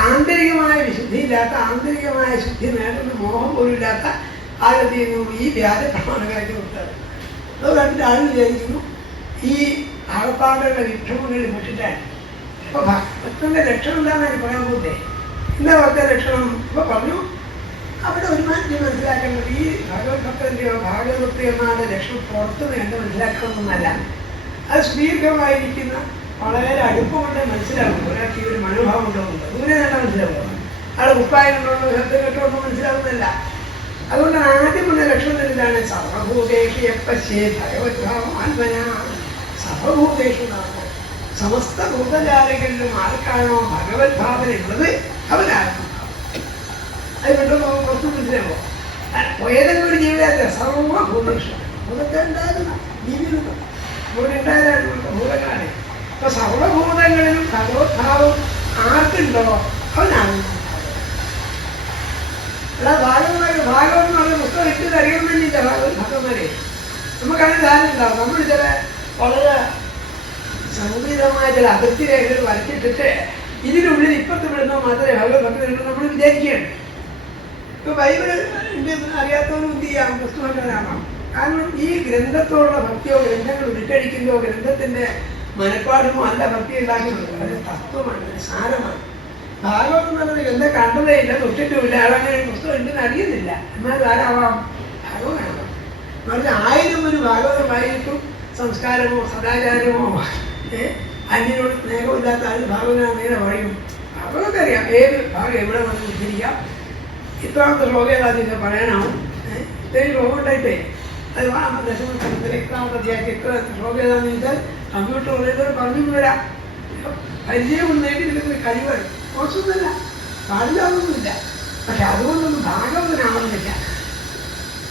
ആന്തരികമായ വിശുദ്ധിയില്ലാത്ത, ആന്തരികമായ ശുദ്ധി നേടുന്ന മോഹം പോലും ഇല്ലാത്ത ആരെന്ത് ചെയ്യുന്നു? ഈ വ്യാജ പ്രമാണങ്ങളൊക്കെ കൊടുത്തത്. അത് കണ്ടിട്ട് ആരും വിചാരിക്കുന്നു ഈ ആകപ്പാടുള്ള വിക്ഷമങ്ങളിൽ പെട്ടിട്ടാണ്. ഇപ്പൊ ഭക്തന്റെ ലക്ഷണം എന്താണെന്ന് പറയാൻ പോകുന്നേ. എന്താ ഭക്ത ലക്ഷണം? ഇപ്പൊ പറഞ്ഞു അവിടെ ഒരു മാറ്റി മനസ്സിലാക്കേണ്ടത് ഈ ഭഗവത് ഭക്തന്റെയോ ഭാഗവതന്മാരുടെ ലക്ഷണം പുറത്ത് വേണ്ട മനസ്സിലാക്കണമെന്നല്ല. അത് സുദീർഘമായിരിക്കുന്ന വളരെ അടുപ്പമുണ്ട് മനസ്സിലാവും. ഒരാൾക്ക് ഈ ഒരു മനോഭാവം ഉണ്ടാവുന്നുണ്ട്, ദൂരെ തന്നെ മനസ്സിലാവുക. ആളെ കുപ്പായങ്ങളുണ്ടോ ശബ്ദം കേട്ടോണ്ടോ മനസ്സിലാവുന്നില്ല. അതുകൊണ്ട് ആദ്യമുള്ള ലക്ഷണം എന്താണ്? സർവഭൂതേഷു യപ്പശ്യേ ഭഗവദ്ഭാവം ആത്മന. സർവഭൂതേഷു നാമോ, സമസ്ത ഭൂതജാലകളിലും ആർക്കാണോ ഭഗവത് ഭാവന ഉള്ളത് അവനാണ്. അത് പെട്ടെന്ന് പ്രശ്നം മനസ്സിലാവോ? ഏതെങ്കിലും ഒരു ജീവിതത്തെ സർവഭൂതേഷു, ഭൂതത്തെ ഉണ്ടാകുന്ന ജീവിതം ഇവിടെ ഉണ്ടായതാണ് ഭൂതങ്ങളാണ്. അപ്പൊ സർവഭൂതങ്ങളിലും ഭഗവത്ഭാവം ആർക്കുണ്ടോ അവനാണ്. അല്ല ഭാഗം എന്ന് പറഞ്ഞ പുസ്തകം ഇട്ട് തരികണമെന്നില്ല. ഭക്തന്മാരെ നമുക്കങ്ങനെ ധാരണ ഉണ്ടാവും. നമ്മൾ ചില വളരെ സംഗീതമായ ചില അതിർത്തി രേഖകൾ വരച്ചിട്ടിട്ട് ഇതിനുള്ളിൽ ഇപ്പത്ത് വിടുന്നോ മാത്രമേ ഭഗവത് ഭക്തരുള്ളൂ നമ്മൾ വിചാരിക്കുകയാണ്. ഇപ്പൊ ബൈബിള് അറിയാത്തവരും എന്ത് ചെയ്യാം? പുസ്തകമാകാം. കാരണം ഈ ഗ്രന്ഥത്തോടുള്ള ഭക്തിയോ ഗ്രന്ഥങ്ങൾ വിട്ടടിക്കുന്നതോ ഗ്രന്ഥത്തിന്റെ മനഃപ്പാഠമോ അല്ല ഭക്തി ഉണ്ടാക്കുന്നത്. അത് തത്വമാണ്, സാരമാണ്. ഭാഗവതം എന്നുള്ളത് ഗ്രന്ഥം കണ്ടതേ ഇല്ല, തൊട്ടിട്ടുമില്ല, ആളങ്ങനെ പുസ്തകം ഉണ്ടെന്ന് അറിയുന്നില്ല. എന്നാൽ ആരാവാം? ഭാഗവതമാകാം. മറിച്ച് 1000 ഒരു ഭാഗവതമായിട്ടും സംസ്കാരമോ സദാചാരമോ അന്യനോട് സ്നേഹമില്ലാത്ത ആൾ ഭാഗവതം നേരെ പറയും. ഭാഗവതം അറിയാം ഏത് ഭാഗം എവിടെ വന്ന് ഉദ്ധരിക്കാം, ഇത്രാമത്തെ ശ്ലോകേതാദ്യം പറയണാവും. ഇത്രയും ശ്ലോകം ഉണ്ടായിട്ടേ അത് ദശമത്തിൽ എത്രാമത്തെ അധ്യായത്തിൽ ഇത്ര ശ്ലോകേതാന്ന് ചോദിച്ചാൽ കമ്പ്യൂട്ടർ ഉള്ളവർ പറഞ്ഞു വരാം. പരിചയം നേടിയെടുക്കുന്ന കഴിവാണ്. മോശമൊന്നുമില്ല, പാടില്ലാതൊന്നുമില്ല. പക്ഷെ അതുകൊണ്ടൊന്നും ഭാഗവതനാവുന്നില്ല.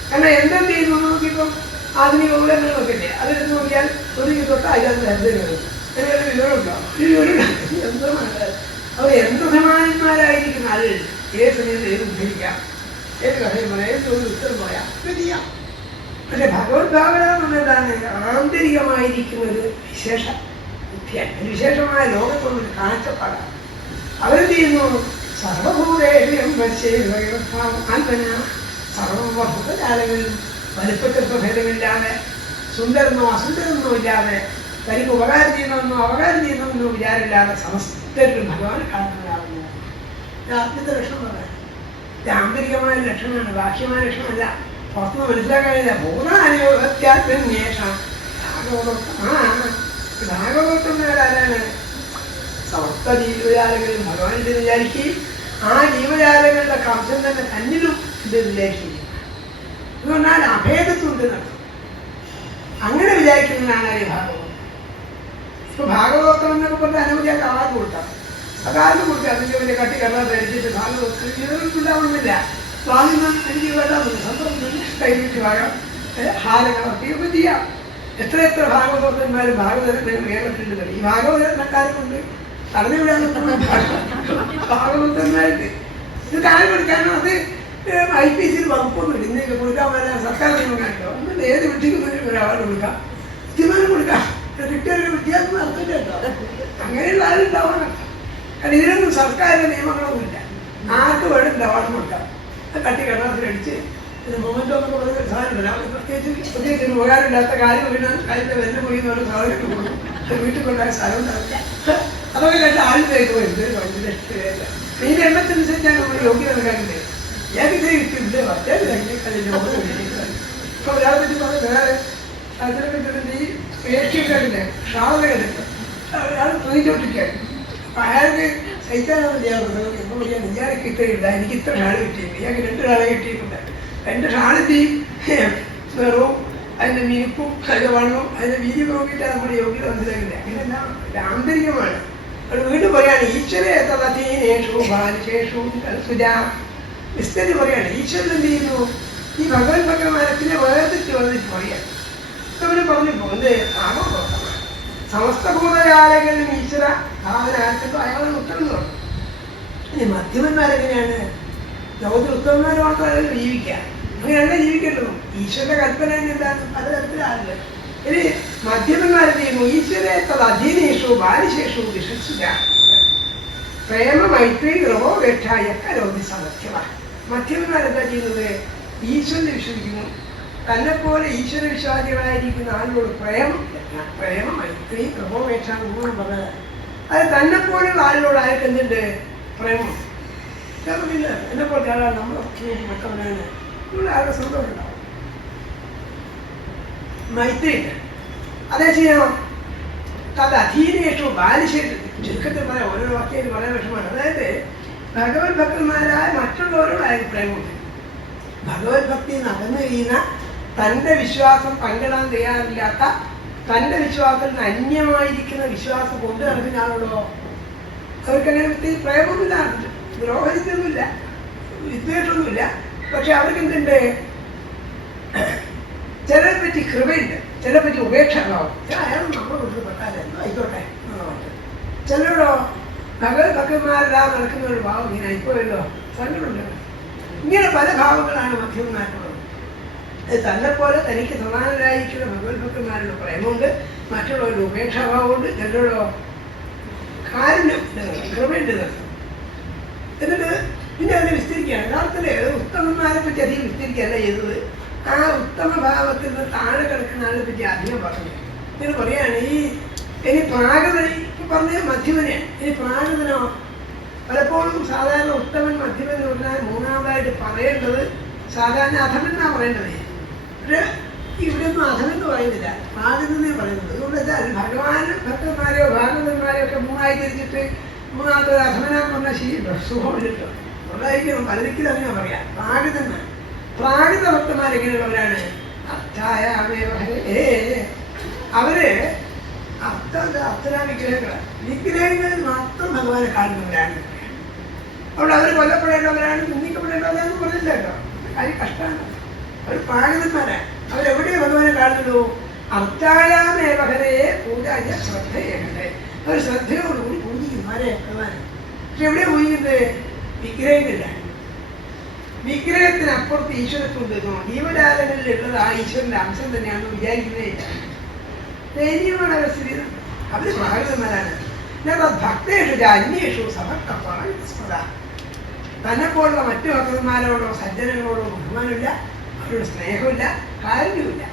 കാരണം എന്തെന്ത് ചെയ്യുന്നു നോക്കിയപ്പം ആധുനിക വിവരങ്ങളൊക്കെ ഇല്ലേ, അതെടുത്ത് നോക്കിയാൽ ഒരു തൊട്ട് അതിനകത്ത് എന്തെങ്കിലും വിവരമുണ്ടോ? ഈ വിവരം യന്ത്രമാണ്. അവർ യന്ത്രസമാനന്മാരായിരിക്കുന്ന ആളുകൾ ഏത് സമയത്ത് ഏത് ഉദ്ധരിക്കാം, ഏത് കഥയും പറയാം, ഏത് ഒരു ഉത്തരം പറയാം, ഇത് ചെയ്യാം. പക്ഷെ ഭഗവത് ഭാവന എന്താണ്? ആന്തരികമായിരിക്കുന്ന ഒരു വിശേഷ ബുദ്ധിയാണ്, ഒരു വിശേഷമായ ലോകത്തോടൊരു കാഴ്ചപ്പാടാണ്. അവരെന്ത് ചെയ്യുന്നു? സർവഭൂതേഷാൽപ്പന, സർവഭൂതജാലങ്ങളിലും വലിപ്പച്ചത്വഭേദമില്ലാതെ, സുന്ദരനോ അസുന്ദരനോ ഇല്ലാതെ, തനിക്ക് ഉപകാരം ചെയ്യണമെന്നോ അപകാരം ചെയ്യണമെന്നോ വിചാരമില്ലാതെ സമസ്തരും ഭഗവാൻ കാണുന്നതാകുന്നു. ആദ്യത്തെ ലക്ഷണം പറയാം. ഇത് ആന്തരികമായ ലക്ഷണമാണ്, ബാഹ്യമായ ലക്ഷണമല്ല. പുറത്തുനിന്ന് മനസ്സിലാക്കാനില്ല. പൂർണ്ണാനുഭവത്യാത്മന്വേഷണം ഭാഗവതന്മാരാരാണ്? സമസ്ത ജീവജാലങ്ങളിലും ഭഗവാന്റെ വിചാരിക്കുകയും ആ ജീവജാലങ്ങളുടെ കംശം തന്നെ തന്നിലും ഇത് വിചാരിക്കുകയും എന്ന് പറഞ്ഞാൽ അഭേദത്വം നടത്തും. അങ്ങനെ വിചാരിക്കുന്നതാണ് ഈ ഭാഗവതം. ഇപ്പൊ ഭാഗവതം എന്നൊക്കെ പറഞ്ഞാൽ അനവധിയായിട്ട് അവാർഡ് കൊടുക്കാം. അതാരും കൊടുക്കാം. അതിൻ്റെ വലിയ കട്ടി കണ്ടാൽ ധരിച്ചിട്ട് ഭാഗവതത്തിന് ജീവിതത്തിലുണ്ടാവുന്നില്ല. സ്വാമിമാർ എനിക്ക് വേണ്ടാന്ന് സന്തോഷം കൈവിട്ട് വാഴാം, ഹാരങ്ങളൊക്കെ ചെയ്യാം. എത്ര ഭാഗവതന്മാരും ഭാഗവതങ്ങൾ കേരളത്തിലുണ്ട്. ഈ ഭാഗവതക്കാരെ കൊണ്ട് തടഞ്ഞു വിടാനുള്ള ഭാഗവതന്മാർക്ക് ഇത് കാര്യം കൊടുക്കാനോ അത് IPC വകുപ്പൊന്നുമില്ല. ഇന്നൊക്കെ കൊടുക്കാൻ പറ്റില്ല. സർക്കാർ നിയമങ്ങളോ എന്നിട്ട് ഏത് വിട്ടിക്കുന്നതിനും ഒരു അവാർഡ് കൊടുക്കാം, തീരുമാനം കൊടുക്കാം. റിട്ടയർ വ്യത്യാസം നടത്തില്ല കേട്ടോ. അങ്ങനെയുള്ള ആളുണ്ടാവണം. കാരണം ഇതിനൊന്നും സർക്കാരിന്റെ നിയമങ്ങളൊന്നുമില്ല. ആർക്ക് വേണമെങ്കിൽ അവാർഡ് കൊടുക്കാം. കട്ടി കടലാസിലടിച്ച് മൊമെന്റോ എന്നൊക്കെ പറയുന്ന സാധനം പ്രത്യേകിച്ച് ഉപകാരമില്ലാത്ത കാര്യം വീണാൽ കാര്യത്തെ വെല്ല പോയി ഓരോ സാധനമൊക്കെ കൊടുക്കും. വീട്ടിൽ കൊണ്ടായ സ്ഥലം ഉണ്ടാവില്ല. അതൊക്കെ കണ്ട് ആരും ചെയ്തു പോയിട്ട് ഇതിന്റെ എണ്ണത്തിനനുസരിച്ചാണ് നമ്മൾ യോഗ്യത കാണില്ലേ. ഏതൊക്കെ കിട്ടിയിട്ടുണ്ട് ഇപ്പൊ ഒരാളെ പറ്റി പറഞ്ഞ വേറെ അതിനൊക്കെ ഈ ഏഷ്യക്കാരില്ലേ ഷാള കിടക്കുക ഒരാൾ തുണിച്ചോട്ടിരിക്കുകയാണ്. അപ്പൊ അയാൾക്ക് സഹിക്കാനാണ് ചെയ്യാറുള്ളത്. എന്ന് പറയാൻ ഇയാൾക്ക് ഇത്രയില്ല, എനിക്ക് ഇത്ര ഷാള് കിട്ടിയിട്ടുണ്ട്, ഇയാൾക്ക് 2 ഷാളെ കിട്ടിയിട്ടുണ്ട്. 2 ഷാളിൻ്റെയും നിറവും അതിൻ്റെ മിനുപ്പും അതിൻ്റെ വണ്ണവും അതിൻ്റെ വീതി നോക്കിയിട്ടാണ് നമ്മുടെ യോഗ്യത മനസ്സിലാക്കില്ല. അങ്ങനെല്ലാം ആന്തരികമാണ്. അത് വീണ്ടും പറയാണ് ഈശ്വരേതീനേഷു ബാലിശേഷു സുജാ വിസ്തരി പറയാണ്. ഈശ്വരൻ എന്ത് ചെയ്യുന്നു? ഈ ഭഗവത് ഭഗവാനത്തിനെ വേർതിരിച്ച് വന്നിട്ട് പറയാം. അവര് പറഞ്ഞു പോകുന്നത് ആഗോളമാണ്. സമസ്ത ഭൂതജാലകളിലും ഈശ്വര ഭാവന ആർക്കുണ്ടോ അയാളെ ഉത്തരം പറഞ്ഞു. ഇനി മധ്യമന്മാരെങ്ങനെയാണ്? ലോകത്തിൽ ഉത്തമന്മാർ മാത്രമല്ല ജീവിക്കുക. അങ്ങനെയല്ല ജീവിക്കേണ്ടതും. ഈശ്വരന്റെ കൽപ്പന എന്താണ്? പലതരത്തിലാണല്ലോ. ഇനി മധ്യമന്മാരെന്ത് ചെയ്യുന്നു? ഈശ്വരത്തെ അധീനേഷു ബാലിശേഷു വിശ്വസിച്ച പ്രേമ മൈത്രി ദ്രവോപേക്ഷായ കരോതി സമധ്യമ. മധ്യമന്മാരെന്താ ചെയ്യുന്നത്? ഈശ്വരനെ വിശ്വസിക്കുന്നു, തന്നെപ്പോലെ ഈശ്വര വിശ്വാസികളായിരിക്കുന്ന ആളുകളോട് പ്രേമ മൈത്രി ദ്രവോപേക്ഷ എന്ന് പറഞ്ഞത്. അത് തന്നെപ്പോലുള്ള ആളുകളോട് ആർക്ക് എന്തുണ്ട്? പ്രേമം. ചിലപ്പില്ല എന്നെപ്പോലെ ആളാണ് നമ്മളൊക്കെ മക്കളാണ്, ഇവിടെ ആരുടെ സന്തോഷം ഉണ്ടാവും, മൈത്രി ഉണ്ട്. അതേ ചെയ്യണോ? അത് അധീനേഷോ ബാലിശേഷം. ചുരുക്കത്തിൽ പറയാം, ഓരോ വാക്യം പറയാൻ വിഷമാണ്. അതായത് ഭഗവത് ഭക്തന്മാരായ മറ്റുള്ളവരോടായി പ്രേമമുണ്ട്. ഭഗവത് ഭക്തി നടന്നു കഴിയുന്ന, തൻ്റെ വിശ്വാസം പങ്കിടാൻ തയ്യാറില്ലാത്ത, തൻ്റെ വിശ്വാസത്തിന് അന്യമായിരിക്കുന്ന വിശ്വാസം കൊണ്ട് നടക്കുന്ന ആളോടോ അവർക്കങ്ങനെ വ്യക്തി പ്രേമമൊന്നുമില്ല, ദ്രോഹരിക്കൊന്നുമില്ല, വിദ്വേഷമൊന്നുമില്ല. പക്ഷെ അവർക്ക് എന്തുണ്ട്? ചിലരെ പറ്റി കൃപയുണ്ട്, ചിലരെ പറ്റി ഉപേക്ഷഭാവം. അയാൾ നമ്മൾ കൊടുക്കപ്പെട്ടാലെന്നോ ആയിക്കോട്ടെ. ചിലരോടോ ഭഗവത് ഭക്തന്മാരെല്ലാം നടക്കുന്ന ഒരു ഭാവം ഇങ്ങനെ ആയിപ്പോയല്ലോ, സങ്കടമുണ്ട്. ഇങ്ങനെ പല ഭാവങ്ങളാണ് മധ്യമന്മാർക്കുള്ളത്. തന്നെപ്പോലെ തനിക്ക് സമാനരായിരിക്കുന്ന ഭഗവത് ഭക്തന്മാരുടെ പ്രേമമുണ്ട്, മറ്റുള്ളവരുടെ ഉപേക്ഷാഭാവമുണ്ട്, ചിലരോടോ കാരുണ്യം, കൃപയുണ്ട്. എന്നിട്ട് പിന്നെ അതിനെ വിസ്തരിക്കുകയാണ്. യഥാർത്ഥത്തില് ഉത്തമന്മാരെ പറ്റി അധികം വിസ്തരിക്കുകയല്ല ചെയ്തത്. ആ ഉത്തമ ഭാവത്തിൽ നിന്ന് താഴെ കിടക്കുന്ന ആളെ പറ്റി അധികം പറഞ്ഞു. ഇങ്ങനെ പറയാണ്, ഇനി പ്രാകൃതൻ പറഞ്ഞ മധ്യമനെയാണ്. ഇനി പ്രാകൃതനോ? പലപ്പോഴും സാധാരണ ഉത്തമൻ മധ്യമൻ എന്ന് പറഞ്ഞാൽ മൂന്നാമതായിട്ട് പറയേണ്ടത് സാധാരണ അധമെന്നാണ് പറയേണ്ടത്. പക്ഷെ ഇവിടെ ഒന്നും അധമെന്ന് പറയുന്നില്ല, പ്രാകൃതനെ പറയുന്നത്. അതുകൊണ്ട് വെച്ചാൽ ഭഗവാൻ ഭക്തന്മാരെയോ ഭാഗവതന്മാരെയോ ഒക്കെ മൂന്നായി തിരിച്ചിട്ട് മൂന്നാമത്തെ അധമനാന്ന് പറഞ്ഞാൽ ശരിയുണ്ടോ? സുഖമില്ലല്ലോ. അതുകൊണ്ടായിരിക്കും പലതിക്കും അങ്ങനെ പറയാം. പ്രാകൃതന്മാർ, പ്രാകൃത ഭക്തന്മാരെങ്ങനെയുള്ളവരാണ്? അവര് അർത്ഥന വിഗ്രഹങ്ങളാണ്. വിഗ്രഹങ്ങളിൽ മാത്രം ഭഗവാനെ കാണുന്നവരാണ്. അവിടെ അവർ കൊല്ലപ്പെടേണ്ടവരാണ്, നിന്ദിക്കപ്പെടേണ്ടവരാണെന്ന് പറഞ്ഞില്ല കേട്ടോ. കാര്യം കഷ്ടമാണ്. അവർ പ്രാകൃതന്മാരാണ്. അവരെവിടെയാണ് ഭഗവാനെ കാണുന്നുള്ളൂ? അർത്ഥായാമേവഹരെ പൂജായ ശ്രദ്ധയേണ്ടേ. അവർ ശ്രദ്ധയോടുകൂടി പൂജിക്കുന്നു ആരെ? ഭഗവാൻ. പക്ഷെ എവിടെയാണ് പൂജിക്കുന്നത്? വിഗ്രഹങ്ങളിലാണ്. വിഗ്രഹത്തിനപ്പുറത്ത് ഈശ്വരത്വം ഉണ്ടെന്നോ ജീവജാലങ്ങളിലുള്ളത് ആ ഈശ്വരന്റെ അംശം തന്നെയാണെന്ന് വിചാരിക്കുന്നേ ഇല്ല. ദൈന്യമാണ് അവരുടെ സ്ഥിതി. അവര് പ്രാകൃതന്മാരാണ്. ഭക്തേഷു അന്വേഷു സമർക്കപ്പാണ് സ്മൃത. തന്നെപ്പോലുള്ള മറ്റു ഭക്തന്മാരോടോ സജ്ജനങ്ങളോടോ ബഹുമാനമില്ല, അവരുടെ സ്നേഹമില്ല, കാരുണ്യമില്ല.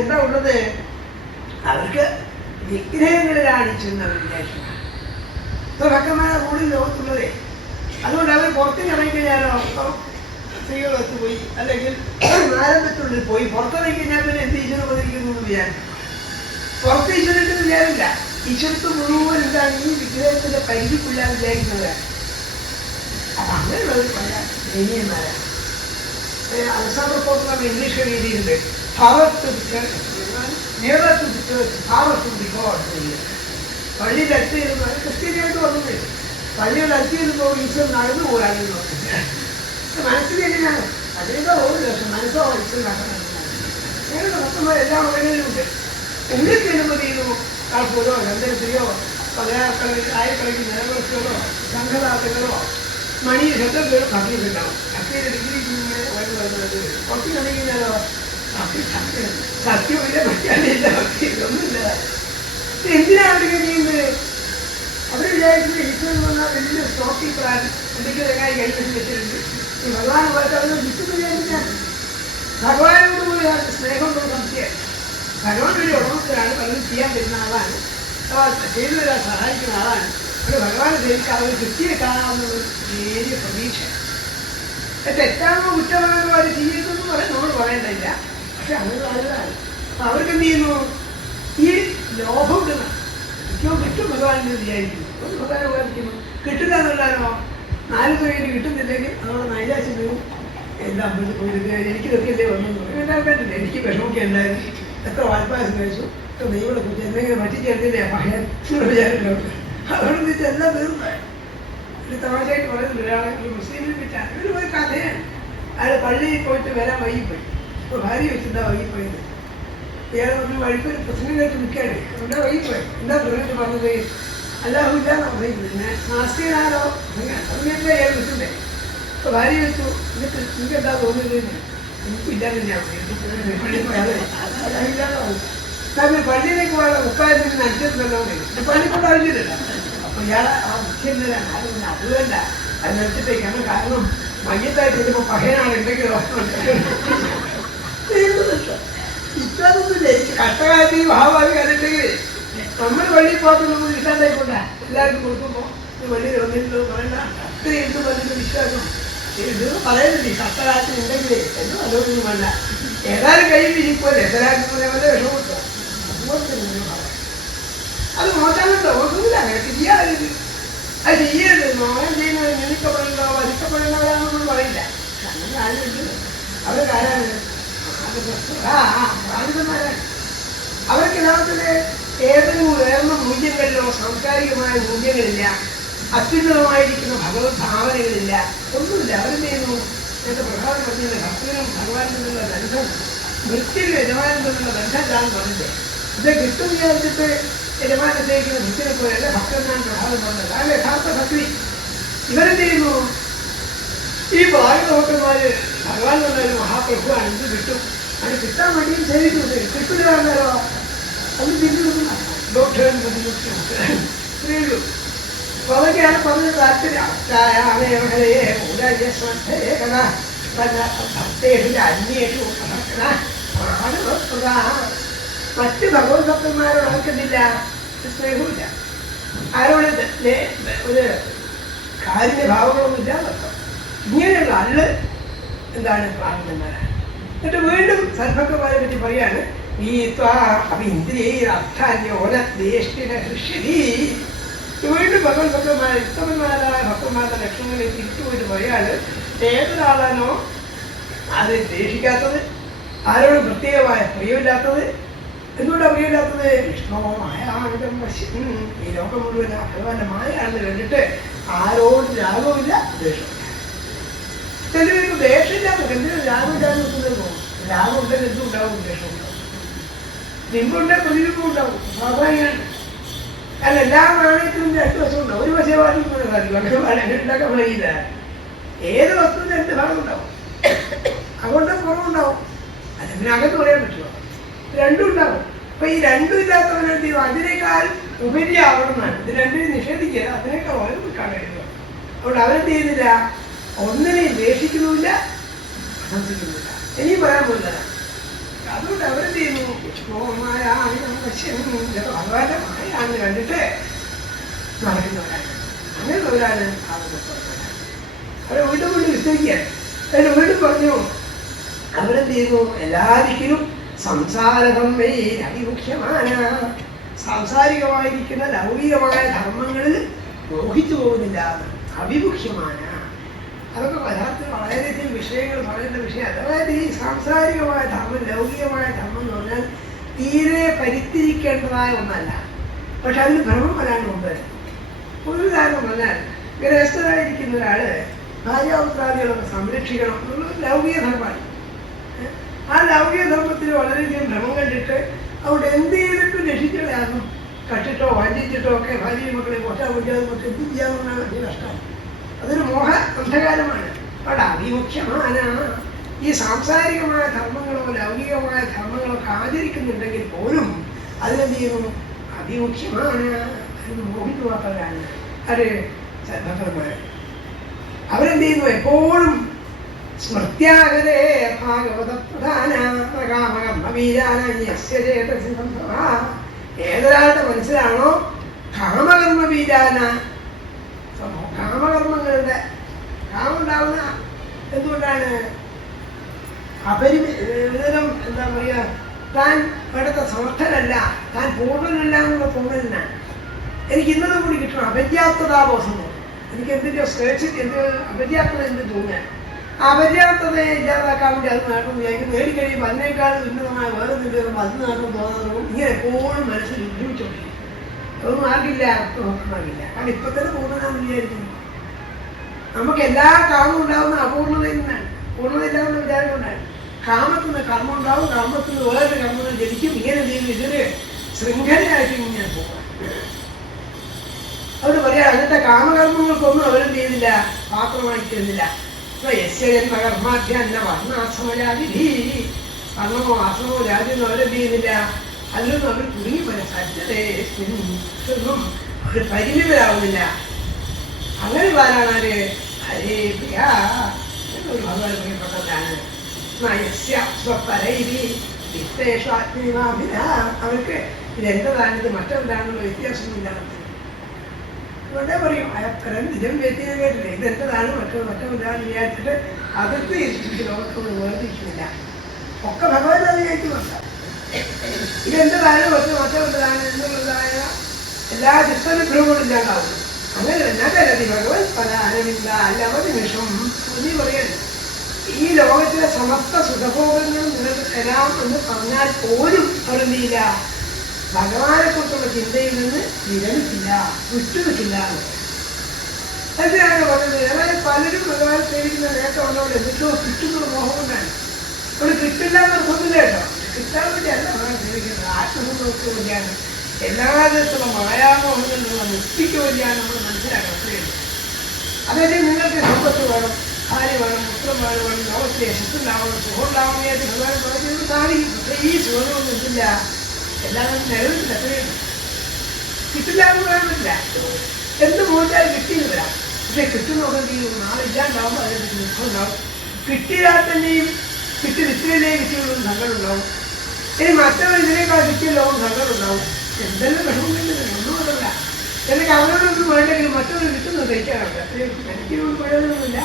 എന്താ ഉള്ളത്? അവർക്ക് വിഗ്രഹങ്ങളിലാണ് ചെന്നവർ വിചാരിക്കുന്നത്. ഇത്ര ഭക്തന്മാരെ കൂടുതൽ ലോകത്തുള്ളതേ. അതുകൊണ്ട് അവർ പുറത്തേക്ക് ഇറങ്ങിക്കഴിഞ്ഞാലോ സ്ത്രീകളൊത്ത് പോയി, അല്ലെങ്കിൽ ആരംഭത്തിനുള്ളിൽ പോയി പുറത്തിറങ്ങിക്കഴിഞ്ഞാൽ പിന്നെ എന്ത് ഈശ്വരൻ വന്നിരിക്കുന്നു എന്ന് വിചാരിക്കും. പുറത്ത് ഈശ്വരൻ്റെ വിചാരമില്ല. ഈശ്വരത്വം മുഴുവൻ എന്താണ്? ഈ വിഗ്രഹത്തിന്റെ പരിധിക്കുള്ളിലാണ് വിചാരിക്കുന്നവരാണ്. അപ്പൊ അങ്ങനെയുള്ളവർ പല ദൈന്യന്മാരാണ്. അലക്സാണ്ടർ പോപ്പ് ഇംഗ്ലീഷ് രീതിയിലുണ്ട്. പള്ളിയുടെ അടുത്ത് ഇരുന്ന് ക്രിസ്ത്യനായിട്ട് വന്നത്, പള്ളിയുടെ അടുത്ത് ഇരുന്നോ ഈശ്വരൻ നടന്നു പോകാനെന്ന് പറഞ്ഞിട്ട് മനസ്സിൽ എങ്ങനെയാണ്? അതിനേക്കാ ഒരു ലക്ഷം മനസ്സോ ഈശ്വരൻ നടക്കുന്നത്. ഞങ്ങളുടെ ഭക്തന്മാർ എല്ലാ മകനിലുമുണ്ട്. ഉള്ളിൽ ചെല്ലുമ്പോൾ ചെയ്യുന്നു ആൾപ്പോലോ ചന്ദ്രത്തിലോ ആയിരക്കണക്കിന് നിലവിളക്കുകളോ സംഘദാതകളോ മണി ശബ്ദം പേരും ഭക്തിയിട്ടുണ്ടാവും. ഭക്തിയുടെ ഡിഗ്രി വരുന്നത് കുറച്ച് കണിക്കുന്നതോ സത്യമില്ല, ഭക്തിയില്ല, ഭക്തി ഒന്നുമില്ല. എന്തിനാണ് അവർക്ക് ചെയ്യുന്നത്? അവർ വിചാരിക്കുന്നത് ഈശ്വരൻ വന്നാൽ വലിയ സ്റ്റോക്ക് കീപ്പറാണ്, എന്തെങ്കിലും രംഗായി കൈവശം വെച്ചിട്ടുണ്ട്. ഈ ഭഗവാൻ പോയിട്ട് അവർ വിശ്വസ് വിചാരിച്ചാണ്. ഭഗവാനോട് പോയി സ്നേഹം കൊണ്ട് സംശയം. ഭഗവാൻ വലിയ ഉടമസ്ഥരാണ്, പലരും ചെയ്യാൻ പറ്റുന്ന ആളാണ്, ചെയ്തു വരാൻ സഹായിക്കുന്ന ആളാണ്. അവിടെ ഭഗവാനെ ധരിക്കാൻ അവർ കൃത്യയെ കാണാവുന്ന ഒരു നേരിയ പ്രതീക്ഷ. തെറ്റാണോ കുറ്റമാണോ അവർ ചെയ്യരുതെന്ന് പറയാൻ നമ്മൾ പറയേണ്ടതില്ല. പക്ഷെ അങ്ങനെ ആളുകളാണ്. അപ്പൊ അവർക്ക് എന്ത് ചെയ്യുന്നു? ഈ ലോഭം ഇടുന്ന കിട്ടും ഭഗവാനെന്ന് വിചാരിക്കുന്നു. ഒരു ഭഗവാനെ ഉപയോഗിക്കുന്നു. കിട്ടില്ല എന്നുള്ളതാണോ? 4 തൊഴിൽ കിട്ടുന്നില്ലെങ്കിൽ അതോടെ നൈരാശ്യം വരും. എന്താ എനിക്ക് ഇതൊക്കെയല്ലേ വന്നു വേണ്ടില്ല. എനിക്ക് വിഷമൊക്കെ ഉണ്ടായിരുന്നു. എത്ര വാൽപ്പായസം കഴിച്ചു, എത്ര ദൈവങ്ങളെ കുറിച്ച് എന്തെങ്കിലും പറ്റിച്ചേർത്തില്ലേ പറയാൻ വിചാരില്ലോ. അതുകൊണ്ട് വെച്ചാൽ എല്ലാം തീർന്നായി. ഒരു തമാശയായിട്ട് പറയുന്നത് ഒരാളെ ഒരു മുസ്ലിമിനെ പറ്റാണ്. ഒരു കഥയാണ്. അയാൾ പള്ളിയിൽ പോയിട്ട് വരാൻ വൈകിപ്പോയി. ഇപ്പോൾ ഭാര്യ വെച്ചെന്താ വൈകിപ്പോയത്? ഇയാൾ പറഞ്ഞു വഴിക്കൊരു പ്രസംഗം കേട്ട് നിൽക്കുകയാണ്. എന്താ വൈകിപ്പോയി? എന്താ പ്രസംഗത്ത് പറഞ്ഞത്? അല്ലാഹു ഇല്ലാന്നാ പറയുന്നത്. പിന്നെ നാസ്തികനാരോ അങ്ങനെയല്ല അയാൾ വെച്ചിട്ടേ. അപ്പോൾ ഭാര്യ വെച്ചു, എന്നിട്ട് നിങ്ങൾക്ക് എന്താ തോന്നുന്നത്? എനിക്കില്ലാതെ പള്ളി പോയാലേ അല്ലാഹില്ലാതെ പറഞ്ഞു. എന്നാൽ പള്ളിയിലേക്ക് പോയാൽ ഉപ്പായത്തിന് അനുസരിച്ചല്ലോ. പള്ളിക്കൊണ്ട് ആവശ്യമില്ല. അപ്പോൾ ഇയാളെ നിശ്ചിന്തരാണ്. അതുകൊണ്ട് അതുകൊണ്ട അത് നിർത്തിട്ടേക്കാണ്. കാരണം മയ്യത്തായിട്ട് ചിലപ്പോൾ പകനാണ് ഉണ്ടെങ്കിൽ ഇതൊന്നുമില്ല. എനിക്ക് കഷ്ടകാലത്ത് ഈ ഭാവമായി കണ്ടിട്ടെങ്കിൽ നമ്മൾ വെള്ളി പോകാത്ത നമുക്ക് കിട്ടാണ്ടായിക്കൊണ്ട എല്ലാവർക്കും കൊടുക്കുമ്പോൾ വെള്ളി വന്നിട്ട് പറയണ്ട അത്ര എന്ത് പറഞ്ഞിട്ട് വിശ്വാസം ഇത് പറയുന്നില്ല. ഈ കഷ്ടകാലത്ത് ഉണ്ടെങ്കിലേ എന്നും അതൊന്നും വേണ്ട. ഏതായാലും കഴിയുമ്പോൾ ഇരിക്കുമല്ലേ എത്രയാക്കും പോലെ വിഷമമില്ല. അതുപോലെ തന്നെ പറയാം. അത് മോശമുണ്ടോ? ഒന്നുമില്ല. അങ്ങനെ ചെയ്യാറില്ല. അത് ചെയ്യരുത്. മോഹം ചെയ്യുന്നത് നിന്ദിക്കപ്പെടേണ്ടോ വധിക്കപ്പെടേണ്ടവരാണെന്ന് നമ്മൾ പറയില്ല. അങ്ങനെ ആരും അവരുടെ ആരാണ്? പ്രാണിതന്മാരാണ്. അവർക്ക് യഥാർത്ഥത്തില് ഏതെങ്കിലും ഉയർന്ന മൂല്യങ്ങളിലോ സാംസ്കാരികമായ മൂല്യങ്ങളില്ല, അത്യുന്നതമായിരിക്കുന്ന ഭഗവത് ഭാവനകളില്ല, ഒന്നുമില്ല. അവരെന്ത് ചെയ്യുന്നു? എന്റെ പ്രധാന പറഞ്ഞില്ല, ഭക്തനും ഭഗവാനും തമ്മിലുള്ള ബന്ധം വൃത്തിയും യജമാനും തമ്മിലുള്ള ബന്ധമില്ലാന്ന് പറഞ്ഞില്ലേ. ഇത് കിട്ടും വിചാരിച്ചിട്ട് യജമാനത്തേക്കുന്ന ഭക്തിനെ പോലെയല്ല ഭക്തനാണ് പ്രധാനം പറഞ്ഞത്. അതാണ് യഥാർത്ഥ ഭക്തി. ഇവരെന്ത് ചെയ്യുന്നു? ഈ ഭാഗവതന്മാര് ഭഗവാൻ പറഞ്ഞൊരു മഹാപ്രഭുവാണ്, ഇത് കിട്ടും, അത് കിട്ടാൻ വേണ്ടിയും സേവിക്കുന്നത്. കിട്ടില്ല എന്നാലോ അത് തിരിഞ്ഞു ഡോക്ടറും സ്ത്രീകളും. അപ്പൊ അതൊക്കെയാണ് പറഞ്ഞ താല്പര്യം. മറ്റ് ഭഗവത് ഭക്തന്മാരോട് ആർക്കെന്നില്ല, സ്നേഹമില്ല. ആരോട് ഒരു കാരുണ്യ ഭാവങ്ങളൊന്നും ഇല്ലാന്നർത്ഥം. ഇങ്ങനെയുള്ള ആള് എന്താണ് പ്രാർത്ഥനമാരാണ്. എന്നിട്ട് വീണ്ടും സദ്ഭക്തന്മാരെ പറ്റി പറയാണ്, ഈ വീണ്ടും ഭഗവത് ഭക്തന്മാരെ ഉത്തമന്മാരായ ഭക്തന്മാരുടെ ലക്ഷണങ്ങളെ തിരിച്ചുപോയിട്ട് പറയാണ്, ഏതൊരാളാണോ അത് ദ്വേഷിക്കാത്തത്, ആരോടും പ്രത്യേകമായ പ്രിയമില്ലാത്തത്. എന്തുകൊണ്ടാണ് പ്രിയമില്ലാത്തത്? വിഷ്ണുമായാമിതം പശ്യം. ഈ ലോകം മുഴുവൻ ഭഗവാന്റെ മായാണെന്ന് കണ്ടിട്ട് ആരോടും രാഗവുമില്ല, ദ്വേഷമില്ല. ചിലവർക്ക് ദേഷ്യമില്ലാത്ത എന്തിനും രാഗമില്ലാതെ നിൽക്കുന്നതോ? രാഗം ഉണ്ടെങ്കിൽ എന്തും ഉണ്ടാവും, ദേഷം ഉണ്ടാവും. ബിംബുണ്ടെ പ്രതിബിംബം ഉണ്ടാവും, സ്വാഭാവികമാണ്. കാരണം എല്ലാ നാണയത്തിനും 2 വശം ഉണ്ടാവും. ഒരു വശം വാദിക്കുന്നത് സാധിക്കും, അങ്ങനെ ഉണ്ടാക്കാൻ കഴിയില്ല. ഏത് വസ്തുവിന് 2 ഭാഗം ഉണ്ടാവും. അതുകൊണ്ട് കുറവുണ്ടാവും. അതിന് അകത്ത് പറയാൻ പറ്റുമോ? 2 ഉണ്ടാവും. അപ്പൊ ഈ 2 ഇല്ലാത്തവനെന്ത് ചെയ്യും? അതിനേക്കാൾ ഉപരിയാവണം എന്നാണ്. ഇത് 2 നിഷേധിക്കുക, അതിനേക്കാൾ ഓരോന്നിക്കാൻ കഴിയുക. അതുകൊണ്ട് അവരെന്ത് ചെയ്യുന്നില്ല, ഒന്നിനെയും ദേഷിക്കുന്നുമില്ല, പ്രശംസിക്കുന്നില്ല. ഇനിയും പറയാൻ പോലില്ല. അതുകൊണ്ട് അവരെന്ത് ചെയ്യുന്നു? ഭഗവാന്റെ മായാണെന്ന് കണ്ടിട്ട് നടക്കുന്നവരാണ്. അങ്ങനെയുള്ളവരാണ് ഭാഗവതന്മാർ. അവരെ വീണ്ടും വീണ്ടും വിസ്തരിക്കുകയാണ്. അതിന് വീണ്ടും പറഞ്ഞു, അവരെന്ത് ചെയ്യുന്നു? എല്ലാ ദിക്കിലും സംസാരധർമ്മൈരവിമുഖ്യമാന, സാംസാരികമായിരിക്കുന്ന ലൗകികമായ ധർമ്മങ്ങളിൽ മോഹിച്ചു പോകുന്നില്ല. അവിമുഖ്യമാന, അതൊക്കെ യഥാർത്ഥത്തിൽ വളരെയധികം വിഷയങ്ങൾ പറയേണ്ട വിഷയം. അതായത് ഈ സാംസാരികമായ ധർമ്മം, ലൗകികമായ ധർമ്മം എന്ന് പറഞ്ഞാൽ തീരെ പരിത്തിരിക്കേണ്ടതായ ഒന്നല്ല. പക്ഷെ അതിന് ഭ്രമം വരാണ്ട് മുമ്പ് ഒരു കാരണം പറഞ്ഞാൽ, ഗൃഹസ്ഥരായിരിക്കുന്ന ഒരാള് ഭാര്യാപുത്രാദികളൊക്കെ സംരക്ഷിക്കണം എന്നുള്ളത് ലൗകിക ധർമ്മമാണ്. ആ ലൗകിക ധർമ്മത്തിൽ വളരെയധികം ഭ്രമം കണ്ടിട്ട് അവിടെ എന്ത് ചെയ്തിട്ടും രക്ഷിച്ചതാകും. കട്ടിട്ടോ വഞ്ചിച്ചിട്ടോ ഒക്കെ ഭാര്യയും മക്കളെ കൊട്ടാൻ വേണ്ടിയാൽ നമുക്ക് എന്ത് ചെയ്യാമെന്നാണ് വലിയ കഷ്ടം. അതൊരു മോഹ അന്ധകാരമാണ്. അവിടെ അവിമുഖ്യമാണ്. ഈ സാംസാരികമായ ധർമ്മങ്ങളോ ലൗകികമായ ധർമ്മങ്ങളൊക്കെ ആചരിക്കുന്നുണ്ടെങ്കിൽ പോലും അതിനെന്ത് ചെയ്യുന്നു? അവിമുഖ്യമാണ്. അതിന് മോഹിച്ചു മാത്രമാണ് അത് സദ്ഭക്തന്മാർ. അവരെന്ത് ചെയ്യുന്നു? എപ്പോഴും സ്മൃത്യാഗതേ ഭാഗവത പ്രധാന ഏതൊരാളുടെ മനസ്സിലാണോ കാമകർമ്മ ബീജാന, കാമകർമ്മങ്ങളുടെ കാമം ഉണ്ടാവുന്ന എന്തുകൊണ്ടാണ്? വിധം എന്താ പറയുക, താൻ ഇവിടുത്തെ സമർത്ഥനല്ല, താൻ പൂർണ്ണനല്ല എന്നുള്ള തോന്നലിനാണ്. എനിക്ക് ഇന്നതും കൂടി കിട്ടണം. അപര്യാപ്തതാബോധം. എനിക്ക് എന്തിൻ്റെയോ സ്കേഴ്സിറ്റി, എന്ത് അപര്യാപ്തത എന്ത് തോന്നിയാൽ അപര്യാപ്തതയെ ഇല്ലാതാക്കാൻ വേണ്ടി അത് നേട്ടം വിചാരിക്കും. നേടിക്കഴിയുമ്പോൾ അതിനേക്കാൾ ഉന്നതമായ വേറെ എന്തെങ്കിലും അത് നേട്ടം തോന്നുന്നതും ഇങ്ങനെ എപ്പോഴും മനസ്സിൽ ഉദ്രവിച്ചോണ്ടിരിക്കും. അതൊന്നും ആർക്കില്ല, നോക്കണമില്ല. കാരണം ഇപ്പൊ തന്നെ പൂർണ്ണനാന്ന് വിചാരിക്കുന്നു. നമുക്ക് എല്ലാ കാമവും ഉണ്ടാവുന്ന അപൂർണതയിൽ നിന്നാണ്, പൂർണ്ണതയില്ലാവുന്ന വിചാരം കൊണ്ടാണ്. കാമത്തിന് കർമ്മം ഉണ്ടാവും, കർമ്മത്തിന് വേറൊരു കർമ്മത്തിൽ ജനിക്കും. ഇങ്ങനെ ചെയ്യുന്ന ഇതിന് ശൃംഖലയായിട്ട് ഞാൻ പോകാം. അവിടെ പറയാം, അങ്ങനത്തെ കാമകർമ്മങ്ങൾക്കൊന്നും അവരെന്ത് ചെയ്യുന്നില്ല, പാത്രമായി തരുന്നില്ല. യസ്യജന്മകർമാധ്യന്ന വർണ്ണാശ്രമജാതിഭി, വർണ്ണമോ ആശ്രമോ ജാതിയൊന്നും അവരെന്ത് ചെയ്യുന്നില്ല. അതിലൊന്നും അവർ കുടുങ്ങി പോലെ സജ്ജതയൊന്നും ഒരു പരിമിതരാവുന്നില്ല. അങ്ങനെ പാലാണ് ആര് ഹരേ പ്രിയ എന്നൊരു ഭഗവാൻ പ്രിയപ്പെട്ടതാണ്. അവർക്ക് ഇതെന്താണിത് മറ്റെന്താണെന്നുള്ള വ്യത്യാസമില്ല. ഇവിടെ പറയും അയപ്പരൻ ഇതും വ്യക്തിയെ കേട്ടില്ല, ഇതെന്താണ് മറ്റെന്താണെന്ന് വിചാരിച്ചിട്ട് അകത്ത് ലോകത്തൊന്നും വേർതിരിക്കുന്നില്ല. ഒക്കെ ഭഗവാൻ അത് വിചാരിക്കുന്നുണ്ട്. ഇതെന്താണ് മറ്റെന്താണ് എന്നുള്ളതായ എല്ലാ ചിത്രവിഭ്രമങ്ങളും ഇല്ലാണ്ടാവും. അങ്ങനെ നഗരതി ഭഗവത് പല അനവില്ല ലവനിമിഷം നീ പറയണം. ഈ ലോകത്തിലെ സമസ്ത സുഖഭോഗങ്ങളും നിങ്ങൾക്ക് തരാം എന്ന് പറഞ്ഞാൽ പോലും അവരെന്തിയില്ല, ഭഗവാനെ കുറിച്ചുള്ള ചിന്തയിൽ നിന്ന് വിരമിക്കില്ല, വിട്ടുനിൽക്കില്ല. എന്തിനാണ് പറഞ്ഞത്? അതായത് പലരും ഭഗവാനെ സേവിക്കുന്ന നേട്ടമുള്ളവർ എന്നിട്ടോ കിട്ടുന്നുള്ള മോഹം കൊണ്ടാണ്. അവിടെ കിട്ടില്ല എന്നർത്ഥമില്ല കേട്ടോ. കിട്ടാൻ വേണ്ടിയല്ല ഭഗവാൻ സേവിക്കുന്നത്, ആത്മസന്തോഷത്തിന് വേണ്ടിയാണ്. എല്ലാ തരത്തിലുള്ള മായാമോഹങ്ങളിൽ നിന്നുള്ള മുക്തിക്ക് വേണ്ടിയാണ് നമ്മൾ മനസ്സിലാക്കുന്നത്. അതായത് നിങ്ങൾക്ക് സമ്പത്ത് വേണം, ഭാര്യ വേണം, പുത്രം വേണം, ലോകത്തിലെ യശസ്സുണ്ടാവണം, സുഖമുണ്ടാവണം എന്ന് ഭഗവാൻ പറഞ്ഞത് സാധിക്കും. പക്ഷേ ഈ സുഖമൊന്നും ഇല്ല, എല്ലാവരും നിലവിൽ എത്രയും കിട്ടില്ല എന്ന് പറയാൻ പറ്റില്ല. എന്ത് മോഹിച്ചാലും കിട്ടിയെന്ന് വരാം. പക്ഷെ കിട്ടുന്നൊക്കെ നാളെ ഇല്ലാണ്ടാവുമ്പോൾ അതിനകത്ത് ദുഃഖം ഉണ്ടാവും. കിട്ടിയാൽ തന്നെയും കിട്ടി ഇത്രയിലേ കിട്ടിയുള്ളൂ സങ്കടമുണ്ടാവും. ഇനി മറ്റവർ ഇതിനേക്കാൾ കിട്ടിയല്ലോ സങ്കടമുണ്ടാവും. എന്തെല്ലാം വിഷമമില്ല, ഒന്നും അതല്ല. എനിക്ക് അവരോടൊന്നും വേണ്ടെങ്കിലും മറ്റവർ കിട്ടുന്നത് കഴിക്കാറുണ്ട്. അത്രയും എനിക്കൊന്നും പ്രയോജനമൊന്നുമില്ല,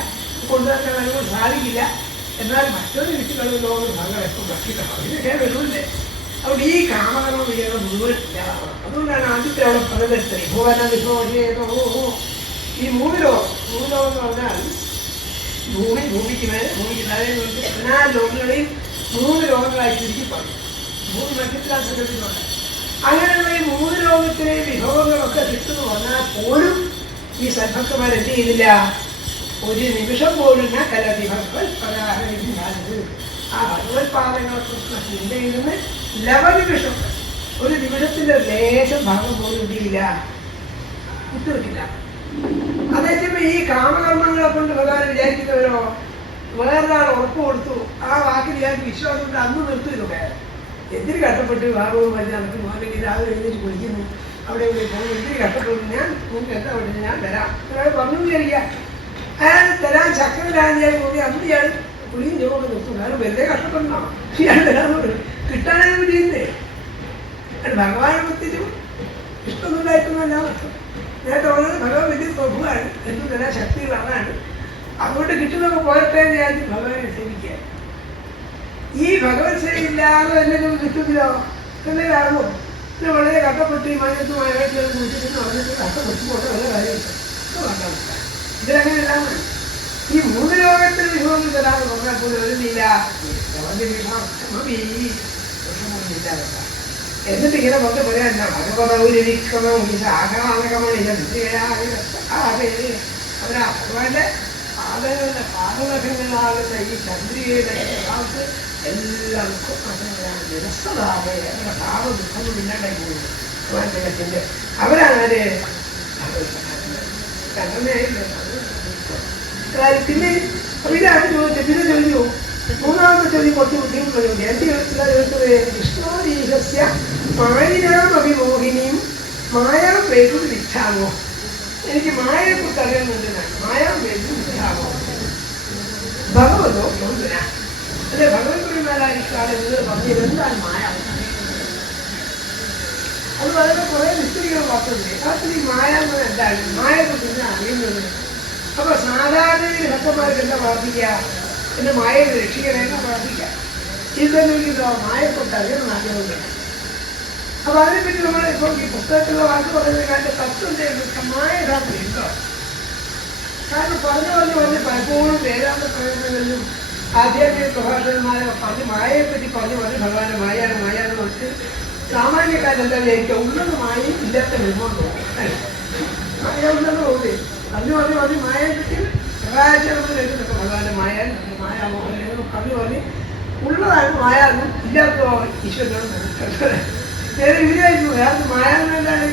കൊണ്ടുവരാൻ അതിനോട് സാധിക്കില്ല. എന്നാൽ മറ്റവർ കിട്ടിക്കളയുന്നോ സങ്കടം എപ്പോൾ ഭക്ഷിക്കണം, അതിനൊക്കെ വരുന്നില്ലേ. അവിടെ ഈ കാമകർമ്മ വിജയം മുഴുവൻ ഇല്ലാതാവണം. അതുകൊണ്ടാണ് ആദ്യത്തെ അവിടെ പറഞ്ഞത് ത്രിഭുവന വിഭവശേതോ. ഈ മൂന്നിലോകം എന്ന് പറഞ്ഞാൽ ഭൂമിക്ക് മേലെ ഭൂമിക്ക് താഴെ 14 ലോകങ്ങളെയും 3 ലോകങ്ങളായി ചുരുക്കി പറഞ്ഞു. 3 നക്ഷത്രാസംഘത്തിലുണ്ട്. അങ്ങനെയുള്ള ഈ 3 ലോകത്തിലെ വിഭവങ്ങളൊക്കെ കിട്ടുന്നു വന്നാൽ പോലും ഈ സദ്ഭക്തന്മാർ എന്ത് ചെയ്യുന്നില്ല, ഒരു നിമിഷം പോലും ഞാൻ കലതി ഭഗവത് പരാഹരിക്കുന്നത്. ആ ഭഗവത് പാദങ്ങളെക്കുറിച്ചുള്ള ചിന്തയിൽ നിന്ന് ലവനിമിഷം, ഒരു നിമിഷത്തിന്റെ ലേശം ഭാഗം പോലും എന്തിയില്ല, വിട്ടുവെക്കില്ല. അതേസമയം ഈ കാമകർമ്മങ്ങളെ കൊണ്ട് ഭഗവാൻ വിചാരിക്കുന്നവരോ വേറൊരാൾ ഉറപ്പ് കൊടുത്തു, ആ വാക്കിൽ ഇയാൾക്ക് വിശ്വാസം കൊണ്ട് അന്ന് നിർത്തിയില്ല. എന്തിന് കഷ്ടപ്പെട്ട് ഭാഗവും മതി നമുക്ക് അല്ലെങ്കിൽ രാവിലെ എഴുന്നേറ്റ് കുളിക്കുന്നു, അവിടെ ഇവിടെ പോകുന്നു, എന്തിന് കഷ്ടപ്പെടുന്നു, ഞാൻ നിങ്ങൾക്ക് എന്താ പറ്റുന്നത്, ഞാൻ തരാം ഒരാൾ പറഞ്ഞു വിചാരിക്കുക. അയാൾ തരാൻ ശക്തനായി കൂടി അന്ന് ഇയാൾ കുളിയും ജോലി നിർത്തും. അയാൾ വെറുതെ കഷ്ടപ്പെടണോ, ഇയാൾ തരാന്ന് കിട്ടാനായി ചെയ്യുന്നേ. അത് ഭഗവാനെ പ്രത്യേകിച്ചും ഇഷ്ടമൊന്നുണ്ടായിട്ടൊന്നുമല്ല നഷ്ടം. നേരത്തെ പറഞ്ഞത് ഭഗവാൻ വലിയ പ്രഭുവാണ്, എന്തും തരാൻ ശക്തികളാണ്. അതുകൊണ്ട് കിട്ടുന്നതൊക്കെ പോരട്ടെ എന്ന് വിചാരിച്ച് ഭഗവാനെ സേവിക്കുക. ഈ ഭഗവത് സേവയില്ലാതെ എന്തെങ്കിലും കിട്ടുന്നില്ലോ എന്തെങ്കിലും ആകുമോ? പിന്നെ വളരെ കഷ്ടപ്പെട്ട് ഈ മനുഷ്യത്തുമായ കുറിച്ചിട്ട് അവർക്ക് കഷ്ടപ്പെട്ട് പോട്ടെ വല്ല കാര്യമില്ല. ഇതിലങ്ങനെ എല്ലാം ഈ 3 ലോകത്തിൽ വിഭവങ്ങൾ തരാമെന്ന് പറഞ്ഞാൽ പോലും വരുന്നില്ല. എന്നിട്ട് ഇങ്ങനെ കൊണ്ട് പറയാൻ അവരാ ഭഗവാന്റെ പാദങ്ങളുടെ പാദനഖങ്ങളാകുന്ന ഈ ചന്ദ്രികയുടെ ഭാഗത്ത് എല്ലാവർക്കും അതിനാണ് നിരസ്സതാകെ അവരുടെ പാപ ദുഃഖങ്ങൾ ഇല്ലാണ്ടായി പോകുന്നു. ഭഗവാന്റെ അവരാണ് ആര് പിന്നെ ഇതാണ് ചോദിച്ചത്. പിന്നെ ചോദിച്ചു മൂന്നാമത്തെ ചോദ്യം കുറച്ച് ബുദ്ധിമുട്ടുള്ള ചോദ്യം. എൻ്റെ ചോദിച്ചത് വിഷ്ണുരീശസ്യ മായിനാമഭിമോഹിനിയും മായാം വേഗം വിച്ഛാമോ. എനിക്ക് മായയെക്കുറിച്ച് അറിയുന്നുണ്ടെന്നാണ്. മായാം വേഗം വിച്ഛാമോ ഭഗവതോ യോജന. അല്ലെ ഭഗവത്മാരായിരിക്കാതെ നിങ്ങൾ പറഞ്ഞത് എന്താണ് മായ? അത് വളരെ കുറെ മിസ്ത്രികൾ വാക്കുണ്ട്. അതിൽ ഈ മായ എന്നത് എന്താണ്, മായയെക്കുറിച്ച് അറിയുന്നത്. അപ്പൊ സാധാരണ ഭക്തന്മാർക്ക് എന്താ പ്രാർത്ഥിക്കുക, എന്റെ മായയെ രക്ഷിക്കണേ എന്നാ പ്രാർത്ഥിക്കുക. ഇതെന്തെങ്കിലും മായയെക്കുറിച്ച് അറിയണം ആഗ്രഹമുണ്ട്. അപ്പൊ അതിനെപ്പറ്റി നമ്മൾ ഇപ്പോൾ ഈ പുസ്തകത്തിലുള്ള വാക്ക് പറയുന്നതിന്റെ തത്വം ചെയ്യുന്നത് മായ യഥാർത്ഥം ഉണ്ടോ? കാരണം പറഞ്ഞ് പലപ്പോഴും വേദാന്ത പ്രയോഗങ്ങളിലും ആധ്യാത്മിക പ്രഭാഷകന്മാരോ പറഞ്ഞ് മായയെപ്പറ്റി പറഞ്ഞ് ഭഗവാന്റെ മായാന്ന് വെച്ച് സാമാന്യക്കാരെന്താ വിചാരിക്കുക, ഉള്ളത് മായയും ഇല്ലാത്ത വിഭവം തോന്നും. മായ ഉണ്ടെന്ന് തോന്നി പറഞ്ഞ് മായയെപ്പറ്റി പ്രകാശനൊക്കെ കേൾക്കുന്നൊക്കെ ഭഗവാന്റെ മായാമോഹനം പറഞ്ഞ് ഉള്ളതാണ് മായാന്നും ഇല്ലാത്ത ഈശ്വരനോട് നേരെ ഇവരായിരുന്നു. വേറെ മായാന്ന് എന്താണ്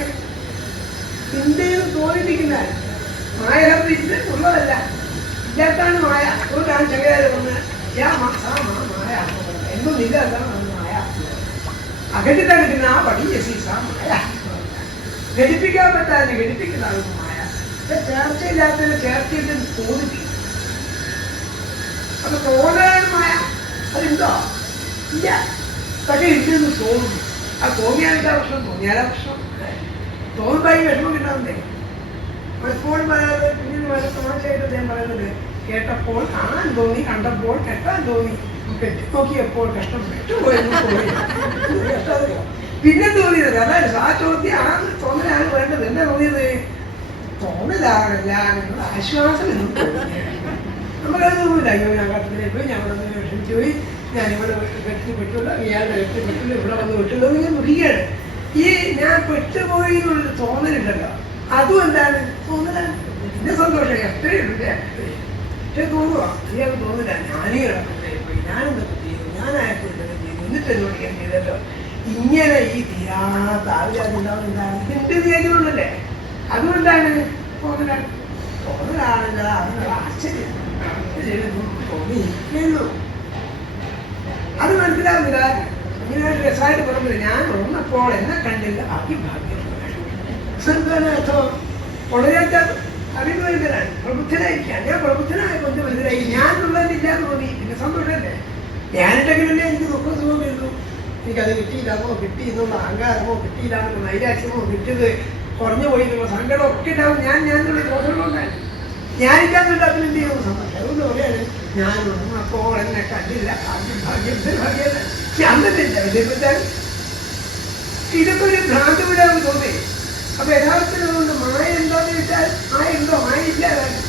ചിന്തയിൽ തോന്നിപ്പിക്കുന്നതാണ്. മായ ഇത് ഉള്ളതല്ല, ഇല്ലാത്താണ് മായ. അതുകൊണ്ടാണ് ചങ്ങാതി പറഞ്ഞത് മായ എന്നും ഇല്ല, എന്താണ് മായ. അഘടിക്കാൻ കിട്ടുന്ന ആ പടി മായ ഘടിപ്പിക്കാൻ പറ്റാതെ ഘടിപ്പിക്കുന്നതാണ് മായ. ചേർച്ചയില്ലാത്തതിനെ ചേർച്ചയിൽ തോന്നിപ്പിക്കും. അപ്പൊ തോന്നമായ അതുണ്ടോ? ഇല്ല. പക്ഷെ ഇല്ലെന്ന് തോന്നുന്നു. ആ തോന്നിയാലില്ല പ്രശ്നം, തോന്നിയാലാ പ്രശ്നം. തോന്നുമ്പോൾ വിഷമം കിട്ടാവുന്നേ. എപ്പോഴും പറയാതെ കുഞ്ഞിന് വളരെ തമാശയായിട്ട് അദ്ദേഹം പറയുന്നത്, കേട്ടപ്പോൾ കാണാൻ തോന്നി, കണ്ടപ്പോൾ കെട്ടാൻ തോന്നി, കെട്ടി നോക്കിയപ്പോൾ കഷ്ടം പെട്ടുപോയെന്ന് തോന്നി. പിന്നെ തോന്നിയത് അതായത് ആ ചോദ്യം ആ തോന്നലാണ് വേണ്ടത്. എന്താ തോന്നിയത്? തോന്നലാകല്ല എന്നുള്ള ആശ്വാസം എന്നും തോന്നിയാണ്. നമുക്കത് തോന്നില്ല. അയ്യോ ഞാൻ കട്ടത്തിലേക്ക് പോയി, ഞാൻ ഇവിടെ നിന്ന് വിഷമിച്ചു പോയി, ഞാനിവിടെ കെട്ടിപ്പെട്ടില്ല, ഇയാളുടെ കെട്ടിപ്പെട്ടില്ല, ഇവിടെ വന്ന് വിട്ടുള്ളത് ഞാൻ മുറിയാണ്. ഈ ഞാൻ പെട്ടുപോയി എന്നുള്ളൊരു തോന്നലുണ്ടല്ലോ, അതും എന്താണ്? തോന്നലാണ്. പിന്നെ സന്തോഷം എത്രയേ ഉള്ളൂ. പക്ഷെ തോന്നുക ഇയാൾ തോന്നില്ല, ഞാനീ കിടക്കത്തിലേക്ക് പോയി, ഞാനെന്തൊക്കെ ചെയ്തു, ഞാനായിട്ട് ചെയ്തു, എന്നിട്ട് എന്നോട് ഞാൻ ചെയ്തല്ലോ. ഇങ്ങനെ ഈ തീരാത്ത ആവില്ലാതുണ്ടാവും. എന്താണ് ഇതിന്റെ വിചാരിക്കുന്നുണ്ടല്ലേ? അതുകൊണ്ടാണ് തോന്നലാണ്. തോന്നലാണല്ലോ അതിനുള്ള ആശ്ചര്യം തോന്നിയിരിക്കുന്നു. അത് മനസ്സിലാവുന്നില്ല. ഇങ്ങനെ രസമായിട്ട് പറഞ്ഞില്ല. ഞാൻ ഒന്നപ്പോൾ എന്നെ കണ്ടില്ല, അഭിഭാഗ്യം. വളരെ അഭിമാനിതനാണ്, പ്രബുദ്ധനായിരിക്കാം. ഞാൻ പ്രബുദ്ധനായപ്പോൾ എന്ത് മനസ്സിലായി? ഞാനുള്ളതില്ലാന്ന് തോന്നി. പിന്നെ സന്തോഷമല്ലേ? ഞാനുണ്ടെങ്കിലല്ലേ എനിക്ക് ദുഃഖം സുഖം വരുന്നു. എനിക്കത് കിട്ടിയില്ലാമോ, കിട്ടി എന്നുള്ള അഹങ്കാരമോ, കിട്ടിയില്ലാന്നുള്ള നൈരാശ്യമോ, കിട്ടിയത് കുറഞ്ഞു പോയി എന്നുള്ള സങ്കടം ഒക്കെ ഉണ്ടാവും. ഞാനുള്ള ദോഷങ്ങളുണ്ടായി. ഞാനില്ലാന്നുണ്ട് അതിൽ എന്ത് ചെയ്യുന്നു? സന്തോഷം. അതുകൊണ്ട് പറയാണ് ഞാനൊന്നും അപ്പോൾ എന്നെ കണ്ടില്ല, ഭാഗ്യം ഭാഗ്യം. ഞാൻ തന്നെ വിജയപ്പെട്ടാൽ ഇതൊക്കെ ഒരു ഭ്രാന്ത് വിടാന്ന് തോന്നി. അപ്പൊ യഥാർത്ഥത്തിൽ അതുകൊണ്ട് മായ എന്താന്ന് വെച്ചാൽ മായ ഉണ്ടോ? മായ ഇല്ലാതാണ്.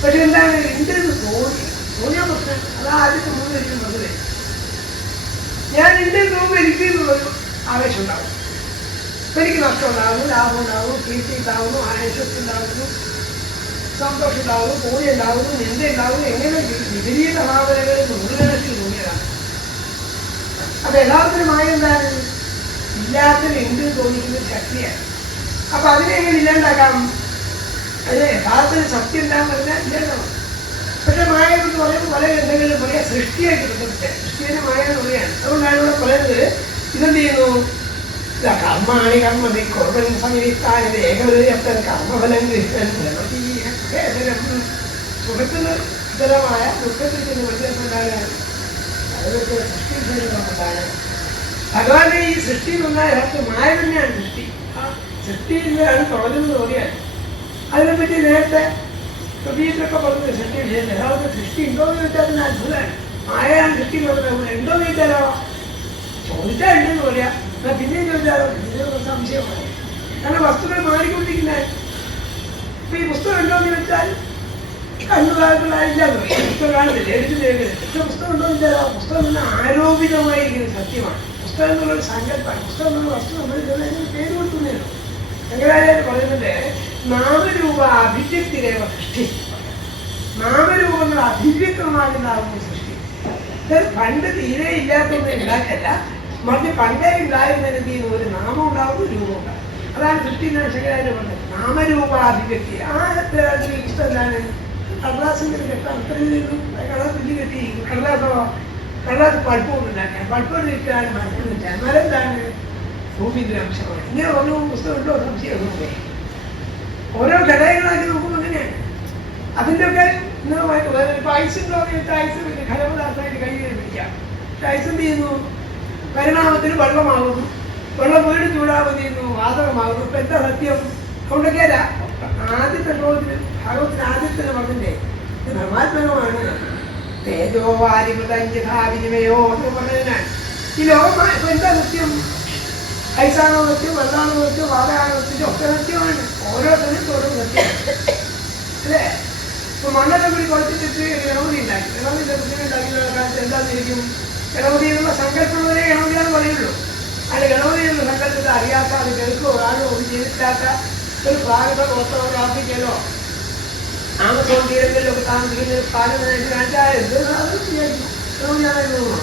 പക്ഷെ എന്താണ്? എന്തെന്ന് തോന്നിയാ പ്രശ്നം. അതാ ആദ്യത്തെ 3 വരികൾ പറഞ്ഞത്. ഞാൻ എന്റെ തോന്നുമ്പോൾ എനിക്ക് എന്നുള്ളൊരു ആവേശം ഉണ്ടാവും. അപ്പൊ എനിക്ക് നഷ്ടം ഉണ്ടാകുന്നു, ലാഭം ഉണ്ടാകുന്നു, കീർത്തി ഉണ്ടാകുന്നു, ആവേശം ഉണ്ടാകുന്നു, സന്തോഷം ഉണ്ടാകുന്നു, പൂജ ഉണ്ടാകുന്നു, നിന്ദ ഉണ്ടാകുന്നു. എങ്ങനെ വിപരീത ഭാവനകൾ മുഴുവനത്തിൽ തോന്നിയതാണ്. അപ്പൊ യഥാർത്ഥമായ എന്താണ്? ഇല്ലാത്തത് എന്ത് തോന്നിക്കുന്ന ശക്തിയാണ്. അപ്പൊ അതിനെ എങ്ങനെ ഇല്ലാണ്ടാക്കാം? അത് യഥാർത്ഥത്തിൽ സത്യം എന്താന്ന് പറഞ്ഞാൽ ഇല്ലാണ്ടാവും. പക്ഷെ മായ എന്ന് പറയുമ്പോൾ പല ഗ്രന്ഥങ്ങളിലും പറയാം സൃഷ്ടിയായിട്ട് ബന്ധപ്പെട്ട് സൃഷ്ടിയെ മായ എന്ന് പറയുകയാണ്. അതുകൊണ്ടാണ് ഇവിടെ പറയുന്നത് ഇതെന്ത് ചെയ്യുന്നു? കർമ്മാണ് കർമ്മതി കുറവൻ സമീപിക്കാൻ ഏകവരത്തൻ കർമ്മഫലം സുഖത്തിന് ഇതരമായ ദുഃഖത്തിൽ നിന്ന് വ്യത്യാസമുണ്ടാണ്. അതൊക്കെ സൃഷ്ടി ഉണ്ടാണ്. ഭഗവാന്റെ ഈ സൃഷ്ടി എന്നുണ്ടായ മായ തന്നെയാണ് സൃഷ്ടി. ആ സൃഷ്ടിയിലാണ് തുടങ്ങുന്നത് പറയാൻ. അതിനെപ്പറ്റി നേരത്തെ കബീരൊക്കെ പറഞ്ഞത് സൃഷ്ടി വിഷയം. യഥാർത്ഥ സൃഷ്ടി ഉണ്ടോ എന്ന് ചോദിച്ചാൽ അതിന് അത്ഭുതമാണ്. മായയാണ് സൃഷ്ടി പറഞ്ഞത്. ഉണ്ടോ എന്ന് ചോദിച്ചാലോ? ചോദിച്ചാൽ ഉണ്ടെന്ന് പറയാം. എന്നാൽ പിന്നെയും ചോദിച്ചാലോ? പിന്നെ സംശയമാണ്. കാരണം വസ്തുക്കൾ മാറിക്കൊണ്ടിരിക്കുന്ന. ഇപ്പൊ ഈ പുസ്തകം ഉണ്ടോ എന്ന് ചോദിച്ചാൽ കണ്ണുകാലങ്ങളായില്ലാന്ന് പറയും. പുസ്തകം കാണുന്നില്ല, എടുക്കുന്നില്ല. പക്ഷെ പുസ്തകം ഉണ്ടോ എന്ന് ചോദിച്ചാലോ? പുസ്തകം തന്നെ ആരോപിതമായിരിക്കുന്ന സത്യമാണ്. പുസ്തകം എന്നുള്ളൊരു സങ്കല്പമാണ്. പുസ്തകം എന്നുള്ള വസ്തു നമ്മൾ അതിന് പേര് കൊടുക്കുന്നേനോ. ശങ്കരാചാര്യ പറയുന്നത് നാമരൂപ അഭിവ്യക്തിരേവ സൃഷ്ടി. നാമരൂപങ്ങൾ അഭിവ്യക്തമാകുന്നതാകുന്ന സൃഷ്ടി. പണ്ട് തീരെ ഇല്ലാത്തൊന്നും ഉണ്ടാക്കല്ല, മറിച്ച് പണ്ടേ ഉണ്ടായിരുന്നതിന് എന്ത് ചെയ്യുന്നു? ഒരു നാമം ഉണ്ടാകുന്നു, രൂപം ഉണ്ടാകും. അതാണ് സൃഷ്ടി എന്നാണ് ശങ്കരാചാര്യ പറഞ്ഞത്. നാമരൂപ അഭിവ്യക്തി. ആ പുസ്തകം എന്താണ്? കടലാസിന്റെ കെട്ടാൻ അത്രയും കടലാസ് വലിയ കെട്ടിയിരിക്കും. കടലാസ് പൾപ്പ് കൊണ്ടുണ്ടാക്കാൻ പൾപ്പ് കിട്ടാൻ മരത്തിൽ കിട്ടാൻ മരം എന്താണ്? ഭൂമിന്റെ അംശമാണ്. ഇങ്ങനെ ഓരോ പുസ്തകം ഉണ്ടോ? സംശയമൊന്നുമില്ലേ? ഓരോ ഘടകങ്ങളാക്കി നോക്കുമ്പോൾ അങ്ങനെയാണ്. അതിൻ്റെ ഒക്കെ ഇന്നമായിട്ട് വേറെ ഇപ്പൊ ഐസ് ഉണ്ടോ എന്ന് വെച്ചാൽ ഐസ് ഘനപദാർത്ഥമായിട്ട് കൈകാര്യം പിടിക്കാം. പക്ഷെ ഐസ് എന്ത് ചെയ്യുന്നു? പരിണാമത്തിന് വെള്ളമാകുന്നു. വെള്ളം വീട് ചൂടാകുമ്പോൾ ചെയ്യുന്നു വാതകമാകുന്നു. ഇപ്പൊ എന്താ സത്യം? അതുകൊണ്ടൊക്കെ ആദ്യത്തെ ശ്ലോകത്തിന് ഭാഗവത്തിന് ആദ്യത്തിന് പറഞ്ഞില്ലേ ഇത് ബ്രഹ്മാത്മകമാണ്. തേജോ വാരിമൃതഞ്ജാവിനിമയോ എന്ന് പറഞ്ഞതിനാണ് ഈ ലോകമാണ്. ഇപ്പൊ എന്താ സത്യം? ഐസാണോ സത്യം, വെള്ളാണോ സത്യം, വാതകമാണോ സത്യം? ഒക്കെ സത്യമാണ്. ഓരോരുത്തരും ഓരോ സത്യം അല്ലേ? ഇപ്പൊ മണ്ണെല്ലാം കൂടി കുഴച്ചിട്ട് ഗണപതി ഉണ്ടാക്കി. ഗണപതിയുടെ പുസ്തകം ഉണ്ടാക്കുന്ന കാലത്ത് എന്താന്നിരിക്കും? ഗണപതി എന്നുള്ള സങ്കല്പമുള്ളവരെ ഗണപതിയാണെന്ന് പറയുള്ളൂ. അതിന് ഗണപതി എന്നുള്ള സങ്കല്പത്തെ അറിയാത്ത, അത് കേൾക്കോ ആണോ ഒന്നും ചെയ്തിട്ടില്ലാത്ത ഒരു പ്രാകൃത ഗോത്രമോ ആഫ്രിക്കയിലോ ആമസോൺ തീരങ്ങളിലൊക്കെ താമസിക്കുന്ന പാരമ്പര്യമായിട്ട് കാണിച്ചാൽ എന്ത് വിചാരിക്കും? ഗണപതിയാണെന്ന് തോന്നുന്നു.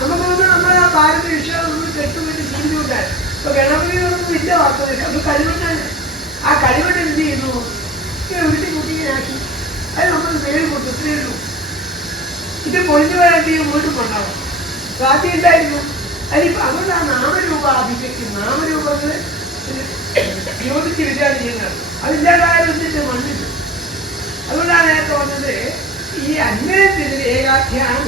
നമുക്ക് നമ്മൾ ആ പാരമ്പര്യ വിഷയം കെട്ടുപിടിച്ച് ജീവിച്ചുകൊണ്ടാണ്. ഇപ്പൊ ഗണപതിയൊന്നും വിദ്യ വാർത്തത് അത് കളിമണ്ണാണ്. ആ കളിമണ്ണ് എന്ത് ചെയ്യുന്നു? ഉരുട്ടി കുട്ടിയാക്കി അത് നമ്മൾ പേര് കൊടുത്തു. ഇത്രയേ ഉള്ളൂ. ഇത് പൊളിഞ്ഞു വരാണ്ടി വീണ്ടും കൊണ്ടാവും. സാധ്യം ഉണ്ടായിരുന്നു. അതിപ്പോ അതുകൊണ്ട് ആ നാമരൂപ അഭിവ്യക്തി നാമരൂപങ്ങൾ യോജിച്ച് വിചാരം ചെയ്യുന്നതാണ്. അതിൻ്റെതായ വെച്ചിട്ട് മണ്ണിട്ടു. അതുകൊണ്ടാണ് നേരത്തെ പറഞ്ഞത് ഈ അന്വയത്തിനെതിരെ ഏകാധ്യാനം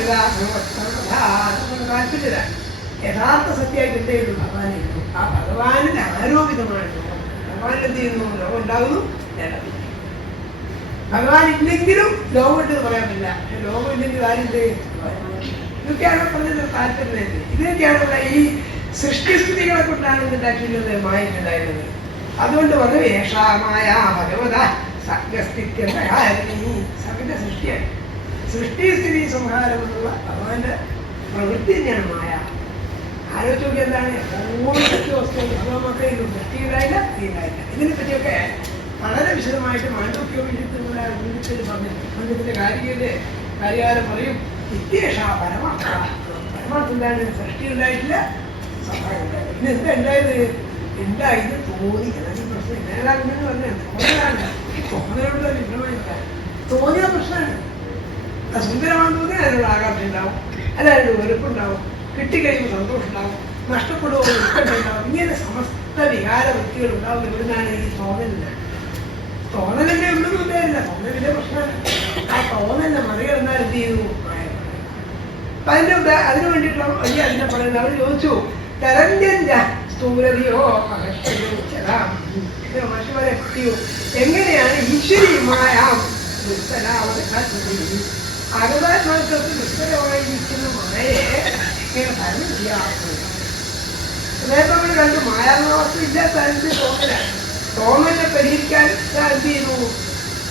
താല്പര്യതാണ്. യഥാർത്ഥ സത്യമായിട്ട് എന്ത് ചെയ്യുന്നു? ഭഗവാനെ ഇരുന്നു. ആ ഭഗവാനിന് ആരോപിതമാണ് ലോകം. ഭഗവാൻ എന്ത് ചെയ്യുന്നു? ലോകം ഉണ്ടാകുന്നു, നേടാൻ. ഭഗവാൻ ഇല്ലെങ്കിലും ലോകം ഉണ്ടെന്ന് പറയാൻ പറ്റില്ല. ലോകം ഇല്ലെങ്കിൽ ആരുണ്ട്? ഇതൊക്കെയാണ് പറഞ്ഞത് താല്പര്യം. ഇതൊക്കെയാണ് ഇവിടെ ഈ സൃഷ്ടിസ്ഥിതികളെ കൊണ്ടാണ് ഉണ്ടാക്കിയിരുന്നത്, മായിട്ടുണ്ടായിരുന്നത്. അതുകൊണ്ട് പറഞ്ഞു യേശാമായ ഭഗവത സർഗസ്ഥിത്യഹാരിണി. സർഗന്റെ സൃഷ്ടിയാണ്. സൃഷ്ടിസ്ഥിതി സംഹാരം എന്നുള്ള ഭഗവാന്റെ പ്രവൃത്തി തന്നെയാണ് മായ. ആലോചിച്ച് നോക്കി എന്താണ് എപ്പോഴും വസ്തു ഭഗവാൻ സൃഷ്ടിയുണ്ടായില്ല, തീണ്ടായില്ല. ഇതിനെ പറ്റിയൊക്കെ വളരെ വിശദമായിട്ട് മാണ്ഡവ്യോപനിഷത്തിൽ പറഞ്ഞു. പണ്ഡിതന്റെ കാര്യകാലം പറയും വിദ്യേഷ പരമാർത്ഥ. പരമാർത്ഥം എന്താണ്? സൃഷ്ടി ഉണ്ടായിട്ടില്ല, സംഹാരം ഉണ്ടായില്ല. പിന്നെ എന്താ ഉണ്ടായത്? ഉണ്ടായത് തോന്നിക്കണം. ഈ പ്രശ്നം നേരാകുമെന്ന് പറഞ്ഞാൽ തോന്നലാണ്. തോന്നലുള്ള വിഗ്രഹമില്ല. തോന്നിയ പ്രശ്നമാണ്. സുന്ദരമാണെന്ന് തോന്നിയാൽ അതിനുള്ള ആകാംക്ഷ ഉണ്ടാവും, അല്ല അതിനുള്ള വെറുപ്പുണ്ടാവും, കിട്ടിക്കഴിയുമ്പോൾ സന്തോഷം ഉണ്ടാവും, നഷ്ടപ്പെടുമ്പോൾ ദുഃഖമുണ്ടാവും. ഇങ്ങനെ സമസ്ത വികാര വൃത്തികൾ ഉണ്ടാവും. എവിടുന്നാണ്? ഈ തോന്നലിനാണ്. തോന്നലിന്റെ എവിടുന്നും ഉണ്ടായില്ല. തോന്നലിന്റെ പ്രശ്നമാണ്. ആ തോന്നലിനെ മറികടന്നാൽ എന്ത് ചെയ്തു? അപ്പൊ അതിന് വേണ്ടിയിട്ടുള്ള വലിയ അതിനെ പറയുന്നത് അവർ ചോദിച്ചു തരഞ്ജന്റെ സ്ഥൂലതയോ മഹർഷിമാരെയോ എങ്ങനെയാണ് ഈശ്വരീയമായ അകതാത്മാക്കൾക്ക് ദുസ്തരമായിരിക്കുന്ന മായയെ ഇങ്ങനെ തരണം ചെയ്യാറുണ്ട്. നേരത്തെ നമ്മൾ കണ്ടു മായാത്മാവസ്ഥ ഇല്ലാത്ത അതിന്റെ തോന്നലാണ്. തോന്നലിനെ പരിഹരിക്കാൻ എന്ത് ചെയ്തു?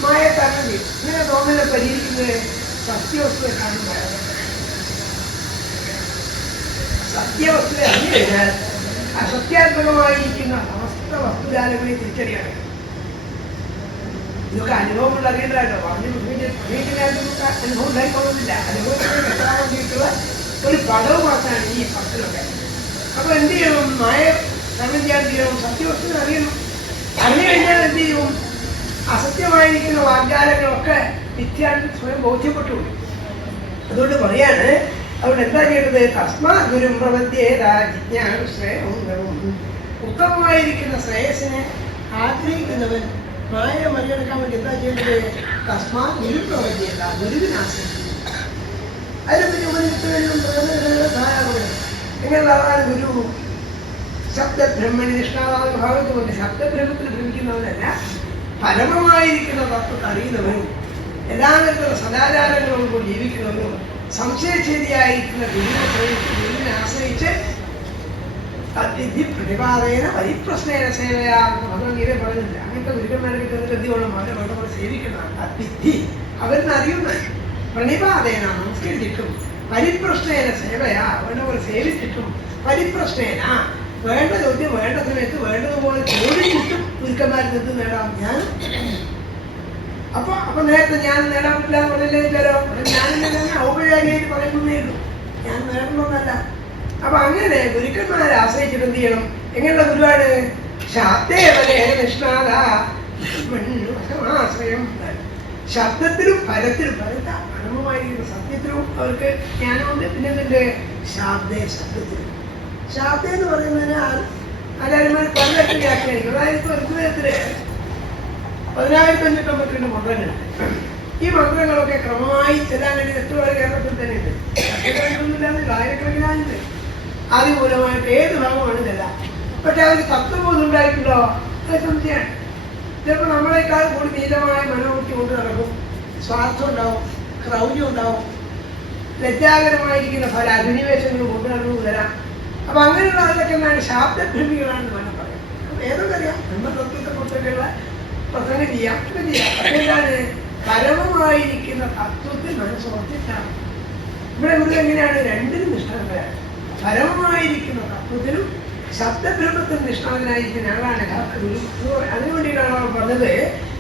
മായ തരണം ചെയ്തു. ഇങ്ങനെ തോന്നലിനെ പരിഹരിക്കുന്നത് സത്യവസ്തുവെ കാണുമ്പോഴാണ്. സത്യവസ്തുവെ അറിഞ്ഞു കഴിഞ്ഞാൽ അസത്യാത്മകമായിരിക്കുന്ന സമസ്ത വസ്തുജാലങ്ങളെ തിരിച്ചറിയാണ്. ഇതൊക്കെ അനുഭവങ്ങൾ അറിയേണ്ടതായിട്ടോ. പറഞ്ഞു അനുഭവം ഉണ്ടായിക്കൊള്ളുന്നില്ല. അനുഭവത്തിന് എത്താൻ വേണ്ടിയിട്ടുള്ള ഒരു പടവ് മാത്രമാണ് ഈ പത്തിലൊക്കെ. അപ്പൊ എന്ത് ചെയ്യണം? മായ തരണം ചെയ്യാൻ ചെയ്യണം. സത്യവസ്തുവിനെ അറിയണം. അറിഞ്ഞു കഴിഞ്ഞാൽ എന്ത് ചെയ്യും? അസത്യമായിരിക്കുന്ന വാഗ്ദാനങ്ങളൊക്കെ നിത്യാൻ സ്വയം ബോധ്യപ്പെട്ടു. അതുകൊണ്ട് പറയാണ് അതുകൊണ്ട് എന്താ ചെയ്യേണ്ടത്? തസ്മാ ഗുരും പ്രപദ്യേതാ ജിജ്ഞാനുശ്രേയവും. ഉത്തമമായിരിക്കുന്ന ശ്രേയസിനെ ആഗ്രഹിക്കുന്നവൻ മായ മറികടക്കാൻ വേണ്ടി എന്താ ചെയ്യേണ്ടത്? തസ്മാ ഗുരു പ്രപദ്യേതാ. ഗുരുവിനെ ആശ്രയിക്കുന്നു. അതിനെപ്പറ്റി ഉപനിഷത്തുകളിലും എങ്ങനെയുള്ളതാണ് ഗുരു? ശബ്ദബ്രഹ്മണി നിഷ്ഠാതാവിന്റെ ഭാഗത്ത് കൊണ്ട് ശബ്ദബ്രഹ്മത്തിൽ ഭ്രമിക്കുന്നവനല്ല, പരമമായിരിക്കുന്ന തത്വത്തെ അറിയുന്നവനും എല്ലാതരത്തിലുള്ള സദാചാരങ്ങളോടും ജീവിക്കുന്നവനും സംശയച്ഛേദിയായിരിക്കുന്ന ഗുരുവിനെ ആശ്രയിച്ച് തദ്വിധി പ്രതിപാദന പരിപ്രശ്നേന സേവയാണെന്ന് ഭഗവത്ഗീത പറഞ്ഞില്ല. അങ്ങനത്തെ ഗുരുക്കന്മാരൊക്കെ ഗതിയോളം അവരെ ഭഗവത് സേവിക്കുന്നതാണ്. തദ്വിധി അവരിന്ന് അറിയുന്നത് പ്രണിപാതേന നമസ്കരിച്ചിട്ടും പരിപ്രശ്നേന സേവയാ വേണ്ടപോലെ സേവിച്ചിട്ടും പരിപ്രശ്നേന വേണ്ട ചോദ്യം വേണ്ട സമയത്ത് വേണ്ടതുപോലെ ചോദിച്ചിട്ടും ഗുരുക്കന്മാരിൽ നിന്ന് നേടാം. ഞാൻ അപ്പൊ നേരത്തെ ഞാൻ നേടാൻ പറ്റില്ല എന്ന് പറഞ്ഞില്ലേ ചിലോ? ഞാൻ ഔപചാരികമായിട്ട് പറയുന്നേ ഉള്ളൂ, ഞാൻ നേടണമെന്നല്ല. അപ്പൊ അങ്ങനെ ഗുരുക്കന്മാരെ ആശ്രയിച്ചിട്ട് എന്ത് ചെയ്യണം? എങ്ങനെയുള്ള ഗുരുവാണ്? ആശ്രയം. ശബ്ദത്തിലും പരത്തിലും പരമമായിരിക്കുന്ന സത്യത്തിലും അവർക്ക് ജ്ഞാനമുണ്ട്. പിന്നെ എന്തിന്റെ? ശബ്ദത്തിലും. ശാബ്ദ എന്ന് പറയുന്നതിന് ആചാര്യന്മാർ പലതരത്തിൽ വ്യാഖ്യാനിക്കും. അതായത് ഋഗ്വേദത്തില് 1552 മന്ത്രങ്ങളുണ്ട്. ഈ മന്ത്രങ്ങളൊക്കെ ക്രമമായി ചെല്ലാൻ വേണ്ടി എത്ര പേര് കേരളത്തിൽ തന്നെ ഉണ്ട്. ലക്ഷക്കണക്കിനൊന്നുമില്ലാന്നില്ല, ആയിരക്കണക്കിനാണില്ല. ആദ്യമൂലമായിട്ട് ഏത് ഭാഗമാണ് ചെല്ലാം. പക്ഷെ അവർക്ക് തത്വബോധം ഉണ്ടായിട്ടുണ്ടോ? അത് സംശയമാണ്. ചിലപ്പോൾ നമ്മളെക്കാൾ കൂടി നീലമായ മനോവൃത്തി കൊണ്ട് നടക്കും. സ്വാർത്ഥം ഉണ്ടാവും, ക്രൗര്യം ഉണ്ടാവും, ലജ്ജാകരമായിരിക്കുന്ന പല അധിനിവേശങ്ങളും കൊണ്ട് നടന്നു വരാം. അപ്പൊ അങ്ങനെയുള്ള അതിലൊക്കെ എന്താണ്? ശാബ്ദഭ്രമികളാണെന്ന് വേണം പറയാം. അപ്പൊ ഏതൊക്കെ അറിയാം, ബ്രഹ്മതത്വത്തെ കുറിച്ചൊക്കെയുള്ള പ്രസംഗം ചെയ്യാം, ഒക്കെ ചെയ്യാം. അപ്പൊ എന്താണ്? പരമമായിരിക്കുന്ന തത്വത്തിൽ മനസ്സുറച്ചിട്ടാണ്. ഇവിടെ ഗുരു എങ്ങനെയാണ്? രണ്ടിനും നിഷ്ഠാതരാണ്. പരമമായിരിക്കുന്ന തത്വത്തിലും ശബ്ദബ്രഹ്മത്തിനും നിഷ്ഠാതനായിരിക്കുന്ന ആളാണ് ഗുരു. അതിനുവേണ്ടിയിട്ടാണ് അവർ പറഞ്ഞത്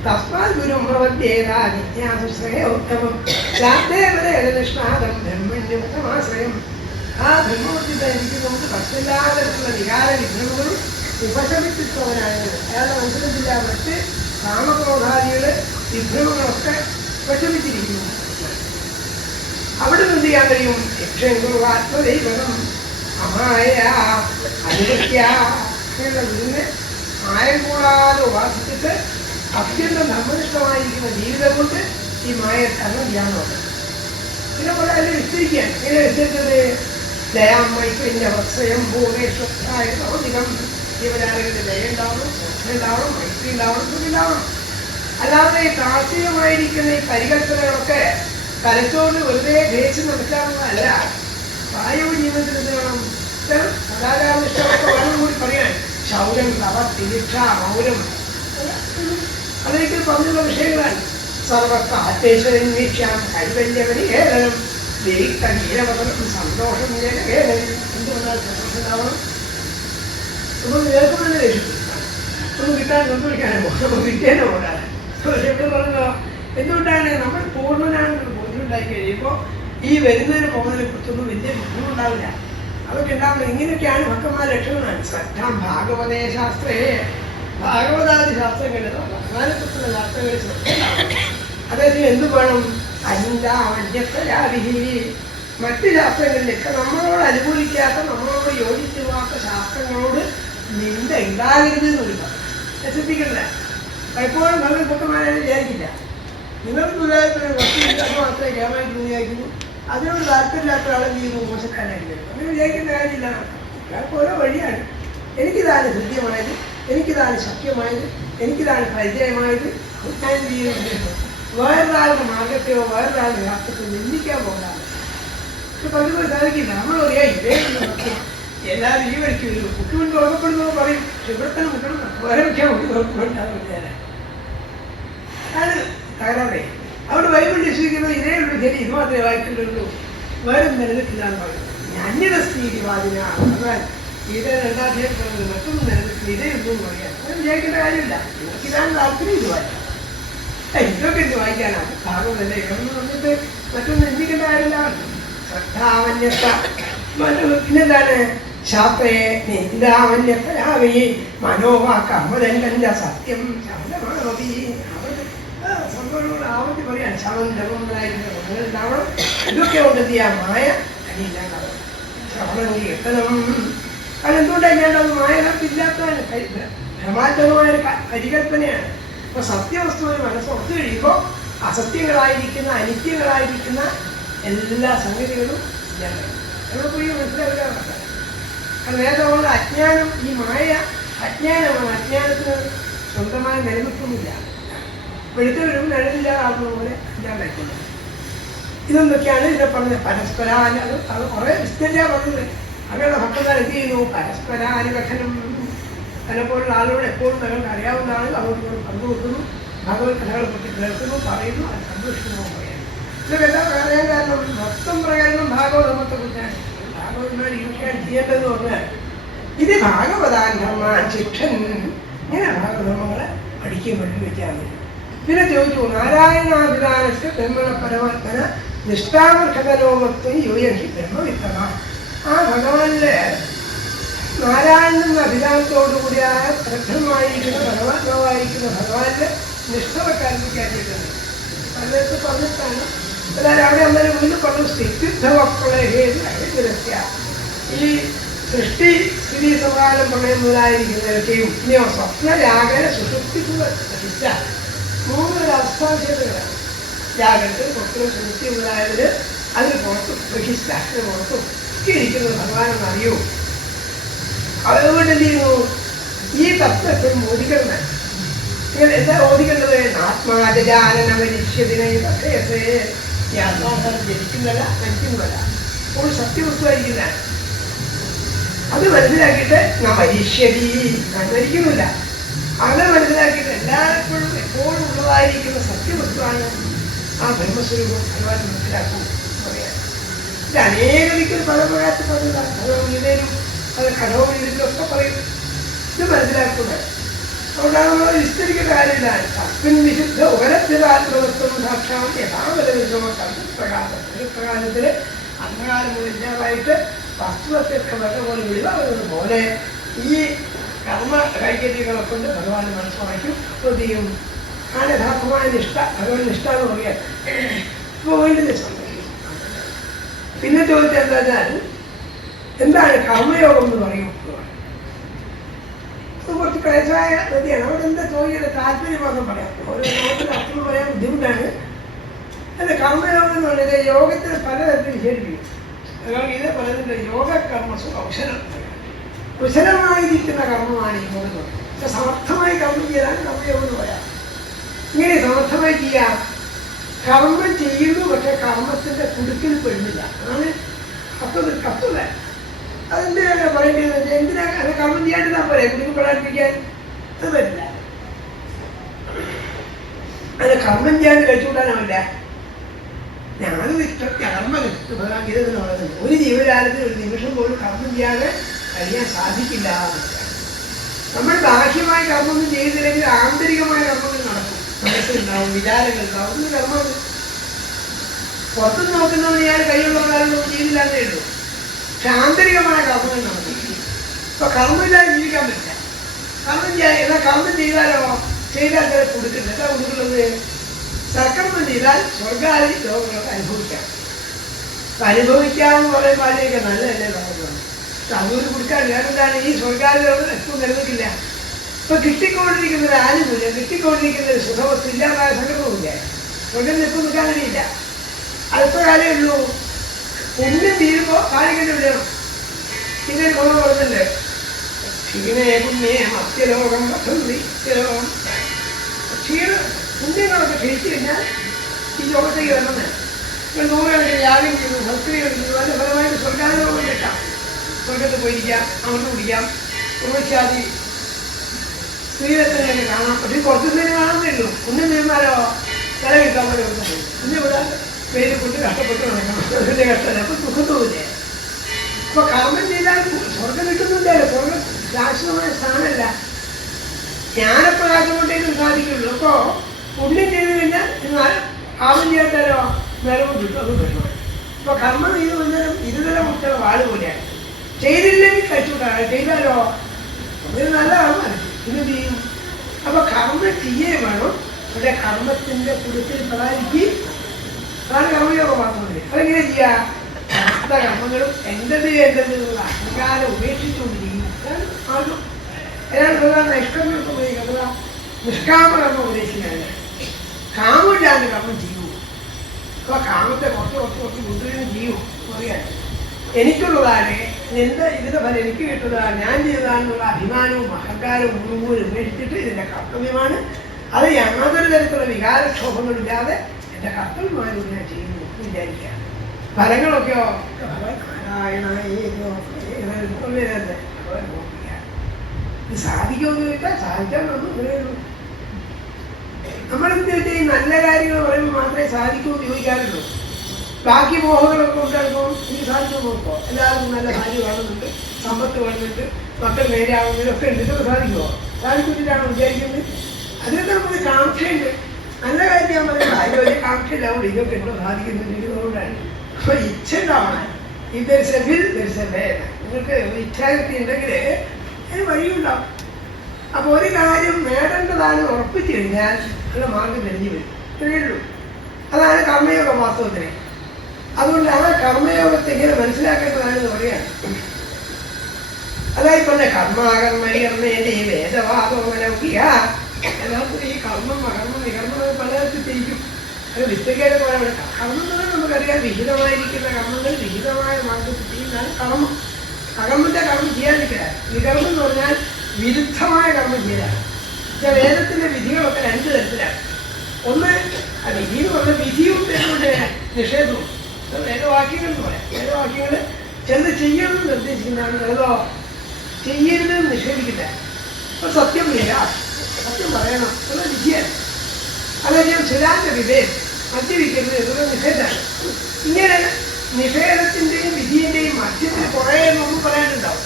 തസ്മാത് ഗുരു പ്രപദ്യേതാ ജിജ്ഞാസുശ്രേയ ഉത്തമം നിഷ്ഠാതം ബ്രഹ്മണ്യമാശ്രയം. ആ ബ്രഹ്മത്തിൽ എനിക്ക് നമുക്ക് മറ്റെല്ലാതരത്തിലുള്ള വികാര വിഭ്രമങ്ങളും ഉപശമിപ്പിച്ചവനാണ്. അയാളുടെ മനസ്സിലില്ല മറ്റ് കാമക്രോധാദികള് വിഭ്രമങ്ങളൊക്കെ ഉപശമിച്ചിരിക്കുന്നു. അവിടെ നിന്ന് ചെയ്യാൻ കഴിയും? യക്ഷാത്മദൈവം അമായ അനുഭത്യ എന്നുള്ള ഗുരുവിനെ മായം കൂടാതെ ഉപാസിച്ചിട്ട് അത്യന്തം ധർമ്മനിഷ്ഠമായിരിക്കുന്ന ജീവിതം കൊണ്ട് ഈ മായ തരണം ചെയ്യാനുണ്ട്. പിന്നെ പോലെ അതിനെ വിസ്തരിക്കാൻ ഇങ്ങനെ വിസ്തരിച്ചത് ലയാമ്മയ്ക്ക് വത്സയം ഭൂമേശ്വരാധികം ജീവനാരകന്റെ ലയ ഉണ്ടാവണം, ശ്രദ്ധ ഉണ്ടാവണം, മൈത്രി ഉണ്ടാവണം, സുഖിണ്ടാവണം. അല്ലാതെ കാർഷികമായിരിക്കുന്ന ഈ പരികല്പനകളൊക്കെ തലച്ചോറിന് വെറുതെ ഗ്രഹിച്ച് നടക്കാവുന്നതല്ല. പ്രായോഗിക ജീവിതത്തിൽ എന്ത് വേണം? സദാചാരനിഷ്ഠമൊക്കെ വേണം കൂടി പറയാൻ. ശൗരം, തപ, തിരിക്ഷ, മൗനം അതൊക്കെ പറഞ്ഞുള്ള വിഷയങ്ങളാണ്. സർവക്കാറ്റേശ്വരന്വേഷ്യാം കൈവല്യമണി കേരളം ദീക്ത നീലവതനം സന്തോഷം കേരളം. എന്തുകൊണ്ടാണ് സന്തോഷം ഉണ്ടാവണം? നമ്മൾ കേൾക്കുമെന്ന് രക്ഷിക്കും. ഒന്ന് കിട്ടാൻ സന്തോഷിക്കാനോ നമുക്ക് കിട്ടിയാനോ പോരാണ്. പറഞ്ഞോ എന്തുകൊണ്ടാണ് നമ്മൾ പൂർണ്ണനാണെന്ന് ബോധ്യമുണ്ടായി കഴിയുമ്പോൾ ഈ വരുന്നതിന് പോകുന്നതിനെ കുറിച്ചൊന്നും വലിയ ബുദ്ധിമുട്ടുണ്ടാവില്ല. അതൊക്കെ ഉണ്ടാവുന്നത് ഇങ്ങനെയൊക്കെയാണ് ഭക്തന്മാർ ലക്ഷണമാണ്. ശ്രദ്ധാം ഭാഗവതേ ശാസ്ത്രേ, ഭാഗവതാദി ശാസ്ത്രങ്ങളിൽ ഭഗവാനെക്കുറിച്ചുള്ള ശാസ്ത്രങ്ങളിൽ ശ്രദ്ധ. അതായത് എന്ത് വേണം? അന്യാവണ്യത്തരാവിഹി. മറ്റ് ശാസ്ത്രങ്ങളിലൊക്കെ നമ്മളോട് അനുകൂലിക്കാത്ത, നമ്മളോട് യോജിച്ചുവാത്ത ശാസ്ത്രങ്ങളോട് നിന്ദ ഉണ്ടാകരുത് എന്ന് വിളിക്കാം. നശിപ്പിക്കണ്ട. പലപ്പോഴും നല്ല ഭക്തന്മാരെ വിചാരിക്കില്ല. നിങ്ങൾക്ക് ഉദാഹരണത്തിന് ഭക്തി മാത്രമേ കേമായിട്ട് വിചാരിക്കുന്നു, അതിനോട് താല്പര്യമില്ലാത്ത ആളെന്ത് ചെയ്യുന്നു? മോശക്കാരായിരിക്കും. അങ്ങനെ വിചാരിക്കേണ്ട കാര്യമില്ല. അയാൾക്ക് ഓരോ വഴിയാണ്. എനിക്കിതാണ് ഹൃദ്യമായത്, എനിക്കിതാണ് ശക്യമായത്, എനിക്കിതാണ് പരിചയമായത്. ഞാൻ എന്ത് ചെയ്യുന്നു? വേറൊരാളുടെ മാർഗത്തെയോ വേറൊരാളുടെ ശാസ്ത്രത്തെ നിന്ദിക്കാൻ പോകാം. പലപ്പോഴും സാധിക്കില്ല. നമ്മൾ പറയാ ഇതേ എല്ലാവരും ഈ വഴിക്ക് വരും. കുട്ടി കൊണ്ട് ഓർമ്മപ്പെടുന്നത് പറയും. ഇവിടെ തന്നെ മുക്കണം വേറെ വയ്ക്കാൻ ഓർമ്മപ്പെടുത്താതെ ആണ് തകരാറേ. അവിടെ ബൈബിൾ സ്വീകരിക്കുന്നത് ഇതേ ഉള്ളൂ. ശരി, ഇത് മാത്രമേ വായിക്കുന്നുള്ളൂ, വേറെ നിലനിൽക്കില്ലാന്ന് പറയുന്നത്. അന്യത സ്ഥിതിവാദിന ഇത് രണ്ടാധ്യായം പറയുന്നത് മറ്റൊന്നും നിലനിൽക്കില്ല, ഇതേ ഉള്ളൂ എന്ന് പറയാൻ അങ്ങനെ വിചാരിക്കേണ്ട കാര്യമില്ല. ഇതാണ് താല്പര്യം. ഇത് വായിക്കാം. ഇതൊക്കെ എന്ത് വായിക്കാനാണ്? ഭാഗമല്ലേ ഇതൊന്നും വന്നിട്ട് മറ്റൊന്നും ചിന്തിക്കേണ്ട കാര്യമില്ല. ശ്രദ്ധാവന്യത. പിന്നെന്താണ്? ശാസ്ത്രയെ നിന്ദാവന്യതയാവി മനോവാക്കമ്മതന്റെ സത്യം ശബ്ദമാണി. സംഭവങ്ങൾ ആവർത്തി പറയാൻ ശവന്തമായിരിക്കുന്ന ഗുണങ്ങളുണ്ടാവണം. ഇതൊക്കെ ഉണ്ടെത്തി ആ മായ അതില്ലാണ്ടാവണം. ശ്രവണം കീർത്തനം. കാരണം എന്തുകൊണ്ടാണ് ഇല്ലാണ്ടാവും? മായ ഇല്ലാത്തതാണ്. ഭ്രമാത്മകമായ പരികല്പനയാണ്. അപ്പൊ സത്യവസ്തുവിന് മനസ്സൊത്തു കഴിയുമ്പോൾ അസത്യങ്ങളായിരിക്കുന്ന, അനിത്യങ്ങളായിരിക്കുന്ന എല്ലാ സംഗതികളും ഇല്ലാണ്ടാവും. അവിടെ പോയി മനസ്സിലാവില്ല. കാരണം നേരത്തെ നമ്മൾ അജ്ഞാനം, ഈ മായ അജ്ഞാനമാണ്. അജ്ഞാനത്തിന് സ്വന്തമായി നിലനിൽക്കുന്നില്ല. വെളുത്ത് വരും നിഴലില്ലാതാവുന്ന പോലെ ഇല്ലാണ്ടായിട്ടുണ്ട്. ഇതൊന്നൊക്കെയാണ് ഇതിനെ പറഞ്ഞത്. പരസ്പരാനുഗം. അത് കുറെ വിസ്തരിച്ചാ പറഞ്ഞത്. അങ്ങനെയുള്ള ഭക്തന്മാർ എന്ത് ചെയ്യുന്നു? പരസ്പരാനുഗഠനം. പലപ്പോഴുള്ള ആളുകൾ എപ്പോഴും നിങ്ങൾക്ക് അറിയാവുന്നതാണ്. അവർക്ക് പങ്കുവെക്കുന്നു, ഭഗവത് കഥകളെ പറ്റി കേൾക്കുന്നു, പറയുന്നു, അത് സന്തോഷിക്കുന്നു പറയാൻ. ഇതൊക്കെ എന്താ പറയാൻ കാരണം? മൊത്തം പ്രകാരം ഭാഗവതമത്തെ കുറിച്ചാണ്. ഭാഗവതന്മാർ ഇതൊക്കെയാണ് ചെയ്യേണ്ടതെന്ന് പറഞ്ഞാൽ ഇത് ഭാഗവതാൻ ധർമാൻ ശിക്ഷൻ. ഇങ്ങനെ ഭാഗവതങ്ങളെ പഠിക്കുകയും പഠിച്ചു വെച്ചാൽ മതി. പിന്നെ ചോദിച്ചു, നാരായണാഭിധാനस्य ബ്രഹ്മണ പരമാത്മന നിഷ്ഠാവർഷകലോകത്വം യോയഹി ബ്രഹ്മവിത്തമ. ആ ഭഗവാനില് നാരായണൻ അഭിധാനത്തോടുകൂടിയായ പ്രഥമമായിരിക്കുന്ന പരമാത്മാവായിരിക്കുന്ന ഭഗവാനില് നിഷ്ഠ വെക്കാതിരിക്കാതിരിക്കുന്നത് പലർക്ക് പറഞ്ഞിട്ടാണ്. അതായത് അവിടെ അന്നേരം വീണ്ടും പറഞ്ഞു സ്ഥിതിദ്ധവക്കളെ ഹേതുരസ്യ. ഈ സൃഷ്ടി സ്ഥിതി സമാനം പ്രളയം മുതലായിരിക്കുന്നതൊക്കെയും ഇനിയോ സ്വപ്നരാഗന സുഷുപ്തിക്കുക പ്രസിദ്ധ. 3 അവസ്ഥാവിശേഷങ്ങളാണ്. ജാഗ്രത, സ്വപ്നം, സുഷുപ്തി മുതലായതിന് അതിന് പുറത്തും ബഹിഷ്ഠാത്തിന് പുറത്തും ഒക്കെ ഇരിക്കുന്നത് ഭഗവാനെന്ന് അറിയൂ. അതുകൊണ്ട് എന്ത് ചെയ്യുന്നു? ഈ തത്വത്തിൽ മോദിക്കണം. ഇങ്ങനെ എന്താ ഓദിക്കേണ്ടത്? ആത്മാജാനനമരിഷ്യതിനെ ഈ ആത്മാധാരം ജനിക്കുന്നതല്ല, മരിക്കുന്നതല്ല. അപ്പോൾ സത്യവസ്തുവായിരിക്കുന്ന അത് മനസ്സിലാക്കിയിട്ട് നാം മരിഷ്യതി, ഞാൻ മരിക്കുന്നില്ല. അങ്ങനെ മനസ്സിലാക്കിയിട്ട് എല്ലായ്പ്പോഴും എപ്പോഴും ഉള്ളതായിരിക്കുന്ന സത്യവസ്തുവാണ് ആ ബ്രഹ്മസ്വരൂപം ഭഗവാൻ മനസ്സിലാക്കും പറയാൻ. ഇത് അനേകരിക്കൽ പല പ്രകാരത്തിൽ പറഞ്ഞതാണ്. ഭഗവത്ഗീതയിലും അത് ഘടകഗീതയിലും ഒക്കെ പറയും. ഇത് മനസ്സിലാക്കുന്നത് അതുകൊണ്ടാണ് നമ്മൾ വിസ്തരിക്കേണ്ട കാര്യമില്ല. തസ്മിൻ വിശുദ്ധ ഉപലബ്ധിതാത്മതത്വം സാക്ഷാൽ യഥാപരവിശ്രമകാശത്തിൽ അന്ധകാരമില്ലാതായിട്ട് വസ്തുവത്തൊക്കെ വെള്ള പോലെ വെളിവാകുന്നത് പോലെ ഈ കർമ്മ കൈകര്യങ്ങളെ കൊണ്ട് ഭഗവാൻ മനസ്സുമാക്കും. അപ്പോൾ ചെയ്യും ആണ് യഥാർത്ഥമായ നിഷ്ഠ. ഭഗവാൻ നിഷ്ഠ എന്ന് പറയാൻ ഇപ്പോൾ വേണ്ടി സംഭവിക്കും. പിന്നെ ചോദിച്ചാൽ എന്താ വെച്ചാൽ എന്താണ് കർമ്മയോഗം എന്ന് പറയും? കുറച്ച് ക്ലേശമായ ഗതിയാണ്. അവിടെ എന്താ ചോദിയുടെ താല്പര്യമാണെന്ന് പറയാം. ഓരോ യോഗത്തിന് അർത്ഥം പറയാൻ ബുദ്ധിമുട്ടാണ്. അല്ല, കർമ്മയോഗം എന്ന് പറയുന്നത് യോഗത്തിന് പലതരത്തിൽ വിശേഷിപ്പിക്കും. കാരണം ഇത് പറയുന്നത് യോഗ കർമ്മസു ഔഷധം. കുശലമായിരിക്കുന്ന കർമ്മമാണ് ഈ യോഗം. പക്ഷെ സമർത്ഥമായി കർമ്മം ചെയ്താൽ കർമ്മയോഗം എന്ന് പറയാം. ഇങ്ങനെ സമർത്ഥമായി ചെയ്യാം. കർമ്മം ചെയ്യുന്നു, പക്ഷെ കർമ്മത്തിന്റെ കുടുക്കിൽ പെടുന്നില്ല. അതാണ് കത്തുക. അതെന്തിനാണ് പറയേണ്ടത്? എന്തിനാ അത് കർമ്മം ചെയ്യാണ്ടിരുന്നാൽ പോരെ, കുടുക്കപ്പെടാതിരിക്കാൻ? അത് പറ്റില്ല. അത് കർമ്മം ചെയ്യാണ്ട് കഴിച്ചുകൂട്ടാനാവില്ല. ഞാനും കർമ്മഗീതത്തിന് പറയുന്നത് ഒരു ജീവജാലത്തിൽ ഒരു നിമിഷം പോലും കർമ്മം ചെയ്യാതെ കഴിയാൻ സാധിക്കില്ല. നമ്മൾ ബാഹ്യമായ കർമ്മമൊന്നും ചെയ്തില്ലെങ്കിൽ ആന്തരികമായ കർമ്മങ്ങൾ നടക്കും. മനസ്സിലുണ്ടാവും, വിചാരങ്ങൾ ഉണ്ടാവും. ഇത് കർമ്മം പുറത്തുനിന്ന് നോക്കുന്നവന് ഞാൻ കൈയുള്ളവരാരൊന്നും ചെയ്തില്ലാന്നേ ഉള്ളൂ. പക്ഷെ ആന്തരികമായ കർമ്മങ്ങൾ നടക്കും. ഇപ്പൊ കർമ്മമില്ലാതെ ജീവിക്കാൻ പറ്റില്ല. കർമ്മം ചെയ്യാൻ എന്നാൽ കർമ്മം ചെയ്താലോ ചെയ്താൽ ചില കൊടുക്കുന്നുണ്ട്. എന്താ കൊടുക്കുന്നത്? സൽക്കർമ്മം ചെയ്താൽ സ്വർഗാദി ലോകങ്ങളൊക്കെ അനുഭവിക്കാം. അപ്പൊ അനുഭവിക്കാമെന്ന് പറയുമ്പോൾ അതിലേക്ക് നല്ലതല്ലേ നമുക്ക്. അതൊരു കൊടുക്കാൻ വേറെന്താണ്? ഈ സ്വർഗാദി ലോകം എപ്പോൾ നിലനിൽക്കില്ല. ഇപ്പൊ കിട്ടിക്കൊണ്ടിരിക്കുന്ന ഒരു ആനുകൂല്യം, കിട്ടിക്കൊണ്ടിരിക്കുന്ന ഒരു സുഖവസ്തു ഇല്ലാതായ സങ്കല്പമില്ല. സ്വർഗം എപ്പോൾ നിൽക്കാൻ കഴിയില്ല. അല്പകാലേ ഉള്ളൂ. പുണ്യം തീരുമ്പോൾ കാലിക്കൻ്റെ വിടണം. പിന്നെ ഗുണം പറഞ്ഞില്ലേ, ക്ഷീണേ പുണ്യേ മത്യലോകം വസന്തി നിത്യലോകം. പുണ്യങ്ങളൊക്കെ ക്ഷയിച്ചു കഴിഞ്ഞാൽ ഈ ലോകത്തേക്ക് വരണമെന്ന് 100 കണക്കിന് യാഗം ചെയ്തു, ഭക്തികൾ ചെയ്തു. അതിന്റെ ഫലമായിട്ട് സ്വർഗാനുഭവം കിട്ടാം. സ്വർഗത്ത് പോയിരിക്കാം, അമർന്ന് കുടിക്കാം, ഉർവശാദി സ്ത്രീരത്നങ്ങളൊക്കെ കാണാം. പക്ഷേ കുറച്ച് നേരം കാണാനേ ഉള്ളൂ. പുണ്യം ചെയ്യുന്നാലോ തല കിട്ടാൻ പോലെ കൊടുത്തു. പിന്നെ ഇവിടെ പേര് കൊണ്ട് കഷ്ടപ്പെട്ട് നടക്കണം. അതിന്റെ കഷ്ടമല്ല. അപ്പൊ സുഖത്തുമില്ലേ. അപ്പൊ കർമ്മം ചെയ്താൽ സ്വർഗം കിട്ടുന്നില്ലല്ലോ. സ്വർഗം ശാശ്വതമായ സ്ഥാനമല്ല, ജ്ഞാനപ്രകാശം കൊണ്ടേക്കും സാധിക്കുള്ളൂ. അപ്പോ പുണ്യം ചെയ്ത് കഴിഞ്ഞാൽ എന്നാൽ പാപം ചെയ്യാത്താലോ നിലവും കിട്ടും. അത് കിട്ടണം. അപ്പൊ കർമ്മം ചെയ്ത് വന്നാലും ഇരുതല മുട്ട വാട് പോലെയാണ്. ചെയ്തില്ലെങ്കിൽ കഴിച്ചുകൂട്ടാണ്. ചെയ്താലോ അതൊരു നല്ല കർമ്മമാണ്. പിന്നെ ചെയ്യും. അപ്പൊ കർമ്മം ചെയ്യേ വേണം. പക്ഷെ കർമ്മത്തിന്റെ കുടുത്തിൽ പ്രധാനിക്ക് അതാണ് കർമ്മയോഗം മാത്രമല്ല. അതെങ്ങനെ ചെയ്യാം? സമസ്ത കർമ്മങ്ങളും എന്റത് എന്നുള്ള അഹങ്കാരം ഉപേക്ഷിച്ചുകൊണ്ടിരിക്കും. ആളും അയാൾ പ്രധാന ഇഷ്ടങ്ങൾക്ക് ഉപയോഗിക്കുക. നിഷ്കാമ കർമ്മം ഉപദേശിക്കാണ്. കാമില്ലാണ്ട് കർമ്മം ചെയ്യൂ. അപ്പൊ കാമത്തെ കുറച്ച് ബുദ്ധിയും ചെയ്യൂ. പറയാൻ എനിക്കുള്ളതാണ്, ഇതിന്റെ ഫലം എനിക്ക് കിട്ടുന്നതാണ്, ഞാൻ ചെയ്തതാണെന്നുള്ള അഭിമാനവും അഹങ്കാരവും മുഴുവൻ ഉപേക്ഷിച്ചിട്ട് ഇതിന്റെ കർത്തവ്യമാണ്. അത് യാതൊരു തരത്തിലുള്ള വികാരക്ഷോഭങ്ങളില്ലാതെ എന്റെ കർത്തവ്യമാരും ഞാൻ ചെയ്യുന്നു വിചാരിക്കുക. ഫലങ്ങളൊക്കെയോ ഇത് സാധിക്കുമെന്ന് ചോദിച്ചാൽ സാധിക്കാൻ ഒന്നും ഇങ്ങനെയുള്ളൂ. നമ്മളെന്ത് വെച്ചാൽ ഈ നല്ല കാര്യങ്ങൾ പറയുമ്പോൾ മാത്രമേ സാധിക്കുമെന്ന് ചോദിക്കാറുള്ളൂ. ബാക്കി മോഹങ്ങളൊക്കെ ഉണ്ടാകുമ്പോൾ എനിക്ക് സാധിക്കുമെന്ന് നോക്കുമോ? എല്ലാവർക്കും നല്ല ഭാര്യ കാണുന്നുണ്ട്, സമ്പത്ത് കാണുന്നുണ്ട്, മക്കൾ നേരെയാവുന്നതിനും ഒക്കെ ഉണ്ട്. ഇതൊക്കെ സാധിക്കുമോ? സാധിക്കുന്നിട്ടാണ് വിചാരിക്കുന്നത്. അതിനൊക്കെ നമുക്ക് കാംക്ഷയുണ്ട്. നല്ല കാര്യം ഞാൻ പറയുന്നത് അതിന് വലിയ കാംക്ഷയില്ല. അവിടെ ഇതൊക്കെ ഉണ്ടോ സാധിക്കുന്നുണ്ടെങ്കിലുകൊണ്ടാണ്. അപ്പൊ ഇച്ഛ ഉണ്ടാവണം. നിങ്ങൾക്ക് ഇച്ഛാശക്തി ഉണ്ടെങ്കിൽ അതിന് വഴിയുണ്ടാവും. അപ്പൊ ഒരു കാര്യം നേടേണ്ടതാണ് ഉറപ്പിച്ചു കഴിഞ്ഞാൽ അതിന്റെ മാർഗം തെളിഞ്ഞു വരും. ഇത്രയുള്ളൂ. അതാണ് കർമ്മയോഗ വാസ്തവത്തിന്. അതുകൊണ്ട് ആ കർമ്മയോഗത്തെ ഇങ്ങനെ മനസ്സിലാക്കേണ്ടതാണെന്ന് പറയാണ്. അതായി പറഞ്ഞ കർമ്മകർമ്മേണ്ടി വേദവാദോമനൗകിക. യഥാർത്ഥത്തിൽ ഈ കർമ്മം അകർമ്മം നികർമ്മം പലതരത്തിൽ തിരിക്കും. അത് വിസ്തൃകേടെ പറയാൻ കർമ്മം എന്ന് പറഞ്ഞാൽ നമുക്കറിയാം, വിഹിതമായിരിക്കുന്ന കർമ്മങ്ങൾ വിഹിതമായ മാർഗത്തിൽ ചെയ്യുന്നതാണ് കർമ്മം. അകർമ്മത്തെ കർമ്മം ചെയ്യാതിരിക്കുക. നികർമ്മം എന്ന് പറഞ്ഞാൽ വിരുദ്ധമായ കർമ്മം ചെയ്യലാണ്. വേദത്തിന്റെ വിധികളൊക്കെ 2 തരത്തിലാണ്. ഒന്ന് വിധി എന്ന് പറഞ്ഞാൽ വിധിയും നിഷേധവും. വേദവാക്യങ്ങൾ എന്ന് പറയാം. വേദവാക്യങ്ങൾ ചിലത് ചെയ്യണമെന്ന് നിർദ്ദേശിക്കുന്നതാണ്, ചിലതോ ചെയ്യരുതെന്ന് നിഷേധിക്കില്ല. അപ്പൊ സത്യം ചെയ്യാം, സത്യം പറയണം എന്നുള്ള വിധിയാണ്. അതേസമയം ചിലാന്റെ വിധേയം മദ്യപിക്കരുത് എന്നുള്ള നിഷേധമാണ്. ഇങ്ങനെ നിഷേധത്തിന്റെയും വിധിന്റെയും മധ്യത്തിൽ കുറേ നമുക്ക് പറയാനുണ്ടാവും.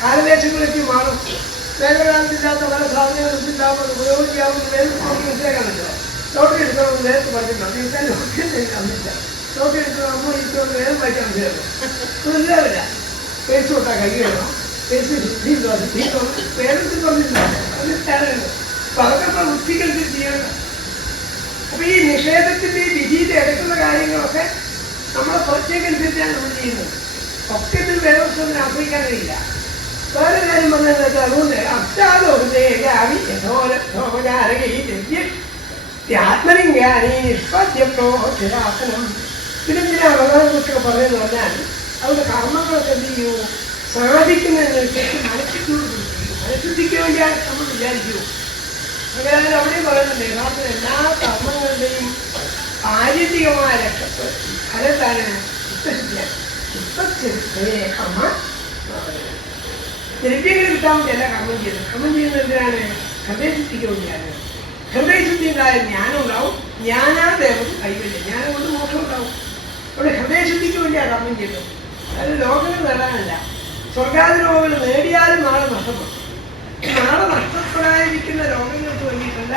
കാലദേശങ്ങളെത്തി മാറും. വേദകാലത്തില്ലാത്ത പല സാധനങ്ങളും ഉണ്ടാകുമ്പോൾ ഉപയോഗിക്കാവുന്ന നേരത്തെ നമുക്ക് മനസ്സിലാക്കാമല്ലോ. ലോട്ടറി എടുക്കണമെന്ന് നേരത്തെ പറഞ്ഞിട്ടുണ്ടോ? നിങ്ങൾക്ക് ലോട്ടറി തന്നില്ല. ലോട്ടറി എടുക്കണം അമ്മ ഇരിക്കുമെന്ന് വേഗം വായിക്കാൻ മനസ്സിലാക്കും. മനസ്സിലാവില്ല. പേസ് തൊട്ടാ കൈ വേണം, പേസ് വേദത്തിൽ പറഞ്ഞിട്ടുണ്ടോ? അതിട്ടാണ്. അപ്പൊ അതൊക്കെ വൃത്തികൾക്ക് ചെയ്യണം. അപ്പൊ ഈ നിഷേധത്തിന്റെ വിധിയിൽ എടുക്കുന്ന കാര്യങ്ങളൊക്കെ നമ്മളെ പ്രത്യേകനുസരിച്ചാണ് നമ്മൾ ചെയ്യുന്നത്. ഒക്കെ ഇതിൽ വേദപുസ്തകത്തിന് ആശ്രയിക്കാൻ കഴിയില്ല. വേറെ കാര്യം പറഞ്ഞത് അതുകൊണ്ട് ആത്മലിംഗാനി നിഷ്പദ്യപ്രോചരാസനം. പിന്നെന്തിനാ ഭഗവാനെ കുറിച്ചൊക്കെ പറയുന്നത് പറഞ്ഞാൽ അവരുടെ കർമ്മങ്ങളൊക്കെ എന്ത് ചെയ്യൂ സാധിക്കുന്നതിനനുസരിച്ച് മനഃശുദ്ധിക്ക് വേണ്ടിയാണ് നമ്മൾ വിചാരിക്കൂ. അങ്ങനെ അവിടെ പറയുന്നുണ്ട് യഥാർത്ഥം എല്ലാ കർമ്മങ്ങളുടെയും ആര്യന്തികമായ ലക്ഷ്യത്ത് ഫലത്താണ് ചിത്തശുദ്ധിയാണ്. ചിത്തശുദ്ധിയെ കർമ്മ ദ്രവ്യങ്ങൾ കിട്ടാൻ വേണ്ടി എല്ലാ കർമ്മം ചെയ്യുന്നത്. കർമ്മം ചെയ്യുന്നത് എന്തിനാണ്? ഹൃദയശുദ്ധിക്ക് വേണ്ടിയാണ്. ഹൃദയശുദ്ധി ഉണ്ടായാൽ ജ്ഞാനം ഉണ്ടാവും. ജ്ഞാനാദേവം കൈവല്യം, ജ്ഞാനം കൊണ്ട് മോക്ഷം ഉണ്ടാവും. അവിടെ ഹൃദയശുദ്ധിക്ക് വേണ്ടിയാണ് കർമ്മം ചെയ്യുന്നത്. അത് ലോകങ്ങൾ നേടാനല്ല. സ്വർഗാദി ലോകങ്ങൾ നേടിയാലും നാളെ നഷ്ടപ്പെടും. നാളെ നഷ്ടപ്പെടാതിരിക്കുന്ന രോഗങ്ങൾക്ക് വേണ്ടിയിട്ടല്ല,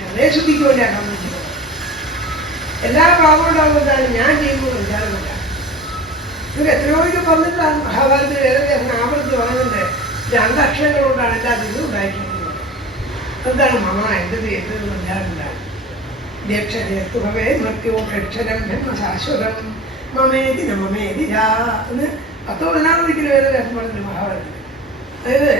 ഹൃദയശുദ്ധിക്ക് വേണ്ടിയാണ് കർമ്മം ചെയ്യുന്നത്. എല്ലാ പാപം ഉണ്ടാകുന്നതാണ് ഞാൻ ചെയ്യുന്നത് വിചാരമില്ല. ഇത് എത്രയോ ഇത് പറഞ്ഞിട്ടാണ് മഹാഭാരതത്തിൽ ഏതൊക്കെ ആവർത്തി പറയുന്നുണ്ട്. 2 അക്ഷരങ്ങൾ കൊണ്ടാണ് എല്ലാ ഇതും ഉണ്ടായിട്ടുള്ളത്. എന്താണ് മമ? എൻ്റെത് എന്തെന്ന് വിചാരമില്ലാണ്. ദക്ഷരേത്തുഭവേ മൃത്യോക്ഷരം ബ്രഹ്മ ശാശ്വതം മമേതി നമേതി രാ എന്ന് 10-11 ഏതൊക്കെ പറഞ്ഞിട്ടുണ്ട് മഹാഭാരതത്തിൽ. അതായത്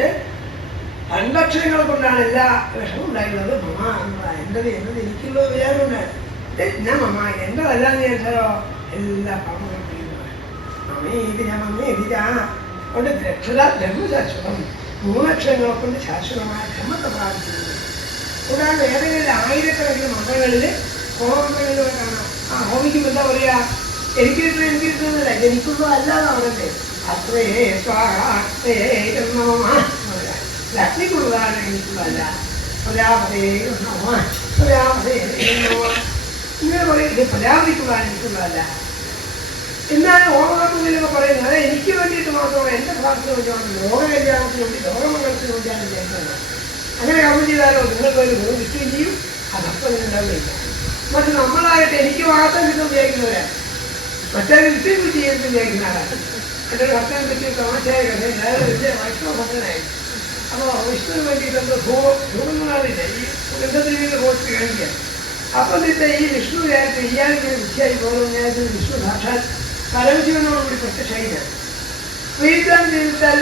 2 അക്ഷരങ്ങളെ കൊണ്ടാണ് എല്ലാ വിഷമവും ഉണ്ടായിട്ടുള്ളത്. മമ എന്നതാണ് എൻ്റെത്, എന്നത് എനിക്കുള്ള വിചാരമുണ്ടായിരുന്നു. ഞാൻ മമ എൻ്റെതല്ലാന്ന് വിചാരിച്ചാലോ എല്ലാ പാപങ്ങളും കൊണ്ട് ദക്ഷത ബ്രഹ്മശാശ്വതം 3 അക്ഷരങ്ങളെ കൊണ്ട് ശാശ്വതമായ ബ്രഹ്മത്തെ പ്രാപിക്കുന്നത്. കൂടാതെ ഏതെങ്കിലും 1000കണക്കിന് മന്ത്രങ്ങളിൽ ഹോമങ്ങളിലൂടെ കാണാം. ആ ഹോമിക്കുമ്പോൾ എന്താ പറയുക? എനിക്ക് കിട്ടുന്നില്ല, ജനിക്കുമ്പോൾ അല്ലാതെ അവരുടെ അത്രയേ സ്വാഹ അത്രയേ ലക്ഷ്മിക്കുള്ളതാണ്, എനിക്കുള്ളതല്ല. പ്രജാപതേ പ്രജാപതേ ഇങ്ങനെ പറയുന്നത് പ്രജാപതിക്കുള്ളതാണ്, എനിക്കുള്ളതല്ല. എന്നാണ് ഹോമകർമ്മങ്ങളിലൊക്കെ പറയുന്നത്. അത് എനിക്ക് വേണ്ടിയിട്ട് മാത്രമേ, എൻ്റെ പ്രാർത്ഥന വേണ്ടിയാണ്, ലോക കല്യാണത്തിന് വേണ്ടി ലോകമംഗളത്തിന് വേണ്ടിയാണ് വിചാരിക്കുന്നത്. അങ്ങനെ കർമ്മം ചെയ്താലോ നിങ്ങൾക്ക് ഒരു ഗുണം കിട്ടുകയും ചെയ്യും. അതപ്പം ഉണ്ടാവുകയില്ല. പക്ഷെ നമ്മളായിട്ട് എനിക്ക് മാത്രം കിട്ടും വിചാരിക്കുന്നവരാണ്. മറ്റൊരു വിട്ടും ചെയ്ത് വിചാരിക്കുന്ന ആളാണ്. എൻ്റെ ഒരു ഭക്തനെ പറ്റി തമാശയായ കഥ. ഞാൻ വലിയ വൈഷ്ണവ ഭക്തനായി. അപ്പോൾ വിഷ്ണുവിന് വേണ്ടിയിട്ട് എന്തോ ധൂപങ്ങളാണില്ല ഈ ഗന്ധദേവിയുടെ പോസ്റ്റ് കാണിക്കുക. അപ്പം എന്നിട്ട് ഈ വിഷ്ണു വിചാരിച്ച് ഇയാളിങ്ങനെ വിദ്യയായി പോകുന്ന വിചാരിച്ചത് വിഷ്ണു സാക്ഷാൽ പരമശിവനോടുകൂടി പ്രത്യക്ഷയിലാണ്. വീഴ്ത്താൻ ചെയ്താൽ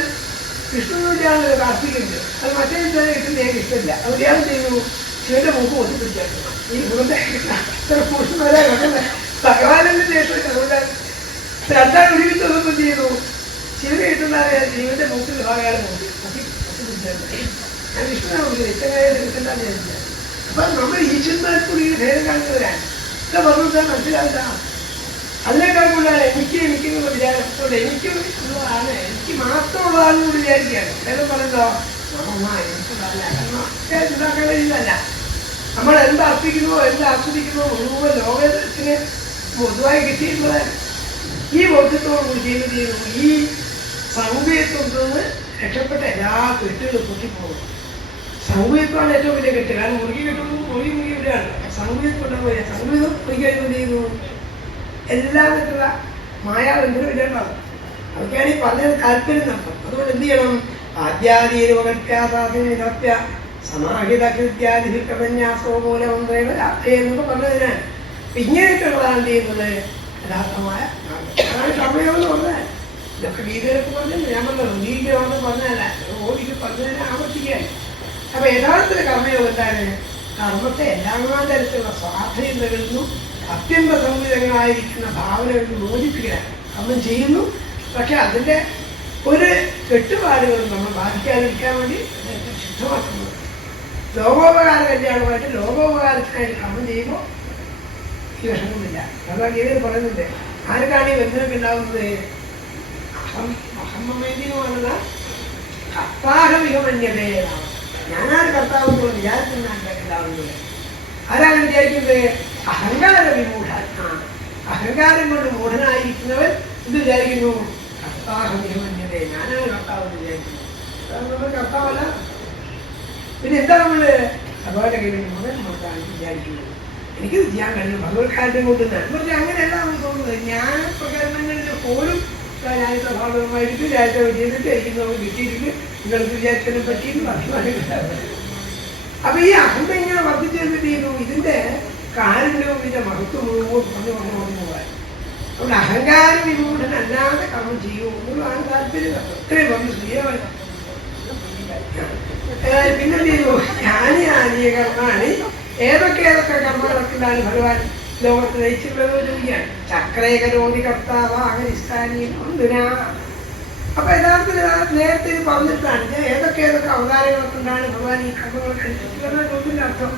വിഷ്ണുവിനാണ് പ്രാർത്ഥിക്കുന്നത്. അത് മറ്റേ വിദ്യാലയം കിട്ടുന്ന എനിക്ക് ഇഷ്ടമില്ല. അത് ഇയാൾ ചെയ്യുന്നു, ശിവന്റെ മുഖം ഒത്തിപ്പിടിച്ചായിരുന്നു. ഈ ഗുണത്തെ പുരുഷന്മാരെ കണ്ടത് ഭഗവാനന്റെ ശേഷം അതുകൊണ്ട് 2 ഒരുമിച്ച് ഒന്നും ചെയ്തു. ശിവനെ കിട്ടുന്നതായ ശിവന്റെ മുഖത്തിന്റെ ഭാഗമാണ് ഒത്തിപ്പിടിച്ചായിരുന്നു. ഞാൻ വിഷ്ണുവിനെ നോക്കിയത് ഇഷ്ടകാര്യം കിട്ടണ്ടെന്ന് വിചാരിച്ചില്ല. അപ്പൊ നമ്മൾ ഈശ്വരന്മാർക്കൂടി ഭേദം കാണുന്നവരാണ്. ഇത്ര പറഞ്ഞാൽ മനസ്സിലാവില്ല. അതിനേക്കാൾ കൂടുതൽ എനിക്കെന്നുള്ള വിചാരത്തോടെ എനിക്കുള്ളതാണ്, എനിക്ക് മാത്രമുള്ളതാണെന്ന് കൂടി വിചാരിക്കുകയാണ്. വേദം പറയുന്നോ എനിക്കുണ്ടാക്കാൻ കഴിയുന്നതല്ല. നമ്മൾ എന്ത് അർപ്പിക്കുന്നുവോ എന്ത് ആസ്വദിക്കുന്നുവോ മുഴുവൻ ലോകത്തിന് പൊതുവായി കിട്ടിയിട്ടുള്ളത് ഈ ബോധ്യത്തോടു കൂടി ചെയ്യുന്നു. ഈ സൗകര്യത്തിൽ നിന്ന് രക്ഷപ്പെട്ട എല്ലാ കെട്ടുകളും പൊട്ടിപ്പോകും. സൗകര്യത്വമാണ് ഏറ്റവും വലിയ കെട്ട്. കാരണം മുറുകി കെട്ടുമ്പോൾ മുറുകി ഇവിടെയാണ്. സൗകര്യത്തുണ്ടാവുക സൗകര്യം പൊയ്ക്കഴിയുമ്പോൾ ചെയ്യുന്നു എല്ലാ വിധത്തിലുള്ള മായാബന്ധനം ഇല്ലാണ്ടാവും. അതൊക്കെയാണ് ഈ പറഞ്ഞത് താല്പര്യം നടത്തും. അതുകൊണ്ട് എന്ത് ചെയ്യണം? ആദ്യാദീരുപകത്യാസാധ്യ സമാഹിത കൃത്യാദിഭിക്കന്യാസോ മൂലമന്ത്രേണ എന്നൊക്കെ പറഞ്ഞതിനാണ്. ഇങ്ങനെയൊക്കെയുള്ളതാണ് എന്ത് ചെയ്യുന്നത് യഥാർത്ഥമായ അതാണ് കർമ്മയോഗം എന്ന് പറഞ്ഞാൽ. ഇതൊക്കെ ഗീതയിലൊക്കെ പറഞ്ഞില്ല, ഞാൻ പറഞ്ഞത് ഗീതയാണെന്ന് പറഞ്ഞതല്ല, ഓടിക്ക് പറഞ്ഞതിനെ ആവർത്തിക്കുകയാണ്. അപ്പൊ യഥാർത്ഥത്തിൽ കർമ്മയോഗം എന്താണ്? കർമ്മത്തെ എല്ലാ തരത്തിലുള്ള സ്വാർത്ഥതകളിൽ നിന്നും അത്യന്ത സംവിധങ്ങളായിരിക്കുന്ന ഭാവനകളിൽ മോചിപ്പിക്കുകയാണ്. കർമ്മം ചെയ്യുന്നു, പക്ഷെ അതിൻ്റെ ഒരു കെട്ടുപാടുകളും നമ്മൾ ബാധിക്കാതിരിക്കാൻ വേണ്ടി ശുദ്ധമാക്കുന്നത്. ലോകോപകാര കല്യാണമായിട്ട് ലോകോപകാരത്തിനായിട്ട് കർമ്മം ചെയ്യുമ്പോൾ ഈ വിഷമമില്ല. അതാ ഗീതയിൽ പറയുന്നുണ്ട്, ആർക്കാണ് ഈ ബന്ധനമൊക്കെ ഉണ്ടാകുന്നത്? അഹമ്മേദിനുമല്ല കർത്താഹമികമന്യതയാണ്. ഞാനാണ് കർത്താവെന്നുള്ള വിചാരത്തിനാണ് ഉണ്ടാകുന്നത്. ആരാണ് വിചാരിക്കുന്നത്? അഹങ്കാര വിമൂഢാത്മാണ്. അഹങ്കാരം കൊണ്ട് മൂഢനായിരിക്കുന്നവൻ എന്ത് വിചാരിക്കുന്നു? കർത്താഹമികമന്യതേ, ഞാനാണ് കർത്താവെന്ന് വിചാരിക്കുന്നു. നമ്മൾ കർത്താവല്ല. പിന്നെ എന്താ നമ്മള് അപകടകരം മുതൽ നമുക്കാണ് വിചാരിക്കുന്നത്. എനിക്കിത് ചെയ്യാൻ കഴിയും ഭഗവത്കാര്യം കൊണ്ട് പറഞ്ഞാൽ അങ്ങനെയല്ല നമുക്ക് തോന്നുന്നത്. ജ്ഞാനപ്രകരണങ്ങളിൽ പോലും രാജ്യത്തെ ഭാഗമായിട്ട് രാജ്യത്തെ ചെയ്തിട്ട് ഇരിക്കുന്നവർ കിട്ടിയിട്ടുണ്ട്. നിങ്ങൾക്ക് വിചാരത്തിനെ പറ്റിയും ഭക്ഷണം. അപ്പൊ ഈ അഹന്ത ഇങ്ങനെ വർദ്ധിച്ചു എന്ത് ചെയ്യുന്നു? ഇതിന്റെ കാരുണ്യവും ഇതിന്റെ മഹത്വം മുഴുവൻ പറഞ്ഞു പോകാൻ. അതുകൊണ്ട് അഹങ്കാര വിമൂഢനല്ലാതെ കർമ്മം ചെയ്യൂ എന്നുള്ളതാണ് താല്പര്യം. അത്രയും പറഞ്ഞു. പിന്നെ എന്ത് ചെയ്തു? ജ്ഞാനിയാനിയ കർമാണി, ഏതൊക്കെ കർമ്മങ്ങളൊക്കെയാണ് ഭഗവാൻ ലോകത്ത് നയിച്ചിട്ടുള്ളത് ചോദിക്കുകയാണ്. ചക്രേകരോധി കർത്താവ് അഹരിസ്ഥാനീയം. അപ്പൊ യഥാർത്ഥത്തിൽ നേരത്തെ ഇത് പറഞ്ഞിട്ടാണ് ഏതൊക്കെ അവതാരങ്ങളൊക്കെ ഉണ്ടാണ് ഭഗവാൻ ഈ കർമ്മങ്ങൾ കഴിച്ചിട്ടുള്ള ചോദ്യത്തിന്റെ അർത്ഥം.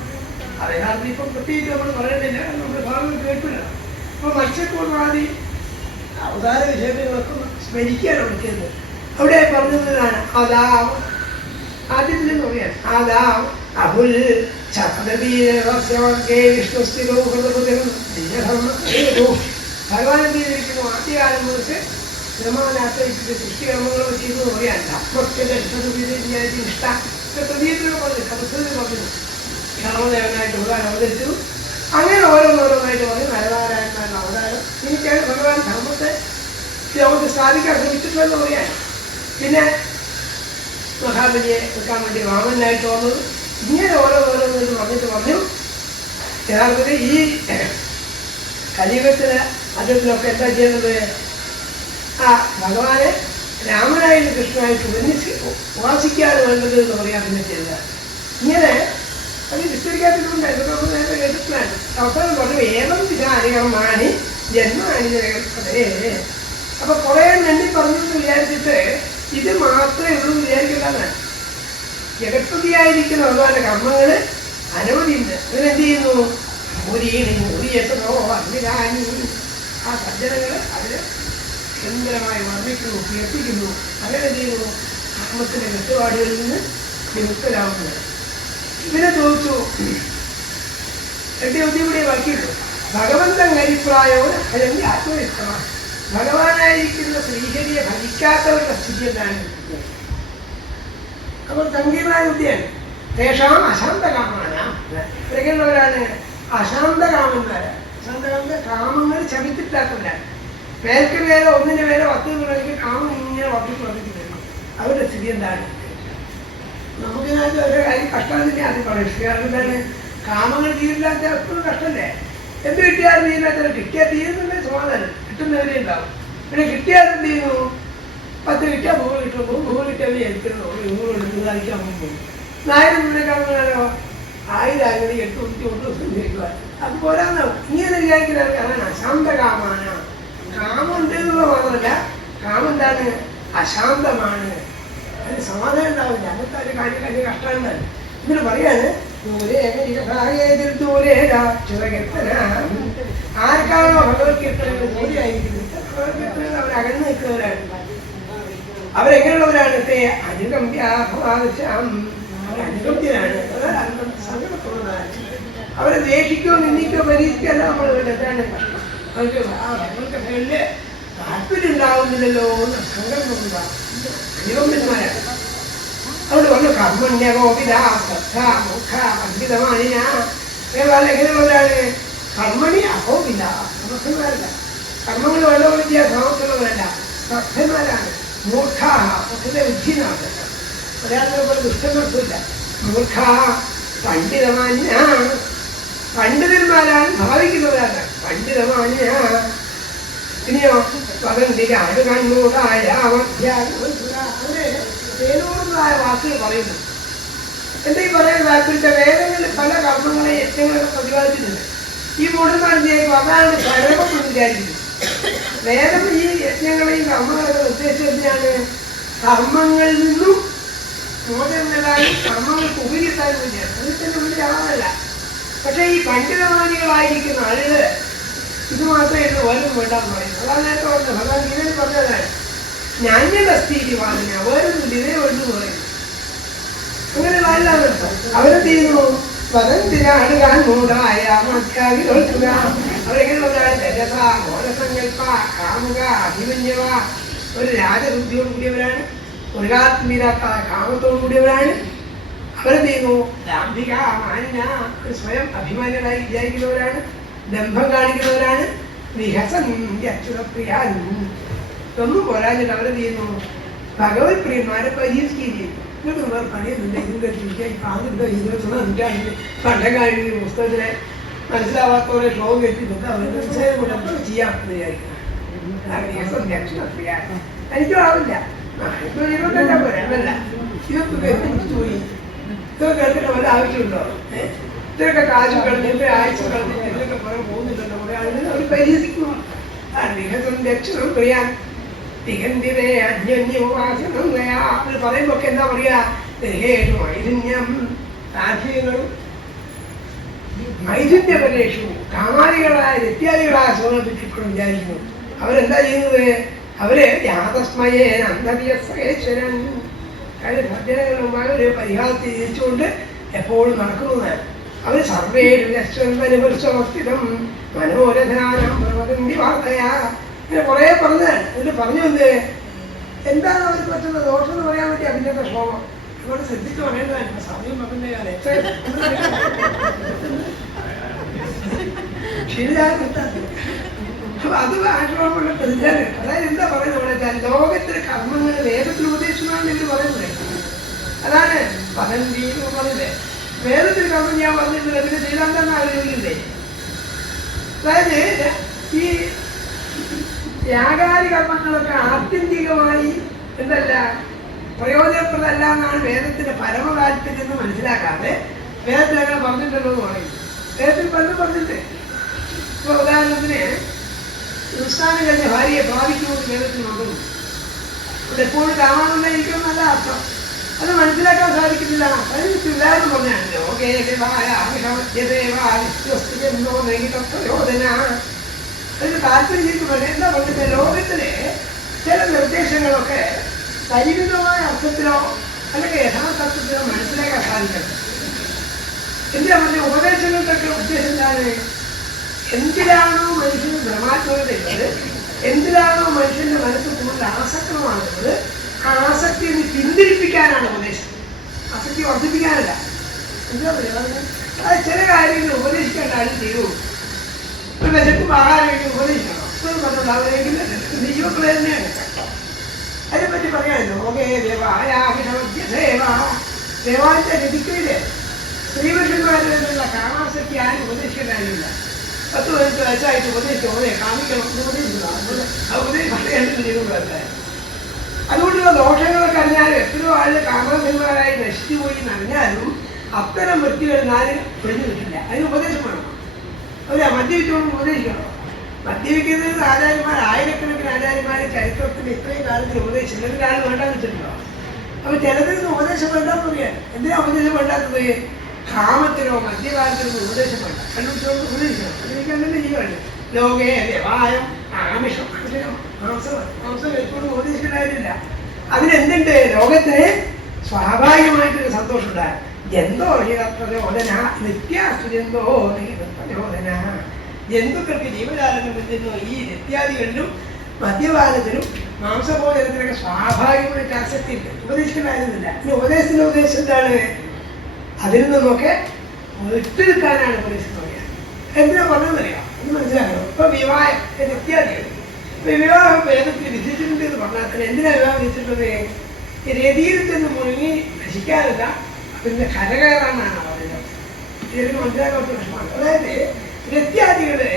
അത് യഥാർത്ഥം ഇപ്പം പ്രത്യേകിച്ച് നമ്മൾ പറയണ്ടില്ല, നമ്മുടെ ഭാഗം കേട്ടില്ല. അപ്പൊ മത്സ്യപൂർവാദി അവതാര വിഷയങ്ങളൊക്കെ സ്മരിക്കുകയാണ് വിളിക്കുന്നത്. അവിടെ പറഞ്ഞതാണ് അതാവ്, ആദ്യത്തിൽ നിന്ന് പറയാൻ അതാവ് അഹുൽ ഭഗവാൻ എന്ത് ചെയ്തിരിക്കുന്നു? ആദ്യകാലം മുതൽ ബ്രഹ്മാനാശ്രയിച്ചിട്ട് സൃഷ്ടികർമ്മങ്ങളൊക്കെ ചെയ്തു പറയാൻ പ്രതീയത്തിലൂടെ പറഞ്ഞു, കർത്തത്തിൽ പറഞ്ഞു ക്ഷണദേവനായിട്ട് ഭഗവാൻ അവതരിച്ചു. അങ്ങനെ ഓരോന്നോരോന്നായിട്ട് പറഞ്ഞ് നരനാരായണനാണ് അവതാരം. എനിക്കാണ് ഭഗവാൻ ധർമ്മത്തെ ലോകത്ത് സ്ഥാപിക്കാൻ ശ്രമിച്ചിട്ടുണ്ടെന്ന് പറയാൻ. പിന്നെ മഹാബലിയെ വെക്കാൻ വേണ്ടി വാമനായിട്ട് വന്നത്. ഇങ്ങനെ ഓരോന്നോരോന്ന് പറഞ്ഞിട്ട് പറഞ്ഞു യഥാർത്ഥത്തിൽ ഈ കലിയുഗത്തിന് അദ്ദേഹത്തിനൊക്കെ എന്താ ചെയ്യുന്നത്? ആ ഭഗവാനെ രാമനായിട്ട് കൃഷ്ണനായിട്ട് ഒന്നിച്ച് ഉപാസിക്കാതെ വേണ്ടത് എന്ന് പറയാൻ പിന്നെ ചെയ്തത്. ഇങ്ങനെ അത് വിസ്തരിക്കാത്തതുകൊണ്ട് നമ്മൾ നേരത്തെ കേട്ടിട്ടാണ്. അവസാനം പറഞ്ഞു ഏവം വിധാനികമാണ് ജന്മാനി ജഗത്പതേ. അപ്പൊ കുറെ എണ്ണി പറഞ്ഞു എന്ന് വിചാരിച്ചിട്ട് ഇത് മാത്രമേ ഉള്ളൂ വിചാരിക്കേണ്ടതാണ്. ജഗത്പതിയായിരിക്കുന്ന ഭഗവാന്റെ കർമ്മങ്ങള് അനവധിയുണ്ട്. ഇവരെന്ത് ചെയ്യുന്നു? ആ സജ്ജനങ്ങള് അതിന് സുന്ദരമായി വർണ്ണിക്കുന്നു, കീർത്തിക്കുന്നു. അങ്ങനെ എന്ത് ചെയ്യുന്നു? കർമ്മത്തിന്റെ കെട്ടുപാടുകളിൽ നിന്ന് വിമുക്തരാകുന്നത്. ഇവനെ ചോദിച്ചു, എന്റെ ഒന്നിവിടെ ബാക്കിയുള്ളൂ. ഭഗവന്തൻ അഭിപ്രായവും അല്ലെങ്കിൽ ആത്മവിശ്വാസം. ഭഗവാനായിരിക്കുന്ന ശ്രീഹരിയെ ഭജിക്കാത്തവരുടെ സ്ഥിതി എന്താണ്? അപ്പോൾ സങ്കീർണമായ ബുദ്ധിയാണ്. ദേശം അശാന്തകാമാണ്. ഇവരൊക്കെയുള്ളവരാണ് അശാന്തകാമന്മാരാണ്. അശാന്തകാമ കാമങ്ങൾ ശമിച്ചിട്ടാത്തവരാണ്. പേർക്ക് വേറെ ഒന്നിന് വേറെ 10 പിള്ളേർക്ക് കാമം ഇങ്ങനെ വർദ്ധിക്കുന്നു. അവരുടെ സ്ഥിതി എന്താണ്? നമുക്കിതിനകത്ത് ഓരോ കാര്യം കഷ്ടം തന്നെയാണ് ആദ്യം പറയുന്നത്. കാരണം എന്താണ്? കാമങ്ങൾ തീരില്ലാത്ത എപ്പോഴും കഷ്ടമല്ലേ? എന്ത് കിട്ടിയാലും തീരില്ലാത്ത കിട്ടിയാൽ തീരുന്നില്ലേ സമാധാനം കിട്ടുന്നവരെ ഉണ്ടാവും. പിന്നെ കിട്ടിയാൽ എന്ത് ചെയ്യുന്നു? 10 കിട്ടിയാൽ 100 കിട്ടുമ്പോൾ 100 കിട്ടിയാൽ എടുക്കുന്നു. 100 എടുത്ത് കളിക്കാൻ പോകുമ്പോൾ 1000 മുന്നേക്കാണോ 1000 അങ്ങനെ 8 ദിവസം അത് പോരാന്നാവും. ഇങ്ങനെ വിചാരിക്കുന്ന ആൾക്കാരാണ് അശാന്തകാമാണ്. കാമം ഉണ്ട് എന്നുള്ള മാത്രമല്ല, കാമം എന്താണ്? അശാന്തമാണ്. അതിന് സമാധാനം ഉണ്ടാവില്ല. അങ്ങനത്തെ ഒരു കാര്യം കഷ്ടമാണ്. ഇങ്ങനെ പറയാണ് ആർക്കാണോ ഭഗവത് കീർത്തനങ്ങൾ ദൂരെയായിരിക്കുന്നത് ഭഗവത് കീർത്തനങ്ങൾ അവർ അകന്നു നിൽക്കുന്നവരാണ്. അവരെങ്ങനെയുള്ളവരാണ്? അനുഗമ്യരാണ്. സങ്കടത്തുള്ളതാണ്. അവരെ ദേഷിക്കോ നിന്ദിക്കോ പരീക്ഷിക്കല്ല നമ്മൾ എന്താണ് കഷ്ടം. അവർക്ക് ഭഗവത് വലിയ താല്പര്യം ഉണ്ടാവുന്നില്ലല്ലോ എന്ന് സങ്കടം നോക്കുക. അനുഗമ്യന്മാരാണ്. അവിടെ പറഞ്ഞു കർമ്മണ്യകോപിത ശ്രദ്ധ മുഖ പണ്ഡിതമാണ്. എങ്ങനെയുള്ളവരാണ്? കർമ്മണി അഹോപിത. സമർത്ഥന്മാരല്ല. കർമ്മങ്ങൾ വെള്ളമൊഴിക്കുക സമർത്ഥമുള്ളവരല്ല, ശ്രദ്ധന്മാരാണ്. മൂർഖ മുഖത്തെ ബുദ്ധിനാണ്. ഒരാളെ പോലെ ദുഷ്ടമർത്ഥമില്ല. മൂർഖ പണ്ഡിതമാന്യ. പണ്ഡിതന്മാരാണ്, ഭാവിക്കുന്നവരാണ് പണ്ഡിതമാന്യ. ഇനിയോ പകന്തിരാട് കണ്ണൂടായ അവരെ വേദോന്നതായ വാക്കുകൾ പറയുന്നു. എന്താ ഈ പറയാൻ താല്പര്യത്തെ? വേദങ്ങളിൽ പല കർമ്മങ്ങളെ യജ്ഞങ്ങളൊക്കെ പ്രതിപാദിച്ചിട്ടുണ്ട്. ഈ മൂഢന്മാർ വിചാരിക്കും അതാണ് പരമെന്ന് വിചാരിക്കുന്നു. വേദം ഈ യജ്ഞങ്ങളെയും കർമ്മങ്ങളൊക്കെ നിർദ്ദേശിച്ചതിനാണ് കർമ്മങ്ങളിൽ നിന്നും മോചനം നേടാനും കർമ്മങ്ങൾക്ക് ഉപരിയെത്താനും വേണ്ടിയാണ്. അതിന്റെ ഉള്ളിൽ ആളല്ല. പക്ഷെ ഈ പണ്ഡിതമാനികളായിരിക്കുന്ന ആളുകള് ഇത് മാത്രമേ ഉള്ളൂ, ഓരോ വേണ്ടാന്ന് പറയുന്നത്. അതാണ് നേരത്തെ പറഞ്ഞത്. ഭഗവാൻ ഗീതയിൽ പറഞ്ഞതാണ് ഞാന്യതസ്ഥിതി വാങ്ങിന വേറൊന്നും ഇതേ വേണ്ടു പറയും. അങ്ങനെയുള്ള ആളാണ്. അവരെന്ത് ചെയ്യുന്നു? പദന്തിരാടുകാൻ മൂടായ മധ്യാവി കേൾക്കുക. അവരെങ്ങനെയുള്ളവരാണ്? രജസ മോഹസങ്കൽപ്പ കാമുക അഭിമന്യവ. ഒരു രാജബുദ്ധിയോട് കൂടിയവരാണ്, മൃഗാത്മീരാത്ത കാമത്തോടു കൂടിയവരാണ്. അവരെന്ത് ചെയ്യുന്നു? ദാംഭിക മാനിന. സ്വയം അഭിമാനികളായി വിചാരിക്കുന്നവരാണ്, ദമ്പം കാണിക്കുന്നവരാണ്. വിഹസന്തി അച്യുതപ്രിയാൻ. ഒന്നും പോരാഞ്ഞിട്ട് അവരെന്ത് ചെയ്യുന്നു? ഭഗവത് പ്രിയന്മാരെ പരിഹസിക്കുകയും ചെയ്യും. ഇങ്ങോട്ട് വേറെ പണിയൊന്നുമില്ല, ഇതിൻ്റെ ചോദിക്കാൻ ഇപ്പം ആദ്യത്തെ 20 നൂറ്റാണ്ടിൽ പണ്ടക്കാരി പുസ്തകത്തിലെ മനസ്സിലാവാത്തവരെ ഷോ കെട്ടിട്ടുണ്ട്. അവർ മനസ്സിലായത് കൊണ്ട് ചെയ്യാമെന്ന് വിചാരിക്കുന്നത്. എനിക്കും ആവില്ല. ഇപ്പോൾ 25 പോരാ. അതല്ല ഇതൊക്കെ പോയി ഇതൊക്കെ കേൾക്കുന്ന വല്ല ആവശ്യമുണ്ടോ? ഇത്രയൊക്കെ കാശ് കളഞ്ഞ് ഇത്ര ആഴ്ച കളഞ്ഞ് ഇതിലൊക്കെ കുറെ പോകുന്നുണ്ടല്ലോ കുറെ ആളുകൾ അവർ പരിഹസിക്കുന്നു. വിഹസം ദക്ഷിണം പറയാൻ തികന്തിരെ അന്യോന്യവാസനം അവർ പറയുമ്പോ ഒക്കെ എന്താ പറയാ മൈഥുന്യം താല്പര്യങ്ങളും മൈഥുന്യപരേഷു കാമാലികളായ നിത്യാദികളായ സമർപ്പിച്ചിട്ടും വിചാരിക്കുന്നു. അവരെന്താ ചെയ്യുന്നത്? അവര് യാതസ്മയേ അന്തര്യേശ്വരൻ ഭജനകളുമായി ഒരു പരിഹാരത്തിൽ തിരിച്ചുകൊണ്ട് എപ്പോഴും നടക്കുന്നതാണ്. അവർ സർവേശ്വരസ്ഥിതം മനോരഥനാനാം പ്രവദന്തി വാർത്തയാ ഇങ്ങനെ കുറേ പറഞ്ഞതാണ്. എന്നിട്ട് പറഞ്ഞു എന്ത് എന്താണ് അവർക്ക് പറ്റുന്ന ദോഷം എന്ന് പറയാൻ വേണ്ടി അതിൻ്റെ ക്ഷോഭം അതുകൊണ്ട് ശ്രദ്ധിച്ച് പറയേണ്ടതാണ്. സമയം പറഞ്ഞ അപ്പൊ അത് ആശ്രമമുള്ള പ്രതിജ്ഞാണ്. അതായത് എന്താ പറയുന്നത് വെച്ചാൽ ലോകത്തിലെ കർമ്മങ്ങൾ വേദത്തിൽ ഉപദേശിച്ചതാണ് ഇവർ പറയുന്നത്. അതാണ് പതന്തി പറഞ്ഞത്. വേദത്തിൽ കർമ്മം ഞാൻ പറഞ്ഞിട്ടില്ല പിന്നെ ചെയ്താൽ ആലോചിക്കണ്ടേ? അതായത് ഈ യാഗാരി കർമ്മങ്ങളൊക്കെ ആത്യന്തികമായി എന്തല്ല പ്രയോജനപ്രദമല്ല എന്നാണ് വേദത്തിന്റെ പരമതാല്പര്യം എന്ന് മനസ്സിലാക്കാതെ വേദത്തിൽ അങ്ങനെ പറഞ്ഞിട്ടുണ്ടല്ലോ എന്ന് പറയും. വേദത്തിൽ പലരും പറഞ്ഞിട്ട് ഇപ്പൊ ഉദാഹരണത്തിന് ക്രിസ്താനം കഴിഞ്ഞ ഭാര്യയെ ഭാവിക്കുമെന്ന് വേദത്തിൽ നോക്കുന്നു. അവിടെ എപ്പോഴും കാണാമെന്നായിരിക്കും നല്ല അർത്ഥം. അത് മനസ്സിലാക്കാൻ സാധിക്കുന്നില്ല. അതിന് ഉദാഹരണം പറഞ്ഞാണല്ലോ അതിന് താല്പര്യം ചെയ്തിട്ടുണ്ട്. എന്താ പറഞ്ഞത്? ലോകത്തിലെ ചില നിർദ്ദേശങ്ങളൊക്കെ പരിമിതമായ അർത്ഥത്തിലോ അല്ലെങ്കിൽ യഥാർത്ഥത്തിലോ മനസ്സിലാക്കാൻ സാധിക്കണം. എന്താ പറഞ്ഞ ഉപദേശങ്ങൾക്കൊക്കെ ഉദ്ദേശം എന്താണ്? എന്തിനാണോ മനുഷ്യന് ഭ്രമാത്മകതയുള്ളത്, എന്തിനാണോ മനുഷ്യന്റെ മനസ്സ് കൂടുതൽ ആസക്തമാകുന്നത്, ആ ആസക്തിയെ പിന്തിരിപ്പിക്കാനാണ് ഉപദേശം. ആസക്തി വർദ്ധിപ്പിക്കാനല്ല. എന്താ പറയുക? അത് ചില കാര്യങ്ങൾ ഉപദേശിക്കേണ്ട ആരും ചെയ്തു. ഇപ്പൊ വിശക്കും ആഹാരമെങ്കിൽ ഉപദേശിക്കണം. ഇപ്പം പറഞ്ഞോളൂ അവരെങ്കിൽ ദൈവപ്രേരണയാണ്. അതിനെപ്പറ്റി പറയാമല്ലോ. ദേവാലയത്തെ രതിക്കില്ലേ സ്ത്രീപുരുഷന്മാരിലുള്ള കാമാസക്തി ആരും ഉപദേശിക്കേണ്ട കാര്യമില്ല. 10-15 വയസ്സായിട്ട് ഉപദേശിച്ചു കാണിക്കണം ഉപദേശിക്കണം. അതുകൊണ്ടുള്ള ദോഷങ്ങളൊക്കെ അറിഞ്ഞാലും എത്രയോ ആളുകൾ കാമന്മാരായി നശിച്ചു പോയി എന്നറിഞ്ഞാലും അത്തരം വ്യക്തികൾ നാല് ഒഴിഞ്ഞു കിട്ടില്ല. അതിന് ഉപദേശം വേണം. അവര് മദ്യപിച്ചുകൊണ്ട് ഉപദേശിക്കണം. മദ്യപിക്കുന്നതിന് ആചാര്യന്മാർ ആയിരക്കണക്കിന് ആചാര്യന്മാരെ ചരിത്രത്തിൽ ഇത്രയും കാലത്തിൽ ഉപദേശിച്ചു. ചിലതിൽ ആൾ വേണ്ടാന്ന് വെച്ചിട്ടുണ്ടോ? അപ്പൊ ചിലതിൽ നിന്ന് ഉപദേശം വേണ്ടാന്ന് പറയാൻ. എന്തിനാ ഉപദേശം വേണ്ടാത്തത്? കാമത്തിനോ മദ്യപാനത്തിനോ ഉപദേശം വേണ്ട. കണ്ടുപിടിച്ചോണ്ട് ഉപദേശിക്കണം. അതിലേക്ക് തന്നെ ചെയ്യുവാണ്. ലോകേ ദേവായം ആമിഷം മാംസം എപ്പോഴും ഉപദേശിക്കാനില്ല. അതിനെന്തുണ്ട്? ലോകത്തിന് സ്വാഭാവികമായിട്ടൊരു സന്തോഷം ഉണ്ടാകും. ജന്തോ പ്രചോദന നിത്യാസുജന്തോ പ്രചോദന. ജന്തുക്കൾക്ക് ജീവജാലങ്ങളിൽ നിന്നും ഈ നിത്യാദികളിലും മദ്യപാനത്തിനും മാംസഭോജനത്തിനൊക്കെ സ്വാഭാവികമായിട്ട് ആസക്തി ഉണ്ട്. ഉപദേശിക്കാനായിരുന്നില്ല. ഇനി ഉപദേശത്തിന്റെ ഉദ്ദേശം എന്താണ്? അതിൽ നിന്നൊക്കെ വിട്ടെടുക്കാനാണ് ഉപദേശം പറയാൻ. എന്തിനാ പറഞ്ഞതെന്നറിയാം? ഒന്ന് മനസ്സിലാക്കണം. ഇപ്പൊ വിവാഹം നിത്യാദികൾ വിവാഹം വേദത്തിൽ വിധിച്ചിട്ടുണ്ട് എന്ന് പറഞ്ഞാൽ തന്നെ എന്തിനാ വിവാഹം വിധിച്ചിട്ടുള്ളത്? രതിയിൽ നിന്ന് മുഴുങ്ങി നശിക്കാറില്ല, പിന്നെ കരകയറാനാണ് പറയുന്നത്. ഇതിന് മനസ്സിലാക്കാത്ത പ്രശ്നമാണ്. അതായത് രത്യാദികള്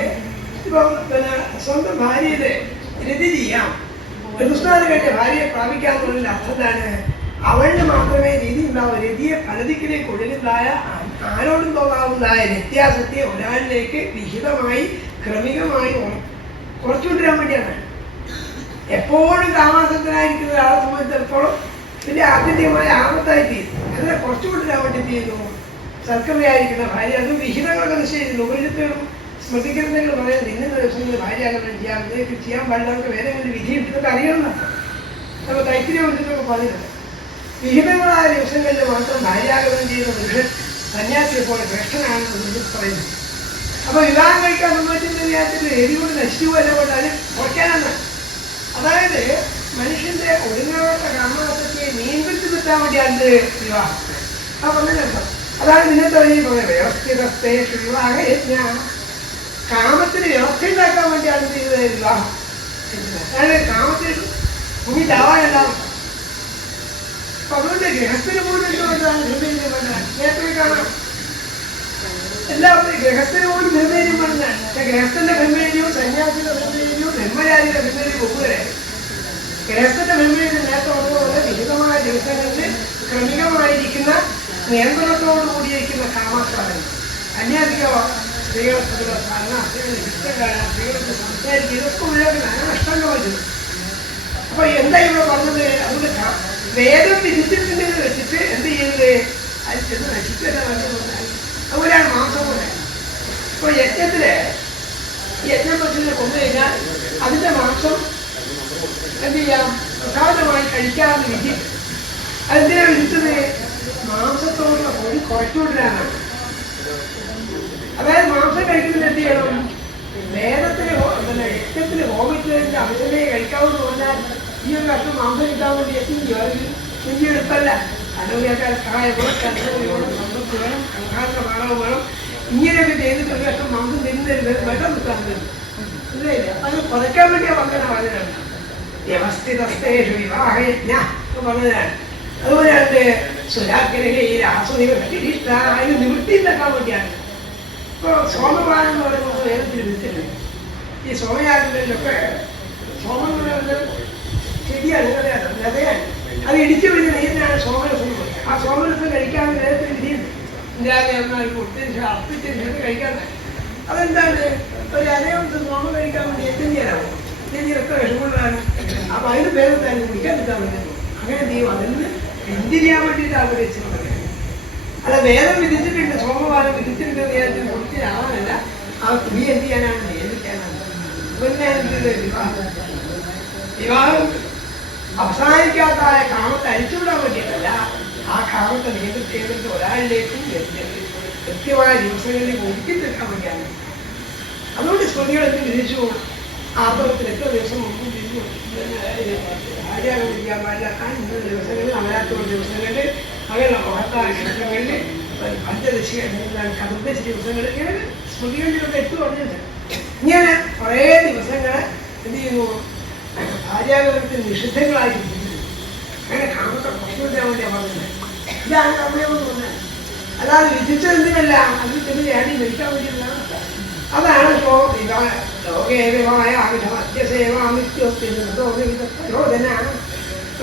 ഇപ്പൊ പിന്നെ സ്വന്തം ഭാര്യയുടെ രതി ചെയ്യാം, ഋതുസ്നാനം കഴിഞ്ഞ ഭാര്യയെ പ്രാപിക്കാന്നുള്ളതിന്റെ അർത്ഥം എന്താണ്? അവളിന് മാത്രമേ രീതി ഉണ്ടാവും. രതിയെ പലതിക്കിലേക്ക് ഒഴുകുന്നതായ ആരോടും തോന്നാവുന്നതായ വ്യത്യാസത്തെ ഒരാളിലേക്ക് വിഹിതമായി ക്രമികമായി കുറച്ചുകൊണ്ടിരാൻ വേണ്ടിയാണ്. എപ്പോഴും കാമാസക്തനായിരിക്കുന്ന ഒരാളെ സംബന്ധിച്ചിടത്തോളം പിന്നെ ആത്യന്തികമായ ആപത്തായി തീരും. അതിനെ കുറച്ചുകൊണ്ടിരാൻ വേണ്ടി ചെയ്യുന്നു. സർക്കറിയായിരിക്കുന്ന ഭാര്യ അത് വിഹിതങ്ങളൊക്കെ നിശ്ചയിക്കുന്നു. ഉപരിതങ്ങളും സ്മൃതിഗ്രന്ഥങ്ങൾ പറയുന്നത് ഇന്ന ദിവസങ്ങളിൽ ഭാര്യ അങ്ങനെ ചെയ്യാം, ഇതൊക്കെ ചെയ്യാൻ പാടില്ല, നമുക്ക് വേറെ ഒരു വിധിയിട്ടൊക്കെ അറിയണമെന്നല്ല. നമ്മൾ തൈത്തിരി വിളിച്ചിട്ടൊക്കെ പറഞ്ഞിട്ടുണ്ട്. വിഹിതങ്ങളായ ദിവസങ്ങളിൽ മാത്രം ഭാര്യാഗമനം ചെയ്യുന്ന പുരുഷൻ സന്യാസിയെ പോലെ ശ്രേഷ്ഠനാണെന്ന് പറയുന്നു. അപ്പൊ വിവാഹം കഴിക്കാൻ സമ്മതിച്ചിട്ട് വിചാരിച്ചിട്ട് എരിവോട് നശിച്ചു പോലെ കൊണ്ട് അതിന് കുറയ്ക്കാനാണ്. അതായത് മനുഷ്യന്റെ ഒടുങ്ങാത്ത കാമാസക്തിയെ നിയന്ത്രിച്ചു നിർത്താൻ വേണ്ടിയാണ് വിവാഹം. ആ പറഞ്ഞിട്ടുണ്ടോ? അതാണ് ഇന്നത്തെ വഴി പറയുന്നത്. വ്യവസ്ഥിതേഷു വിവാഹയജ്ഞ. കാമത്തിന് വ്യവസ്ഥ ഉണ്ടാക്കാൻ വേണ്ടിയാണ് ചെയ്തത് വിവാഹം. അതായത് കാമത്തിന് മുങ്ങിച്ചാവാനുണ്ടാവും. അപ്പൊ അതുകൊണ്ട് ഗൃഹസ്ഥന് പോലും എന്തുകൊണ്ടാണ് ബ്രഹ്മചര്യം വേണ്ടതാണ്. നേരത്തെ കാണാം എല്ലാവരും ഗൃഹസ്ഥന് പോലും ബ്രഹ്മചര്യം വേണ്ടതാണ്. ഗൃഹസ്ഥന്റെ ബ്രഹ്മചര്യവും സന്യാസിയുടെ ബ്രഹ്മചര്യവും ബ്രഹ്മചാരിയുടെ ബ്രഹ്മചര്യവും ഒന്നുവരെ. ഗൃഹസ്ഥന്റെ ബ്രഹ്മചര്യം നേരത്തെ ഉള്ളതുപോലെ വിഹിതമായ ദിവസങ്ങളിൽ ക്രമികമായിരിക്കുന്ന നിയന്ത്രണത്തോടു കൂടിയിരിക്കുന്ന കാമസ്ഥാനം. കന്യാധികമോ സ്ത്രീകൾക്കുള്ള ധാരണ, സ്ത്രീകളുടെ ഇഷ്ടങ്ങളാണ്, സ്ത്രീകൾക്ക് സംസാരിക്കുക, ഇതൊക്കെ ഒഴിവാക്കുന്ന നഷ്ടങ്ങൾ വരുന്നു. അപ്പൊ എന്താ ഇവിടെ പറഞ്ഞത്? അതുകൊണ്ട് വേദം വിധിച്ചിട്ടുണ്ടെന്ന് വെച്ചിട്ട് എന്ത് ചെയ്യുന്നത്? അത് ചെന്ന് നശിച്ചല്ല പറഞ്ഞാൽ അതുപോലെയാണ് മാംസം പോലെ. ഇപ്പൊ യജ്ഞം പശുവിനെ കൊന്നു കഴിഞ്ഞാൽ അതിന്റെ മാംസം എന്ത് ചെയ്യാം? പ്രസാദമായി കഴിക്കാമെന്ന് വിധി. അതെന്തിനാ വിധിച്ചത്? മാംസത്തോടുള്ള പൊടി കുറച്ചുകൊണ്ടിരാനാണ്. അതായത് മാംസം കഴിക്കുന്നത് എന്ത് ചെയ്യണം? വേദത്തിന് യജ്ഞത്തിന് ഹോമിച്ചതിന്റെ അംശമേ കഴിക്കാവെന്ന് പറഞ്ഞാൽ ഈ ഒരു കഷ്ടം മാംസം കിട്ടാൻ വേണ്ടി യജ്ഞം ചെയ്യും. വലിയ എളുപ്പമല്ല. അനവധിയാക്കാൻ സഹായം വേണം, സമ്പത്ത് വേണം, കങ്കാറിന്റെ മാണവ് വേണം. ഇങ്ങനെയൊക്കെ ചെയ്തിട്ട് ഒരു കഷ്ടം മാംസം തിന്നുന്നതിന് വെള്ളം കിട്ടാൻ തരും. ഇല്ലേ? അത് കുറയ്ക്കാൻ വേണ്ടിയാ പറഞ്ഞതാണ്. വ്യവസ്ഥിതസ്തേഷു വിവാഹയജ്ഞ പറഞ്ഞതാണ്. അതുപോലെയാണ് സുരാഗ്രഹയിൽ ആസ്വദിക ഇഷ്ട അതിന് നിവൃത്തി ഉണ്ടാക്കാൻ വേണ്ടിയാണ്. ഇപ്പൊ സോമപാനം എന്ന് പറയുന്നത് വേദത്തിൽ വിളിച്ചിട്ടുണ്ട്. ഈ സോമയാഗങ്ങളിലൊക്കെ സോമം എന്ന് പറയുന്നത് ചെടിയാണ്, ലതയാണ്. അത് ഇടിച്ചു പിടിച്ച് നെയ്യുന്നതാണ് സോമരസം എന്ന് പറയുന്നത്. ആ സോമരസം കഴിക്കാൻ വേദത്തിൽ വിധിയുണ്ട്. ഇന്ത്യാതെ കൊടുത്തതിന് അർപ്പിച്ചതിന് ശേഷം കഴിക്കാൻ. അതെന്താണ്? ഒരു അരയവത്ത് സോമം കഴിക്കാൻ വേണ്ടി യജ്ഞം ചെയ്യാനാവും. യജ്ഞം വിഷമുള്ളതാണ്. അപ്പൊ അതിന് പേര് തന്നെ കുടിക്കാൻ കിട്ടാൻ വേണ്ടി അങ്ങനെ ചെയ്യും. അതിന് എന്തിനാൻ വേണ്ടിയിട്ട് അവിടെ വെച്ചിട്ടുള്ളത്. അല്ല, വേദം വിധിച്ചിട്ടുണ്ട്, സോമവാരം വിധിച്ചിട്ടുണ്ട് നേരത്തിന് കുടിച്ചാവാനല്ല. ആ കുടി എന്ത് ചെയ്യാനാണ്? നിയന്ത്രിക്കാനാണ്. വിവാഹം അവസാനിക്കാത്തായ കാമത്തെ അഴിച്ചുവിടാൻ വേണ്ടിയിട്ടല്ല, ആ കാമത്തെ നിയന്ത്രിച്ച് ഒരാളിലേക്കും കൃത്യമായ ദിവസങ്ങളിലേക്ക് ഒതുക്കി തീർക്കാൻ വേണ്ടിയാണ്. അതുകൊണ്ട് സ്മൃതികൾ എന്ത് വിധിച്ചു? ആർത്തവത്തിന് എത്ര ദിവസം മുമ്പ് തിരിച്ചു ഭാര്യ കുടിക്കാൻ പാടില്ല. 5 ദിവസങ്ങളിൽ, അമരാത്തോട് ദിവസങ്ങളിൽ, അങ്ങനെയുള്ള മഹത്തായ ദിവസങ്ങളിൽ, പഞ്ചദശി ചതുർദശി ദിവസങ്ങളിൽ ഇങ്ങനെ സ്മൃതികളിലൊക്കെ എത്തു പറഞ്ഞത്. ഇങ്ങനെ കുറേ ദിവസങ്ങളെ എന്ത് ചെയ്യുന്നു? ഭാര്യാഗ്രഹത്തിൽ നിഷിദ്ധങ്ങളായിട്ട് ചിന്തിക്കുന്നു. അങ്ങനെ കാമത്തെ പ്രശ്നമില്ലാൻ വേണ്ടിയാണ് പറഞ്ഞത്. ഇതാണ് നമ്മളെന്ന് പറഞ്ഞത്. അല്ലാതെ വിധിച്ചത് എന്തിനല്ല, അതിൽ ചെന്ന് ചാടി മരിക്കാൻ വേണ്ടിയിട്ടാണ്. അതാണ് ഇപ്പോ ലോകേയമായ പ്രചോദനാണ്.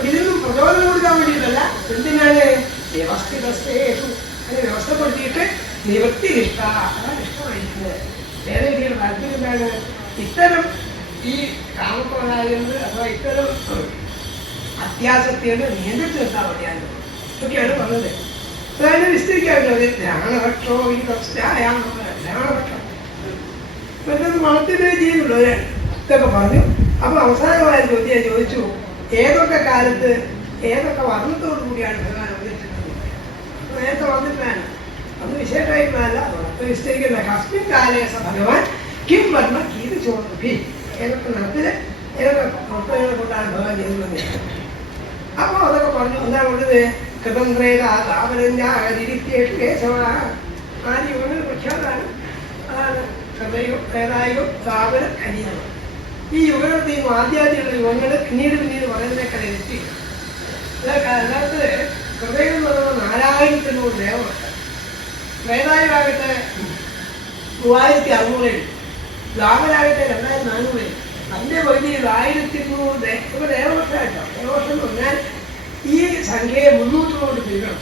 ഇതൊന്നും പ്രചോദനം കൊടുക്കാൻ വേണ്ടിയിട്ടല്ല. എന്തിനാണ്? വ്യവസ്ഥിതസ്തേഷു, അങ്ങനെ വ്യവസ്ഥപ്പെടുത്തിയിട്ട് നിവൃത്തി ഇഷ്ട, അതാണ് ഇഷ്ടമായിരിക്കുന്നത്. വേദനയുടെ താല്പര്യം എന്താണ്? ഇത്തരം ഈ കാമപ്രദായങ്ങൾ അഥവാ ഇത്തരം അത്യാസക്തികൾ നിയന്ത്രിച്ചു നിർത്താൻ വേണ്ടിയാണ് ഇതൊക്കെയാണ് പറഞ്ഞത്. അതായത് വിസ്തരിക്കാറുള്ളത് ധ്യാനപക്ഷോ ഈ ധ്യാനപക്ഷം മറ്റൊന്ന് മണത്തിന്റെ ചെയ്യുന്നുള്ളവരാണ് ഇതൊക്കെ പറഞ്ഞു. അപ്പൊ അവസാനമായ ചോദ്യം ചോദിച്ചു, ഏതൊക്കെ കാലത്ത് ഏതൊക്കെ വർണ്ണത്തോടു കൂടിയാണ് ഭഗവാൻ അവതരിച്ചിട്ടുള്ളത്? നേരത്തെ വന്നിട്ടാണ്, അത് വിശേഷമായിട്ടല്ല. വിസ്തരിക്കുന്ന കസ്മിൻ കാലേസ ഭഗവാൻ കിം വർണ്ണ കീത് ചോദി, ഏതൊക്കെ നടത്തില് ഏതൊക്കെ പ്രവർത്തനങ്ങളെ കൊണ്ടാണ് ഭഗവാൻ ചെയ്യുന്നത്. അപ്പൊ അതൊക്കെ പറഞ്ഞു. എന്താണ് ഉള്ളത്? കൃതന്ത്രേതാപരഞ്ജാഹരിരിത്യേഷു കേശവ. 4 യുഗങ്ങൾ പ്രഖ്യാതാണ്. അതാണ് ഹൃദയവും പ്രേതായവും താപര കരീതം. ഈ യുഗങ്ങളെയും ആദ്യാദിയുള്ള യുഗങ്ങൾ പിന്നീട് പറയുന്നതിനേക്കാൾ എത്തി. അതിനകത്ത് ഹൃദയം എന്ന് പറയുന്നത് 4000 ദേവമൊക്കെ, പ്രേതായമാകട്ടെ 3600, ലാഭനാകട്ടെ 2400. അതിന്റെ പകുതിയിൽ 1200 ദേവവർഷമായിട്ടോ. ദേവവർഷം എന്ന് പറഞ്ഞാൽ ഈ സംഖ്യയെ 300 കൊണ്ട് തിരിക്കണം.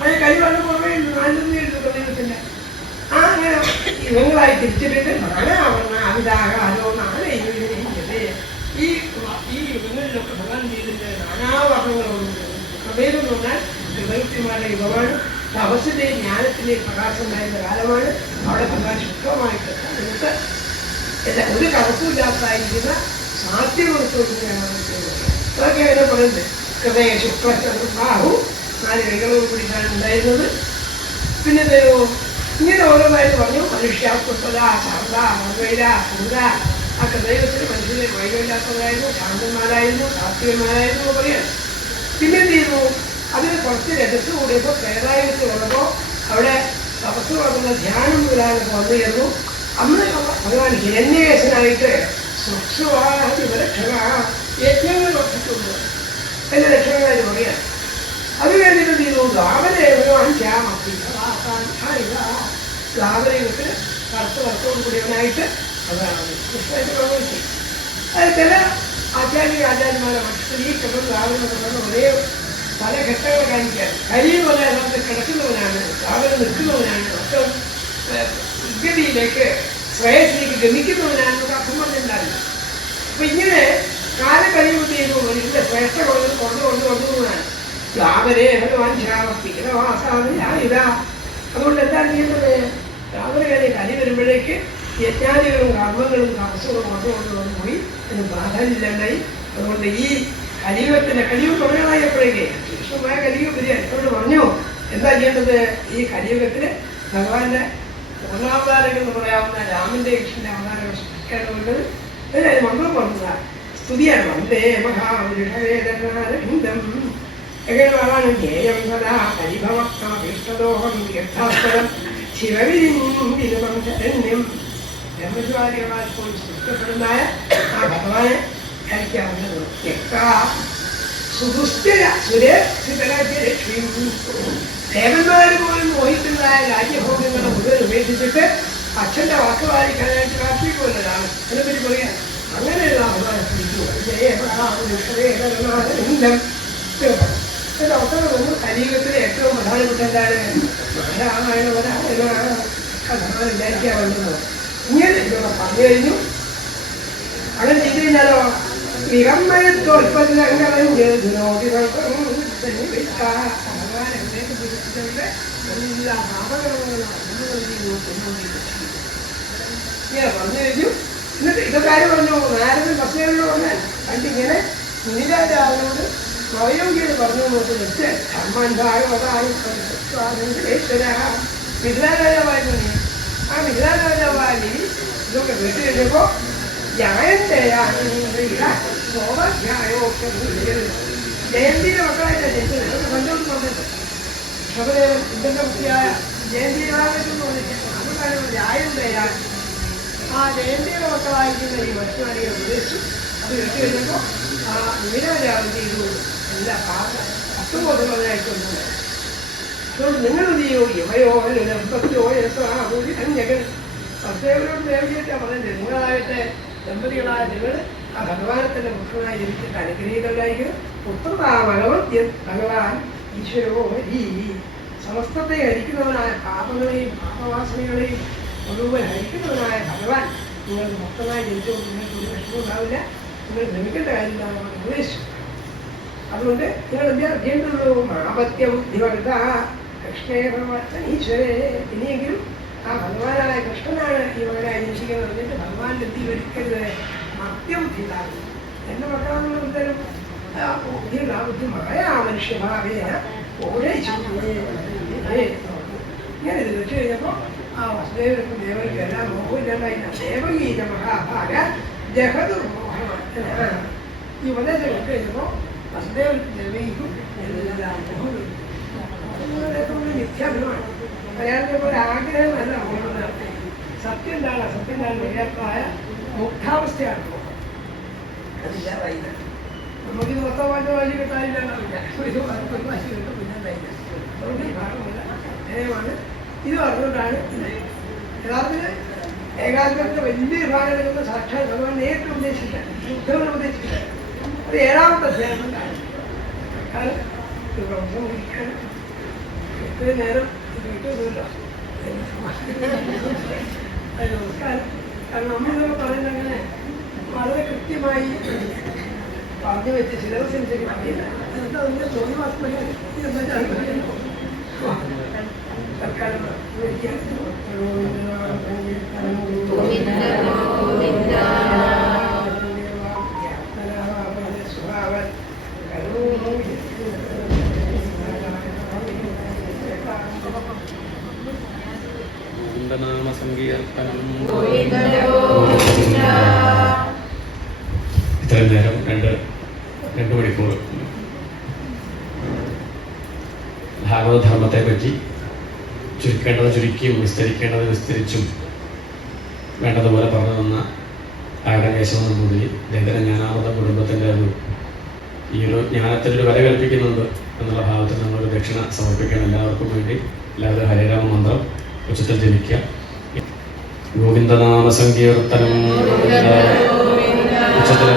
അതിന് കഴിവാണ് പുറമേ 400 ദൈവത്തിൻ്റെ അങ്ങനെ യുഗങ്ങളായി തിരിച്ചിട്ടിട്ട് നാനാവർണ്ണ അമിതാക അലോന്നാണ് ഈ യുഗങ്ങളിലൊക്കെ ഭഗവാൻ ചെയ്തിട്ട് നാനാവർണ്ണങ്ങളുണ്ട്. ഹൃദയം എന്ന് പറഞ്ഞാൽ ഹൃദയത്തിമാരുടെ യുഗമാണ്. തപസ്സിന്റെയും ജ്ഞാനത്തിന്റെയും പ്രകാശം ഉണ്ടായിരുന്ന കാലമാണ്. അവിടെ ഭഗവാൻ ശുദ്ധമായിട്ട് നമുക്ക് ഒരു കറുപ്പില്ലാത്തായിരിക്കുന്ന സാധ്യവൃത്തോടുകൂടിയാണ് ചെയ്യുന്നത്. അതൊക്കെ അതിനെ പറയുന്നത്. ഹൃദയ ശുക്ല ചതുർബാഹു 4 കൈകളോട് കൂടിയിട്ടാണ് ഉണ്ടായിരുന്നത്. പിന്നെ ഇങ്ങനെ ഓരോന്നായിട്ട് പറഞ്ഞു. മനുഷ്യ പുസ്തക ശാന്ത മർവൈര സൂര. ആ ഹൃദയത്തിൽ മനുഷ്യരെ വൈകമില്ലാത്തവരായിരുന്നു, ശാന്തന്മാരായിരുന്നു, സാത്വികന്മാരായിരുന്നു പറയാം. പിന്നെ എന്ത് ചെയ്യുന്നു? അതിന് കുറച്ച് രജസ് കൂടിയപ്പോൾ പ്രേതായത്തിൽ വന്നപ്പോൾ അവിടെ തപസ് വളർന്ന ധ്യാനം മുതലാകെ വന്നു ചേർന്നു. അന്ന് ഭഗവാൻ ഹിരണ്യകേശനായിട്ട് സുക്ഷുവാദിവലക്ഷണ യജ്ഞങ്ങൾ വർദ്ധിച്ചുകൊണ്ട് എന്റെ ലക്ഷണങ്ങളായിട്ട് പറയാം. അത് കഴിഞ്ഞിട്ട് എന്ത് ചെയ്തു? ദ്വാപരയുഗത്തിൽ കറുത്തോടു കൂടിയവനായിട്ട് അതാണ് കൃഷ്ണനായിട്ട് പ്രവർത്തിച്ചു. അത് ചില ആചാര്യന്മാരെ മറ്റു ഈ കൃഷ്ണൻ ദ്വാപരം ഒരേ പല ഘട്ടങ്ങൾ കാണിക്കാൻ. കലി എന്ന് പറഞ്ഞാൽ യഥാർത്ഥത്തിൽ കിടക്കുന്നവനാണ്, രാവിലെ നിൽക്കുന്നവനാണ്, മൊത്തം ഗതിയിലേക്ക് ശ്രേയസിലേക്ക് ഗമിക്കുന്നവനാണെന്നൊക്കെ അർത്ഥം പറഞ്ഞിട്ടുണ്ടാവില്ല. അപ്പൊ ഇങ്ങനെ കാലം കഴിയുമ്പോഴത്തേക്കും ഇതിന്റെ ശ്രേഷ്ഠ കൊണ്ടുകൊണ്ടുകൊണ്ടുകൊണ്ടുകൊണ്ടാണ് രാവിലെ ഭഗവാൻ ഇതാ. അതുകൊണ്ട് എന്താണ് ചെയ്യുന്നത്? രാവിലെ കഴിഞ്ഞ് കലി വരുമ്പോഴേക്ക് യജ്ഞാദികളും കർമ്മങ്ങളും തപസ്സുകളും കൊണ്ടുകൊണ്ടുപോയി അതിന് പ്രാധാന്യമില്ലാണ്ടായി. അതുകൊണ്ട് ഈ കലിയുഗത്തിന്റെ കലിയുഗം തുടങ്ങാനായപ്പോഴേക്ക് വിഷ്ണുമായ കലിയുഗം വരിക എന്നോട് പറഞ്ഞു എന്താ ചെയ്യേണ്ടത്? ഈ കലിയുഗത്തില് ഭഗവാന്റെ പൂർണ്ണാവതാരങ്ങൾ എന്ന് പറയാവുന്ന രാമന്റെ കൃഷ്ണന്റെ അവതാരങ്ങൾ സൃഷ്ടിക്കേണ്ടതുള്ളത് അതിന് മന്ത്രം പറഞ്ഞതാണ്, സ്തുതിയാണ്. വന്ദേ മഹാപുരുഷവേദനാരവിന്ദം എങ്ങനെ പറയാനും ജ്ഞേയം സദാ പരിഭവക്താഭീഷ്ടദോഹം തീർത്ഥാസ്പദം ശിവവിരിം ശരണ്യം. ബ്രഹ്മചാരികളാൽ പോയി സൃഷ്ടപ്പെടുന്നതായ ആ ഭഗവാനെ ധരിക്കാവുന്നത്. ദേവന്മാര് പോലും മോഹിക്കുന്നതായ രാജ്യഭോഗങ്ങളെ മുഴുവൻ ഉപേക്ഷിച്ചിട്ട് അച്ഛന്റെ വാക്ക് പാലിക്കാനായിട്ട് കാത്തിരിക്കുമല്ലാണ്. അതിനെപ്പറ്റി പറയാൻ അങ്ങനെയുള്ള ഭഗവാനെ അവസരം നമ്മൾ കലിയുഗത്തിലെ ഏറ്റവും പ്രധാനപ്പെട്ട എന്താണ്? ഭഗവാൻ വിചാരിക്കാൻ വേണ്ടുന്നത് ഇങ്ങനെ ഇതൊക്കെ പറഞ്ഞു കഴിഞ്ഞു. അങ്ങനെ ചെയ്തു കഴിഞ്ഞാലോ എല്ലാ ഭാവകർമ്മങ്ങളും ഇങ്ങനെ പറഞ്ഞു കഴിഞ്ഞു. എന്നിട്ട് ഇതൊക്കെ ആര് പറഞ്ഞു? നാരദൻ ബസ്സുകളിൽ പറഞ്ഞാൽ കണ്ടിങ്ങനെ മുനിരാജാവിനോട് സ്വയോഗ്യത പറഞ്ഞു നോക്കി വെച്ച് ധർമ്മൻ ഭാഗവതായി മിഥിലാരാജാവായിരുന്നു. ആ മിഥിലാരാജാവായി ഇതൊക്കെ കേട്ട് കഴിഞ്ഞപ്പോ ജയന്തിയുടെ മക്കളായിട്ടാണ് ജനിച്ചത്. പഞ്ചോട്ട് പറഞ്ഞത് ശബദേവൻ ഇന്ദ്രന്റെ കുട്ടിയായ ജയന്തിയാകെന്ന് പറഞ്ഞിട്ട് അതുകാലം ജയന്തയാൻ ആ ജയന്തിയുടെ മക്കളായിരിക്കുന്ന ഈ മറ്റുമാരിയെ ഉപദേശിച്ചു. അത് കേട്ട് കഴിഞ്ഞപ്പോൾ ആ നീരാജാവ് ചെയ്തു എല്ലാ അസുബോധമുള്ളതായിട്ടൊന്നും. അതുകൊണ്ട് നിങ്ങൾ ചെയ്യൂ യമയോ ദമ്പത്തിയോ അന്യകൻ സത്ദേവനോട് ദേവചേറ്റാ പറഞ്ഞത് നിങ്ങളാകട്ടെ ദമ്പതികളായ നിങ്ങൾ ആ ഭഗവാനത്തിന്റെ പുത്രനായി ജനിച്ചിട്ട് അനുഗ്രഹീതരായിരിക്കും. പുത്രനാ ഭഗവത് ഭഗവാൻ ഈശ്വരോ ഹരി സമസ്തത്തെ ഹരിക്കുന്നവനായ പാപങ്ങളെയും പാപവാസനകളെയും മുഴുവൻ ഹരിക്കുന്നവനായ ഭഗവാൻ നിങ്ങൾക്ക് മൊത്തമായി ജനിച്ചുകൊണ്ട് നിങ്ങൾക്ക് ഒരു വിഷമം ഉണ്ടാവില്ല. നിങ്ങൾ ശ്രമിക്കേണ്ട കാര്യമില്ലാന്ന് ഉപദേശിച്ചു. അതുകൊണ്ട് നിങ്ങൾ എന്താ ചെയ്യേണ്ടുള്ളൂ? മാപത്യ ബുദ്ധിവകൃത കൃഷ്ണേ ഭഗവാൻ ഈശ്വരേ. ഇനിയെങ്കിലും ആ ഭഗവാനായ കൃഷ്ണനാണ് ഈ മകനായി ജനിച്ചിരിക്കുന്നത് പറഞ്ഞിട്ട് ഭഗവാന്റെ ബുദ്ധി വരിക്കരുത്. മത്യബുദ്ധി ഉണ്ടാകും. എന്റെ മക്കളാണെന്നുള്ള ഉത്തരം ബുദ്ധിയുള്ള ആ ബുദ്ധി മായ മനുഷ്യഭാവേന ഓരയിച്ചു. ഇങ്ങനെ ഇത് വെച്ച് കഴിഞ്ഞപ്പോ ആ വസുദേവനും ദേവയ്ക്കും എല്ലാം മോഹമില്ലാണ്ടായില്ല. ദേവഗീത മഹാഭാഗ ജഗതുർമോഹമാണ്. ഈ ഉപദേശം വിട്ട് കഴിഞ്ഞപ്പോ വസുദേവനും ദേവയ്ക്കും എല്ലാം മോഹം. മിഥ്യാഭിമാണ്. അയാളുടെ പോലെ ആഗ്രഹമല്ല മോഹം. സത്യം എന്താണ്? അസത്യം എന്താണ്? വൈരാഗ്യമായ മുക്താവസ്ഥയാണ് മോഹം. അതില്ലാതായില്ല. നമുക്കിത് മൊത്തം വാഴ്ച വാശി കിട്ടാനില്ലാണ്ടാവില്ല. ഇത് വാശി കിട്ടും പിന്നെന്തായില്ല. അതുകൊണ്ട് ഈ ഭാഗമല്ല ധേയമാണ്. ഇത് പറഞ്ഞുകൊണ്ടാണ് യഥാർത്ഥത്തിൽ ഏകാഗ്രത്തിന്റെ വലിയൊരു ഭാഗം എടുക്കുന്ന സാക്ഷാൽ ഭഗവാൻ നേരിട്ട് ഉദ്ദേശിച്ചില്ല, ഉദ്ധവനെ ഉദ്ദേശിച്ചില്ല. അത് 7ാമത്തെ അധ്യായം കാലം പ്രവംശം കുടിക്കാൻ എത്രയും നേരം കിട്ടുന്നില്ല. നമസ്കാരം. കാരണം നമ്മളിതൊക്കെ പറയുന്നത് അങ്ങനെ വളരെ കൃത്യമായി പറഞ്ഞു വെച്ച് സിലബസ് അനുസരിച്ച് പറയില്ല. എന്നിട്ട് അതിൻ്റെ തോന്നിവാസമല്ല ഇതെന്താ തൽക്കാലം ഇത്രയും നേരം രണ്ട് മണിക്കൂർ ഭാഗവതധർമ്മത്തെ പറ്റി ചുരുക്കേണ്ടത് ചുരുക്കിയും വിസ്തരിക്കേണ്ടത് വിസ്തരിച്ചും വേണ്ടതുപോലെ പറഞ്ഞു തന്ന ആയിടകേശവ നമ്പൂതിരി അദ്ദേഹത്തിൻ്റെ ജ്ഞാനാമൃത കുടുംബത്തിൻ്റെ ഈ ഒരു ജ്ഞാനത്തിനൊരു വില കൽപ്പിക്കുന്നുണ്ട് എന്നുള്ള ഭാവത്തിൽ നമ്മളൊരു ദക്ഷിണ സമർപ്പിക്കണം. എല്ലാവർക്കും വേണ്ടി എല്ലാവരും ഹരേരാമ മന്ത്രം ഉച്ചത്തിൽ ജപിക്കുക. ഗോവിന്ദനാമ സങ്കീർത്തനം ഉച്ചത്തിൽ